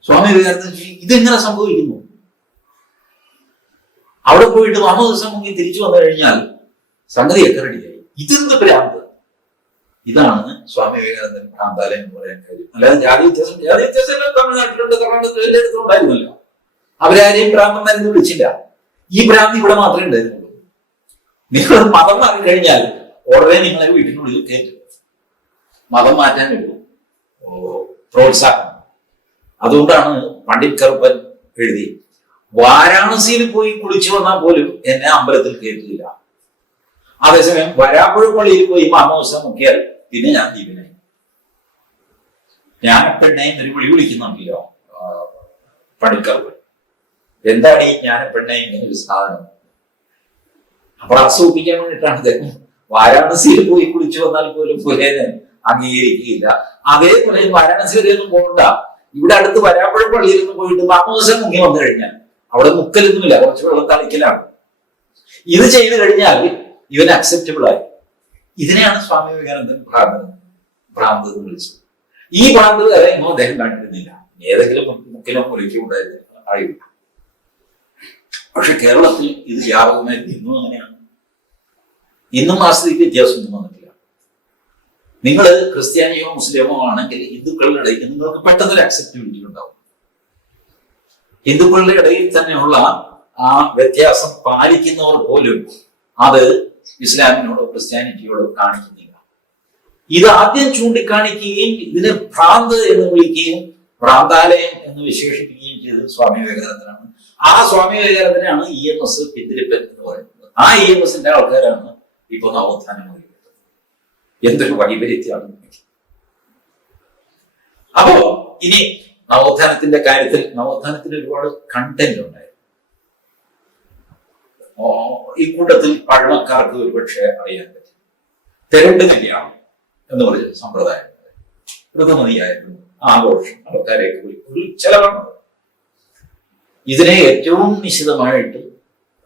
സ്വാമി വിവേകാനന്ദൻ ഇതെങ്ങനെ സംഭവിക്കുന്നു? അവിടെ പോയിട്ട് മാമോദീസ മുങ്ങി തിരിച്ചു വന്നു കഴിഞ്ഞാൽ സംഗതിയൊക്കെ റെഡിയായി. ഇതെന്ത് ഭ്രാന്ത്? ഇതാണ് സ്വാമി വിവേകാനന്ദൻ ഭ്രാന്താലയം എന്ന് പറയാൻ കാര്യം. അല്ലാതെ ജാതി വ്യത്യാസം എല്ലാം തമിഴ്നാട്ടിലുണ്ട്, കർണാടകത്തിൽ എല്ലായിടത്തും ഉണ്ടായിരുന്നല്ലോ. അവരാരെയും ഭ്രാന്തന്മാരെന്ന് വിളിച്ചില്ല. ഈ ഭ്രാന്തി ഇവിടെ മാത്രമേ ഉണ്ടായിരുന്നുള്ളൂ. നിങ്ങൾ മതം മാറി കഴിഞ്ഞാൽ ഉടനെ നിങ്ങളെ വീട്ടിനുള്ളിൽ കയറ്റും. മതം മാറ്റാനൊരു പ്രോത്സാഹനം. അതുകൊണ്ടാണ് പണ്ഡിറ്റ് കറുപ്പൻ എഴുതി, വാരാണസിയിൽ പോയി കുളിച്ചു വന്നാൽ പോലും എന്നെ അമ്പലത്തിൽ കയറ്റില്ല. അതേസമയം വരാപ്പുഴ പള്ളിയിൽ പോയി മാമോദിസ മുക്കിയാൽ പിന്നെ ഞാൻ ദീപനായി. ഞാൻ പെണ്ണെ എന്നൊരു വിളി വിളിക്കുന്നുണ്ടല്ലോ പണ്ഡിറ്റ് കറുപ്പൻ. എന്താണ് ഈ ജ്ഞാനപ്പെണ്ണെ ഇങ്ങനെ ഒരു സാധനം? അപ്പോൾ ആസ്വദിപ്പിക്കാൻ വേണ്ടിയിട്ടാണ് അദ്ദേഹം വാരാണസിയിൽ പോയി കുളിച്ചു വന്നാൽ പോലും പുലേനെ അംഗീകരിക്കുകയില്ല. അതേപോലെ വാരാണസിയിലൊന്നും പോകണ്ട, ഇവിടെ അടുത്ത് വരാപ്പുഴ പള്ളിയിൽ നിന്ന് പോയിട്ട് മാമോദിസ മുങ്ങി വന്നു കഴിഞ്ഞാൽ അവിടെ മുക്കലൊന്നുമില്ല, കുറച്ച് വെള്ളം തളിക്കലാണ്. ഇത് ചെയ്തു കഴിഞ്ഞാൽ ഇവൻ അക്സെപ്റ്റബിൾ ആയി. ഇതിനെയാണ് സ്വാമി വിവേകാനന്ദൻ ഭ്രാന്ത് എന്ന് വിളിച്ചത്. ഈ ഭ്രാന്ത് വരെ ഒന്നും അദ്ദേഹം കണ്ടിരുന്നില്ല. ഏതെങ്കിലും മുക്കിലോ മുലയ്ക്കോ ഉണ്ടായിരുന്നു ആയിരുന്നു. പക്ഷെ കേരളത്തിൽ ഇത് വ്യാപകമായി ഇന്നും അങ്ങനെയാണ്. ഇന്നും ആ സ്ഥിതിക്ക് വ്യത്യാസമൊന്നും വന്നിട്ടില്ല. നിങ്ങൾ ക്രിസ്ത്യാനിയോ മുസ്ലിമോ ആണെങ്കിൽ ഹിന്ദുക്കളുടെ ഇടയിൽ നിങ്ങൾക്ക് പെട്ടെന്നൊരു അക്സെപ്റ്റബിലിറ്റി ഉണ്ടാവും. ഹിന്ദുക്കളുടെ ഇടയിൽ തന്നെയുള്ള ആ വ്യത്യാസം പാലിക്കുന്നവർ പോലും അത് ഇസ്ലാമിനോടോ ക്രിസ്ത്യാനിറ്റിയോടോ കാണിക്കുന്നില്ല. ഇത് ആദ്യം ചൂണ്ടിക്കാണിക്കുകയും ഇതിനെ ഭ്രാന്ത് എന്ന് വിളിക്കുകയും ഭ്രാന്താലയം എന്ന് വിശേഷിപ്പിക്കുകയും ചെയ്തത് സ്വാമി വിവേകാനന്ദനാണ്. ആ സ്വാമി വിവേകാനന്ദനാണ് EMS പിന്തിരിപ്പൻ എന്ന് പറയുന്നത്. ആ EMSന്റെ ആൾക്കാരാണ് ഇപ്പൊ നവോത്ഥാനം പറയുന്നത്. എന്തൊരു വൈപരീത്യമാണ്. അപ്പോ ഇനി നവോത്ഥാനത്തിന്റെ കാര്യത്തിൽ നവോത്ഥാനത്തിന് ഒരുപാട് കണ്ടന്റ് ഉണ്ടായിരുന്നു. ഈ കൂട്ടത്തിൽ പഴമക്കാർക്ക് ഒരുപക്ഷെ അറിയാൻ പറ്റും. തെരണ്ട് കല്യാണം എന്ന് പറയുന്ന സമ്പ്രദായം ഋതുമതിയായിരുന്നു ആഘോഷം, ആൾക്കാരെയൊക്കെ ഒരു ചെലവാണ്. ഇതിനെ ഏറ്റവും നിശിതമായിട്ട്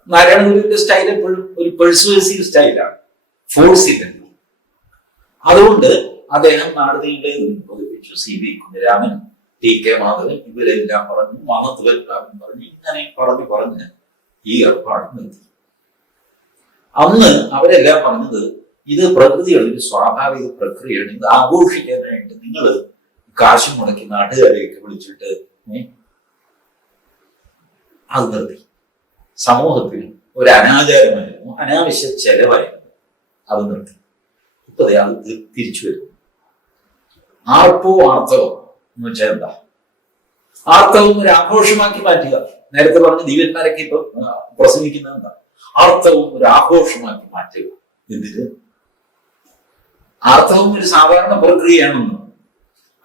നാരായണ ഗുരുവിന്റെ സ്റ്റൈൽ എപ്പോഴും ഒരു പെർസ്വേസീവ് സ്റ്റൈലാണ്, ഫോഴ്സ് ഇല്ല. അതുകൊണ്ട് അദ്ദേഹം നാടുനീളെ ഉത്ബോധിപ്പിച്ചു. C V Kunhiraman, T K Madhavan ഇവരെല്ലാം പറഞ്ഞു, മഹത്വെല്ലാം പറഞ്ഞു, ഇങ്ങനെ പറഞ്ഞ് ഈ ഏർപ്പാട് നിർത്തി. അന്ന് അവരെല്ലാം പറഞ്ഞത് ഇത് പ്രകൃതിയുടെ ഒരു സ്വാഭാവിക പ്രക്രിയയാണ്, ഇത് ആഘോഷിക്കാനായിട്ട് നിങ്ങൾ കാശ് മുടക്കി നാട്ടുകാരെയൊക്കെ വിളിച്ചിട്ട് അത് നിർത്തി. സമൂഹത്തിൽ ഒരു അനാചാരമായിരുന്നു, അനാവശ്യ ചെലവായിരുന്നു, അത് നിർത്തി. ഇപ്പൊ അത് തിരിച്ചു വരും. ആർത്തവം എന്ന് വെച്ചാൽ എന്താ? ആർത്തവം ഒരു ആഘോഷമാക്കി മാറ്റുക. നേരത്തെ പറഞ്ഞ ദിവ്യന്മാരൊക്കെ ഇപ്പൊ പ്രസംഗിക്കുന്നത് എന്താ? ആർത്തവം ഒരു ആഘോഷമാക്കി മാറ്റുക. എന്തിന്? ആർത്തവം ഒരു സാധാരണ പ്രക്രിയയാണെന്ന്,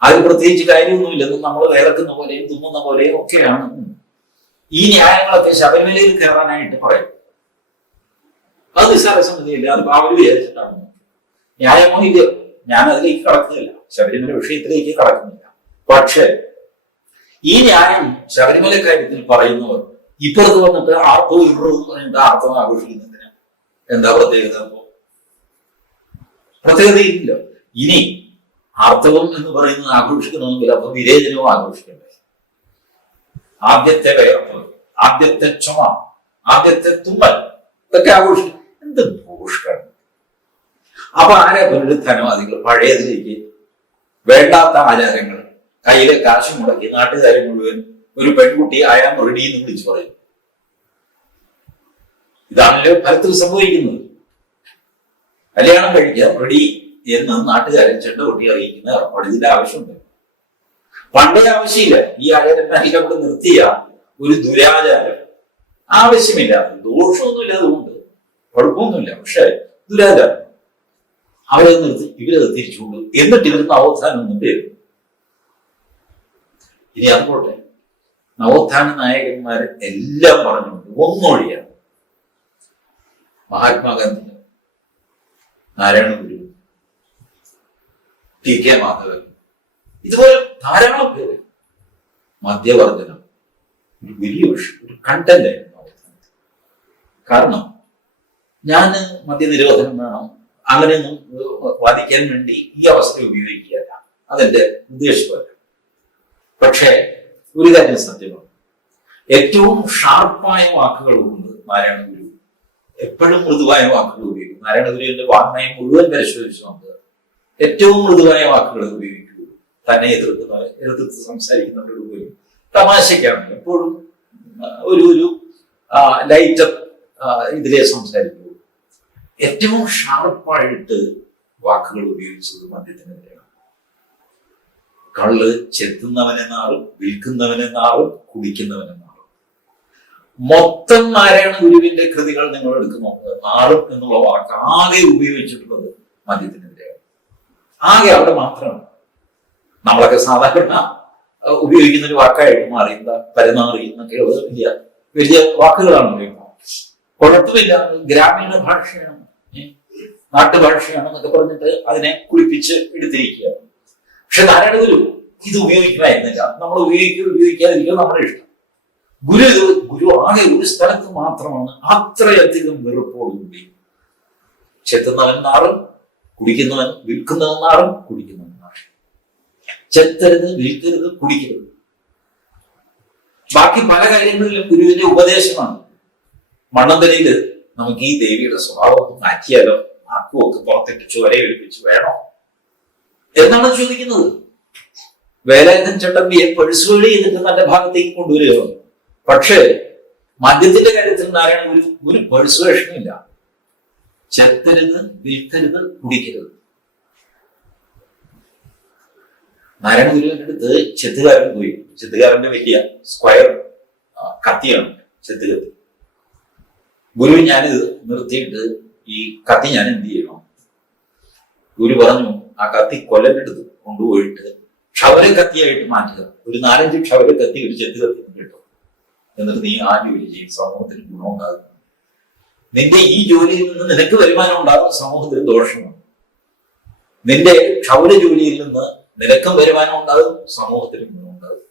അതിൽ പ്രത്യേകിച്ച് കാര്യമൊന്നുമില്ലെന്നും നമ്മൾ വിറക്കുന്ന പോലെയും തുമ്മുന്ന പോലെയും ഒക്കെയാണ്. ഈ ന്യായങ്ങളൊക്കെ ശബരിമലയിൽ കയറാനായിട്ട് പറയും. അത് നിസ്സാര സമിതിയില്ല, അത് അവർ വിചാരിച്ചിട്ടാണ്. ന്യായമോ ഇത് ഞാൻ അതിലേക്ക് കടക്കുന്നില്ല, ശബരിമല വിഷയത്തിലേക്ക് കടക്കുന്നില്ല. പക്ഷെ ഈ ന്യായം ശബരിമല കാര്യത്തിൽ പറയുന്നവർ ഇപ്പുറത്ത് വന്നിട്ട് ആർത്തവം ഇടറും പറഞ്ഞിട്ട് ആർത്തവം ആഘോഷിക്കുന്നതിന് എന്താ പ്രത്യേകത? പ്രത്യേകതയില്ല. ഇനി ആർത്തവം എന്ന് പറയുന്നത് ആഘോഷിക്കണമെങ്കിൽ അപ്പൊ വിരേചനവും ആഘോഷിക്കണ്ടേ? ആദ്യത്തെ വേർപ്പ്, ആദ്യത്തെ ചുമ, ആദ്യത്തെ തുമ്മൽ, ഇതൊക്കെ ആഘോഷിക്കും. എന്ത് ഭൂഷ്കാണ്! അപ്പൊ ആരെ പുനരുത്ഥാനവാദികൾ പഴയതിലേക്ക് വേണ്ടാത്ത ആചാരങ്ങൾ, കയ്യിലെ കാശ് മുടക്കി നാട്ടുകാരെ മുഴുവൻ ഒരു പെൺകുട്ടി അയാൾ റെഡി എന്ന് വിളിച്ചു പറയും. ഇതാണല്ലോ ഫലത്തിൽ സംഭവിക്കുന്നത്. കല്യാണം കഴിക്കാൻ റെഡി എന്ന് നാട്ടുകാരൻ ചെണ്ട കൊട്ടി അറിയിക്കുന്ന ഏർപ്പാട് ഇതിന്റെ ആവശ്യമുണ്ട്. പണ്ടേ ആവശ്യമില്ല. ഈ ആചാരന്മാരെ അവിടെ നിർത്തിയ ഒരു ദുരാചാരം ആവശ്യമില്ല. ദോഷമൊന്നുമില്ല, അതുകൊണ്ട് കുഴപ്പമൊന്നുമില്ല. പക്ഷെ ദുരാചാരം അവരെ നിർത്തി ഇവരത് തിരിച്ചുകൊണ്ടു. എന്നിട്ട് ഇവർക്ക് നവോത്ഥാനം ഒന്നും പേര്. ഇനി അതുകൊട്ടെ, നവോത്ഥാന നായകന്മാർ എല്ലാം പറഞ്ഞുകൊണ്ട് ഒന്നൊഴിയാണ്. മഹാത്മാഗാന്ധി, നാരായണ ഗുരു, ടി കെ മാധവൻ, ഇതുപോലെ ധാരാളം പേര്. മദ്യവർജനം ഒരു വലിയ വിഷയം, ഒരു കണ്ടന്റ് ആയിരുന്നു നവോത്ഥാനത്തിൽ. കാരണം ഞാൻ മദ്യനിരോധനം വേണം അങ്ങനെയൊന്നും വാദിക്കാൻ വേണ്ടി ഈ അവസ്ഥ ഉപയോഗിക്കുകയല്ല, അതെന്റെ ഉദ്ദേശമല്ല. പക്ഷേ ഒരു കാര്യം സത്യമാണ്, ഏറ്റവും ഷാർപ്പായ വാക്കുകൾ കൊണ്ട് നാരായണ ഗുരു എപ്പോഴും മൃദുവായ വാക്കുകൾ ഉപയോഗിക്കും. നാരായണ ഗുരുവിന്റെ വാങ്മയം മുഴുവൻ പരിശോധിച്ചു നമുക്ക് ഏറ്റവും മൃദുവായ വാക്കുകൾ ഉപയോഗിക്കൂ. തന്നെ എതിർത്ത് സംസാരിക്കുന്നവരുടെ പോലും തമാശയ്ക്കാണ് എപ്പോഴും ഒരു ലൈറ്റ് ഇതിലെ സംസാരിക്കൂ. ഏറ്റവും ഷാർപ്പായിട്ട് വാക്കുകൾ ഉപയോഗിച്ചത് മദ്യത്തിനെതിരെയാണ്. കള്ള് ചെത്തുന്നവനെന്നാറും വിൽക്കുന്നവനെന്നാറും കുടിക്കുന്നവനെന്നാറും. മൊത്തം നാരായണ ഗുരുവിന്റെ കൃതികൾ നിങ്ങൾ എടുത്തു നോക്കുക, നാറും എന്നുള്ള വാക്ക് ആകെ ഉപയോഗിച്ചിട്ടുള്ളത് മദ്യത്തിനെതിരെയാണ്. ആകെ അവിടെ മാത്രമാണ്. നമ്മളൊക്കെ സാധാരണ ഉപയോഗിക്കുന്ന ഒരു വാക്കായിട്ട് മാറി. എന്താ പരനാറി എന്നൊക്കെ വലിയ വലിയ വാക്കുകളാണ് ഉപയോഗിക്കുന്നത്. കുഴപ്പമില്ല, ഗ്രാമീണ ഭാഷയാണ്, നാട്ടുഭാഷയാണെന്നൊക്കെ പറഞ്ഞിട്ട് അതിനെ കുളിപ്പിച്ച് എടുത്തിരിക്കുകയാണ്. പക്ഷെ നാരായണ ഗുരു ഇത് ഉപയോഗിക്കുമായിരുന്നില്ല. നമ്മൾ ഉപയോഗിക്കാതിരിക്കുക നമ്മുടെ ഇഷ്ടം. ഗുരു ആകെ ഒരു സ്ഥലത്ത് മാത്രമാണ് അത്രയധികം വെറുപ്പോടുകൂടി ചെത്തുന്നവൻ നാറും, കുടിക്കുന്നവൻ വിൽക്കുന്നവൻ നാറും, കുടിക്കുന്നവൻ നാറും. ചെത്തരുത്, വിൽക്കരുത്, കുടിക്കരുത്. ബാക്കി പല കാര്യങ്ങളിലും ഗുരുവിന്റെ ഉപദേശമാണ്. മണ്ണന്തലയില് നമുക്ക് ഈ ദേവിയുടെ സ്വഭാവം മാറ്റിയാലോ, ആക്കുമൊക്കെ പുറത്തിട്ട് ചോരയെ ഒഴിപ്പിച്ച് വേണോ എന്നാണ് ചോദിക്കുന്നത്. വേലായുധൻ ചട്ടമ്പിയെ പെഴ്സുവേഡ് ചെയ്തിട്ട് തന്റെ ഭാഗത്തേക്ക് കൊണ്ടുവരികയാണ്. പക്ഷേ മദ്യത്തിന്റെ കാര്യത്തിൽ നാരായണ ഒരു പെഴ്സുവേഷനും ഇല്ല. ചെത്തരുത്, വിൽക്കരുത്, കുടിക്കരുത്. നാരായണ ഗുരുവിന്റെ അടുത്ത് ചെത്തുകാരൻ പോയി. ചെത്തുകാരന്റെ വലിയ സ്ക്വയർ കത്തിയാണ് ചെത്തുകത്തി. ഗുരു, ഞാനിത് നിർത്തിയിട്ട് ഈ കത്തി ഞാൻ എന്ത് ചെയ്യണം? ഗുരു പറഞ്ഞു, ആ കത്തി കൊല്ലനെടുത്ത് കൊണ്ടുപോയിട്ട് ക്ഷവര കത്തിയായിട്ട് മാറ്റുക. ഒരു 4-5 ക്ഷവര കത്തി ഒരു ചെത്ത് കത്തി കിട്ടും. എന്നിട്ട് നീ ആ ജോലി ചെയ്യും, സമൂഹത്തിന് ഗുണമുണ്ടാകും. നിന്റെ ഈ ജോലിയിൽ നിന്ന് നിനക്ക് വരുമാനം ഉണ്ടാകും, സമൂഹത്തിന് ദോഷമാണ്. നിന്റെ ക്ഷൗര ജോലിയിൽ നിന്ന് നിനക്കും വരുമാനം ഉണ്ടാകും, സമൂഹത്തിന് ഗുണമുണ്ടാകും.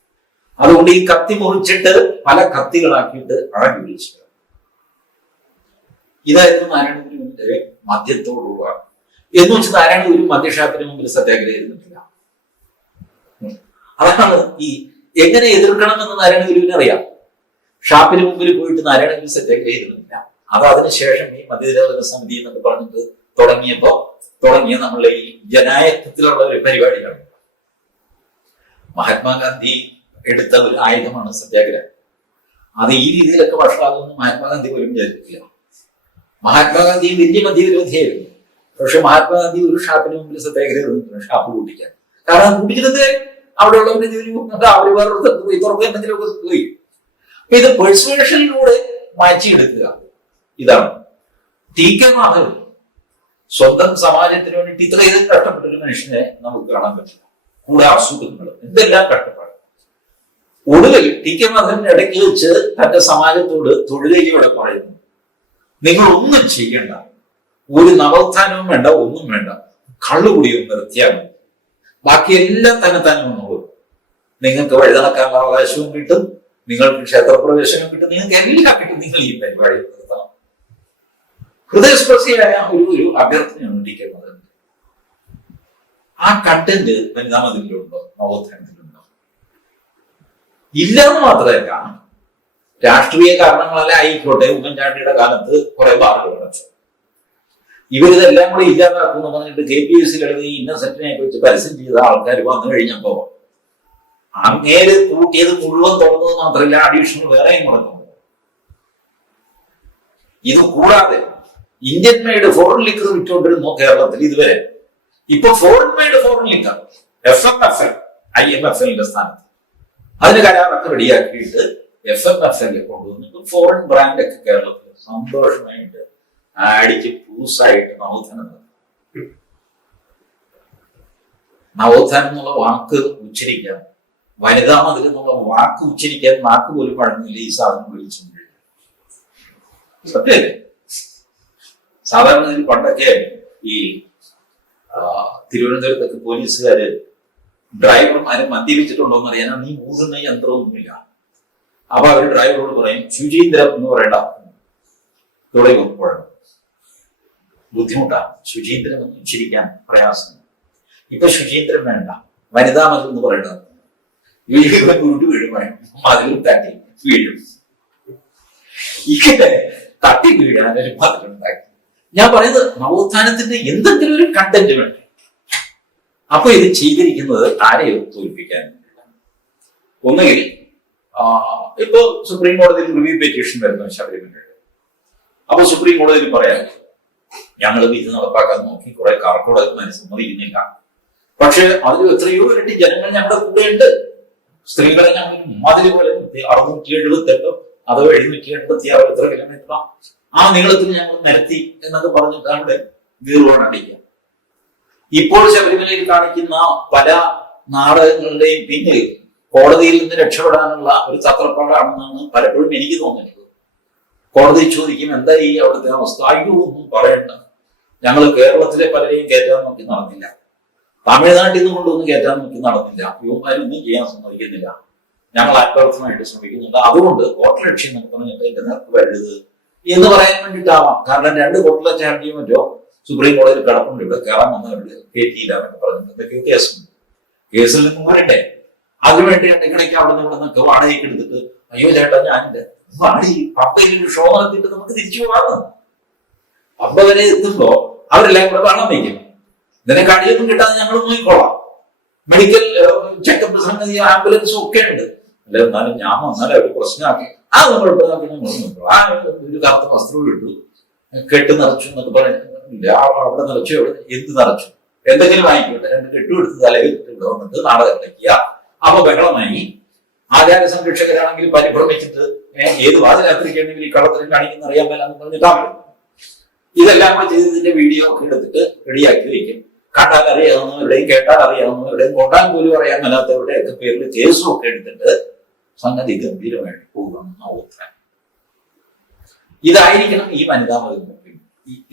അതുകൊണ്ട് ഈ കത്തി മുറിച്ചിട്ട് പല കത്തികളാക്കിയിട്ട് ആ ജോലി ചെയ്യുക. ഇതായിരുന്നു നാരായണ ഗുരുവിന്റെ മദ്യത്തോടുള്ള എന്ന് വെച്ച് നാരായണ ഗുരു മദ്യഷാപ്പിന് മുമ്പിൽ സത്യാഗ്രഹം ഇരുന്നിട്ടില്ല. അതാണ് ഈ എങ്ങനെ എതിർക്കണമെന്ന് നാരായണ ഗുരുവിന് അറിയാം. ഷാപ്പിന് മുമ്പിൽ പോയിട്ട് നാരായണ ഗുരു സത്യാഗ്രഹം ഇരുന്നിട്ടില്ല. അത് അതിനുശേഷം ഈ മദ്യനിരോധന സമിതി എന്നൊക്കെ പറഞ്ഞിട്ട് തുടങ്ങിയ നമ്മളെ ഈ ജനായത്വത്തിലുള്ള ഒരു പരിപാടിയാണ്. മഹാത്മാഗാന്ധി എടുത്ത ഒരു ആയുധമാണ് സത്യാഗ്രഹം. അത് ഈ രീതിയിലൊക്കെ വഷളാകുമെന്ന് മഹാത്മാഗാന്ധി പോലും വിചാരിക്കില്ല. മഹാത്മാഗാന്ധി വലിയ മദ്യവിരോധിയായിരുന്നു. പക്ഷെ മഹാത്മാഗാന്ധി ഒരു ഷാപ്പിന് മുമ്പിൽ സത്യാഗ്രഹം ഷാപ്പ് കൂട്ടിക്കാൻ. കാരണം കൂട്ടിക്കുന്നത് അവിടെയുള്ളവരുടെ ജോലി അവര് വേറെ പോയി തുറക്കുക എന്തെങ്കിലുമൊക്കെ പോയി. അപ്പൊ ഇത് പെർസുവേഷനിലൂടെ മാറ്റിയെടുക്കുക. ഇതാണ് ടി കെ മാധവൻ സ്വന്തം സമാജത്തിന് വേണ്ടിയിട്ട് ഇത്രയും കഷ്ടപ്പെട്ട ഒരു മനുഷ്യനെ നമുക്ക് കാണാൻ പറ്റില്ല. കൂടെ അസുഖങ്ങൾ എന്തെല്ലാം കഷ്ടപ്പാട്. ഒടുവിൽ ടി കെ മാധവൻ ഇടയ്ക്ക് വെച്ച് തന്റെ സമാജത്തോട് തൊഴിലേജിയോടെ പറയുന്നു, നിങ്ങൾ ഒന്നും ചെയ്യണ്ട, ഒരു നവോത്ഥാനവും വേണ്ട, ഒന്നും വേണ്ട, കള്ളുകൂടിയും നിർത്തിയാൽ മതി, ബാക്കിയെല്ലാം തന്നെ വന്നോളൂ. നിങ്ങൾക്ക് വഴി നടക്കാനുള്ള അവകാശവും കിട്ടും, നിങ്ങൾക്ക് ക്ഷേത്രപ്രവേശനം കിട്ടും, നിങ്ങൾക്ക് എല്ലാം കിട്ടും. നിങ്ങൾ ഈ പരിപാടി നിർത്തണം. ഹൃദയസ്പർശിയായ ഒരു അഭ്യർത്ഥനയാണ് ടി കെ മാധവൻ. ആ കണ്ടന്റ് വനിതാമതിലുണ്ടോ, നവോത്ഥാനത്തിലുണ്ടോ? ഇല്ലെന്ന് മാത്രമല്ല, രാഷ്ട്രീയ കാരണങ്ങളല്ല ആയിക്കോട്ടെ, ഉമ്മൻചാണ്ടിയുടെ കാലത്ത് കുറെ ബാറുകൾ അടച്ചു. ഇവരിതെല്ലാം കൂടി ഇല്ലാതാക്കുമെന്ന് പറഞ്ഞിട്ട് KPSC എഴുതി ഇന്നസെന്റിനെ കുറിച്ച് പരസ്യം ചെയ്ത ആൾക്കാർ വന്നു കഴിഞ്ഞപ്പോ അങ്ങേര് കൂട്ടിയത് മുഴുവൻ തുറന്നത് മാത്രമല്ല, അഡീഷണൽ വേറെയും കൊടുക്കുന്നു. ഇത് കൂടാതെ ഇന്ത്യൻ മെയ്ഡ് ഫോറിൻ ലിക്കർ വിറ്റുകൊണ്ടിരുന്നു കേരളത്തിൽ ഇതുവരെ. ഇപ്പൊ foreign made foreign liquor FMFL IMFL സ്ഥാനത്ത് അതിന് കരാറൊക്കെ റെഡിയാക്കിയിട്ട് FMFL കൊണ്ടുവന്നിട്ട് ഫോറിൻ ബ്രാൻഡ് ഒക്കെ കേരളത്തിൽ സന്തോഷമായിട്ട് അടിച്ച് പൂസായിട്ട് നവോത്ഥാനം നടത്തും. നവോത്ഥാനം എന്നുള്ള വാക്ക് ഉച്ചരിക്കാൻ, വനിതാ മതിൽ എന്നുള്ള വാക്ക് ഉച്ചരിക്കാൻ നാക്ക് പോലും പഴങ്ങില്ല ഈ സാധനം വിളിച്ചു. സത്യല്ലേ? സാധാരണ പണ്ടൊക്കെ ഈ തിരുവനന്തപുരത്തൊക്കെ പോലീസുകാര് ഡ്രൈവർമാരെ മദ്യപിച്ചിട്ടുണ്ടോ എന്ന് അറിയാൻ നീ ഊതുന്ന യന്ത്രമൊന്നുമില്ല. അപ്പൊ അവര് ഡ്രൈവറോട് പറയും ശുചീന്ദ്രം എന്ന് പറയണ്ട, തുടങ്ങും കുഴപ്പം, ബുദ്ധിമുട്ടാണ്. ശുചീന്ദ്രം എന്ന് ഉച്ചരിക്കാൻ പ്രയാസം. ഇപ്പൊ ശുചീന്ദ്രം വേണ്ട, വനിതാ മതിൽ എന്ന് പറയേണ്ടത്. ഉരുട്ട് വീഴും, മതിലും തട്ടി വീഴും. ഇങ്ങനെ തട്ടി വീഴാൻ ഒരു മതിലുണ്ടാക്കി. ഞാൻ പറയുന്നത് നവോത്ഥാനത്തിന്റെ എന്തെങ്കിലും ഒരു കണ്ടന്റ് വേണ്ട. അപ്പൊ ഇത് ചെയ്തിരിക്കുന്നത് ആരെയോ തോൽപ്പിക്കാൻ. ഒന്നുകിൽ ഇപ്പോ സുപ്രീം കോടതിയിൽ റിവ്യൂ പെറ്റീഷൻ വരുന്നു ശബരിമലയുടെ. അപ്പൊ സുപ്രീം കോടതിയിൽ പറയാം, ഞങ്ങൾ ഇത് നടപ്പാക്കാൻ നോക്കി, കുറെ കർക്കോടകന്മാരെ സമ്മതിക്കുന്നില്ല, പക്ഷെ അതിൽ എത്രയോ ഇരട്ടി ജനങ്ങൾ ഞങ്ങളുടെ കൂടെയുണ്ട്. സ്ത്രീകളെ ഞങ്ങൾ മതില് പോലെ 678 അതോ 786 എത്ര കിലോമീറ്റർ ആ നീളത്തിൽ ഞങ്ങൾ നിരത്തി എന്നൊക്കെ പറഞ്ഞിട്ട് അവിടെ വീർവാണ് അടിക്കുക. ഇപ്പോൾ ശബരിമലയിൽ കാണിക്കുന്ന പല നാടകങ്ങളുടെയും പിന്നിൽ കോടതിയിൽ നിന്ന് രക്ഷപ്പെടാനുള്ള ഒരു തത്രപ്പാടാണെന്നാണ് പലപ്പോഴും എനിക്ക് തോന്നുന്നത്. കോടതി ചോദിക്കും, എന്താ ഈ അവിടുത്തെ അവസ്ഥ? അയ്യോ ഒന്നും പറയണ്ട, ഞങ്ങൾ കേരളത്തിലെ പലരെയും കയറ്റാൻ നോക്കി നടന്നില്ല, തമിഴ്നാട്ടിൽ നിന്ന് കൊണ്ടൊന്നും കയറ്റാൻ നോക്കി നടന്നില്ല, യുവമാരൊന്നും ചെയ്യാൻ സമ്മതിക്കുന്നില്ല, ഞങ്ങൾ ആത്മാർത്ഥമായിട്ട് ശ്രമിക്കുന്നുണ്ട്, അതുകൊണ്ട് കോട്ടലക്ഷ്യം എന്ന് പറഞ്ഞിട്ട് എന്റെ നിരക്ക് വരരുത് എന്ന് പറയാൻ വേണ്ടിയിട്ടാവാം. കാരണം 2 കോട്ടിലെ ചാണ്ടിയും മറ്റോ സുപ്രീം കോടതിയിൽ കിടപ്പുണ്ട്, ഇവിടെ കയറാൻ വന്നവരുടെ കയറ്റിയില്ല എന്നൊക്കെ പറഞ്ഞിട്ട് എന്തൊക്കെയോ കേസുണ്ട്. കേസിൽ നിന്ന് വരണ്ടേ? അതിനുവേണ്ടി ഇടയ്ക്കിടയ്ക്ക് അവിടെ നിന്നൊക്കെ വാടകയ്ക്ക് എടുത്തിട്ട് അയ്യോ ചേട്ടാ ഞാനില്ല പമ്പയിൽ ഷോ നടത്തിയിട്ട് നമുക്ക് തിരിച്ചു പോകാമെന്ന്. പമ്പ വരെ എത്തുമ്പോ അവരെല്ലാം കൂടെ വെള്ളം വയ്ക്കും. ഇതിനൊക്കെ അടിയൊന്നും കിട്ടാതെ ഞങ്ങൾ നോക്കിക്കോളാം, മെഡിക്കൽ ചെക്കപ്പ് സംഗതി ആംബുലൻസും ഒക്കെ ഉണ്ട്. അല്ല എന്നാലും ഞാൻ വന്നാലും അവർ പ്രശ്നമാക്കി ആ നമ്മൾ ആ ഒരു കറുത്ത വസ്ത്രം ഇട്ടു കെട്ട് നിറച്ചു എന്നൊക്കെ പറയുന്നില്ല. അവിടെ നിറച്ചു, എവിടെ എന്ത് നിറച്ചു, എന്തെങ്കിലും വാങ്ങിക്കോട്ടെ, 2 കെട്ടുമെടുത്ത് തലയിൽ വന്നിട്ട് നാടകം ഉണ്ടാക്കിയ അപ്പൊ ബഹളമായി. ആചാര സംരക്ഷകരാണെങ്കിൽ പരിഭ്രമിച്ചിട്ട് ഏത് വാതിരാത്രിക്കാണെങ്കിൽ ഈ കള്ളത്തിനും കാണിക്കുന്ന അറിയാൻ മേലെന്ന് പറഞ്ഞിട്ടാ വരുന്നത്. ഇതെല്ലാം കൂടെ ചെയ്തതിന്റെ വീഡിയോ ഒക്കെ എടുത്തിട്ട് റെഡിയാക്കി വയ്ക്കും. കണ്ടാൽ അറിയാവുന്നവരുടെയും കേട്ടാൽ അറിയാവുന്നവരുടെയും കൊണ്ടാൻ പോലും അറിയാൻ മേലാത്തവരുടെയൊക്കെ പേരിൽ കേസും ഒക്കെ എടുത്തിട്ട് സംഗതി ഗംഭീരമായിട്ട് പോകുന്ന നവോത്ഥാനം. ഇതായിരിക്കണം ഈ വനിതാ മതിൽ.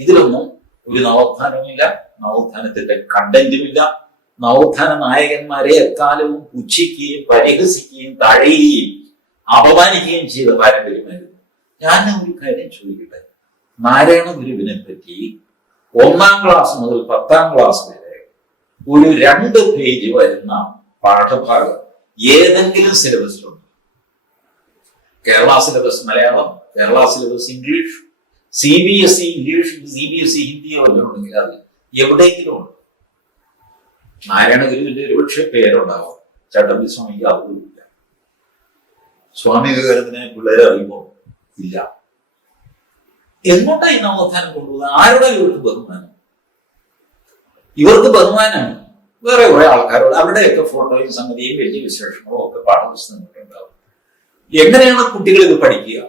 ഇതിലൊന്നും ഒരു നവോത്ഥാനവുമില്ല, നവോത്ഥാനത്തിന്റെ കണ്ടന്റുമില്ല. നവോത്ഥാന നായകന്മാരെ എക്കാലവും പുച്ഛിക്കുകയും പരിഹസിക്കുകയും തഴയുകയും അപമാനിക്കുകയും ചെയ്ത പാരമ്പര്യമായിരുന്നു. ഞാൻ ഒരു കാര്യം ചോദിക്കട്ടെ, നാരായണ ഗുരുവിനെ പറ്റി 1ാം ക്ലാസ് മുതൽ 10ാം ക്ലാസ് വരെ ഒരു 2 പേജ് വരുന്ന പാഠഭാഗം ഏതെങ്കിലും സിലബസിലുണ്ട്? Kerala syllabus Malayalam, Kerala syllabus English, CBSE English, CBSE ഹിന്ദിയോ വല്ലതും ഉണ്ടെങ്കിൽ അത് എവിടെയെങ്കിലും ഉണ്ട്. നാരായണ ഗുരുവിന്റെ ഒരുപക്ഷെ പേരുണ്ടാവും, ചട്ടമ്പി സ്വാമിക്ക് അതുമില്ല. സ്വാമി വിവേകാനന്ദനെ പിള്ളേരെ അറിയുമോ? ഇല്ല. എങ്ങോട്ടാണ് ഈ നവോത്ഥാനം കൊണ്ടുപോകുന്നത്? ആരുടെ ഇവർക്ക് ബഹുമാനം? ഇവർക്ക് ബഹുമാനമാണ് വേറെ കുറെ ആൾക്കാരോട്. അവരുടെയൊക്കെ ഫോട്ടോയും സംഗതിയും വലിയ വിശേഷങ്ങളും ഒക്കെ പാഠപുസ്തകങ്ങളൊക്കെ ഉണ്ടാവും. എങ്ങനെയാണ് കുട്ടികൾ ഇത് പഠിക്കുക?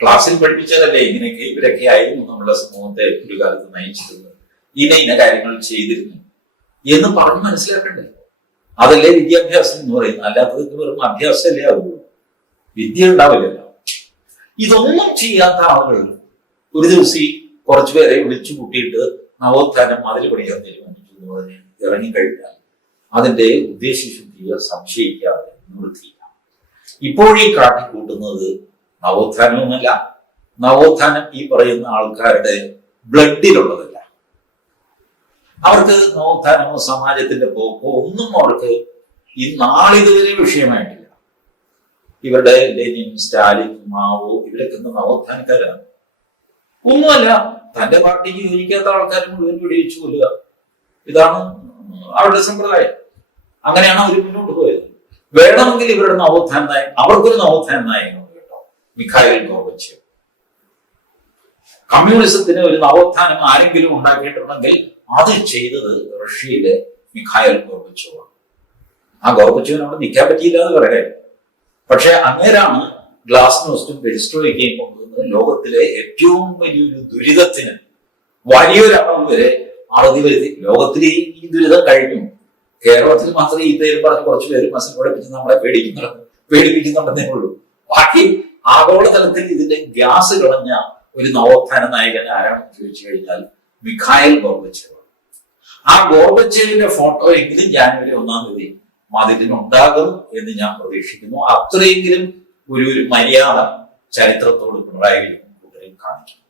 ക്ലാസ്സിൽ പഠിപ്പിച്ചാലല്ലേ ഇങ്ങനെയൊക്കെ ഇവരൊക്കെ ആയിരുന്നു നമ്മുടെ സമൂഹത്തെ ഒരു കാലത്ത് നയിച്ചിരുന്നത്, ഇന്ന കാര്യങ്ങൾ ചെയ്തിരുന്നു എന്ന് പറഞ്ഞ് മനസ്സിലാക്കണ്ടേ? അതല്ലേ വിദ്യാഭ്യാസം എന്ന് പറയുന്നത്. അല്ലാത്തത് വെറും അഭ്യാസമല്ലേ ആവുള്ളൂ, വിദ്യ ഉണ്ടാവില്ലല്ലോ. ഇതൊന്നും ചെയ്യാത്ത ആളുകൾ ഒരു ദിവസം കുറച്ചുപേരെ വിളിച്ചു കൂട്ടിയിട്ട് നവോത്ഥാനം മതിൽ പണിയാൻ തീരുമാനിച്ചു എന്ന് പറഞ്ഞ് ഇറങ്ങിക്കഴിഞ്ഞാൽ അതിന്റെ ഉദ്ദേശശുദ്ധിയെ സംശയിക്കാതെ നിർത്തിയില്ല. ഇപ്പോഴീ കാട്ടിക്കൂട്ടുന്നത് നവോത്ഥാനവുമല്ല, നവോത്ഥാനം ഈ പറയുന്ന ആൾക്കാരുടെ ബ്ലഡിലുള്ളതല്ല. അവർക്ക് നവോത്ഥാനമോ സമാജത്തിന്റെ പോക്കോ ഒന്നും അവർക്ക് ഈ നാളിതുവരെ വിഷയമായിട്ടില്ല. ഇവരുടെ ലെനിൻ, സ്റ്റാലിൻ, മാവോ ഇവരൊക്കെ നവോത്ഥാനക്കാരാണ്. ഒന്നുമല്ല, തന്റെ പാർട്ടിക്ക് യോജിക്കാത്ത ആൾക്കാർ മുഴുവൻ വെടിവെച്ചു കൊല്ലുക, ഇതാണ് അവരുടെ സമ്പ്രദായം. അങ്ങനെയാണ് അവർ മുന്നോട്ട് പോയത്. വേണമെങ്കിൽ ഇവരുടെ നവോത്ഥാന നയം, അവർക്കൊരു നവോത്ഥാന നയങ്ങളുണ്ട് കേട്ടോ. മിഖായിൽ ഗോർബച്ചേവ്. കമ്മ്യൂണിസത്തിന് ഒരു നവോത്ഥാനം ആരെങ്കിലും ഉണ്ടാക്കിയിട്ടുണ്ടെങ്കിൽ അത് ചെയ്തത് റഷ്യയിലെ മിഖായിൽ ഗോർബച്ചേവ്. ആ ഗോർബച്ചേവിന് അവിടെ നിൽക്കാൻ പറ്റിയില്ല എന്ന് പറയാം. പക്ഷെ അങ്ങേരാണ് ഗ്ലാസ്നോസ്റ്റും പെരിസ്ട്രോയിക്കയും കൊണ്ടുവന്നത് ലോകത്തിലെ ഏറ്റവും വലിയൊരു ദുരിതത്തിന് വലിയൊരളവ് വരെ അറുതി വരുത്തി. ലോകത്തിൽ ഈ ദുരിതം കഴിഞ്ഞു. കേരളത്തിൽ മാത്രമേ ഈ പേര് പറഞ്ഞ് കുറച്ചു പേര് മസിൽ പഠിപ്പിച്ച് നമ്മളെ പേടിപ്പിക്കുന്നുണ്ടെന്നേ ഉള്ളൂ. ബാക്കി ആഗോളതലത്തിൽ ഇതിന്റെ ഗ്യാസ് കളഞ്ഞ ഒരു നവോത്ഥാന നായകൻ ആരാണെന്ന് ചോദിച്ചു കഴിഞ്ഞാൽ മിഖായിൽ ഗോർബച്ചേവ്. ആ ഗോർബച്ചേവിന്റെ ഫോട്ടോ എങ്കിലും ജാനുവരി 1-ാം തീയതി മതിലിനുണ്ടാകും എന്ന് ഞാൻ പ്രതീക്ഷിക്കുന്നു. അത്രയെങ്കിലും ഒരു മര്യാദ ചരിത്രത്തോട് പിണറായി വിജയൻ കാണിക്കും.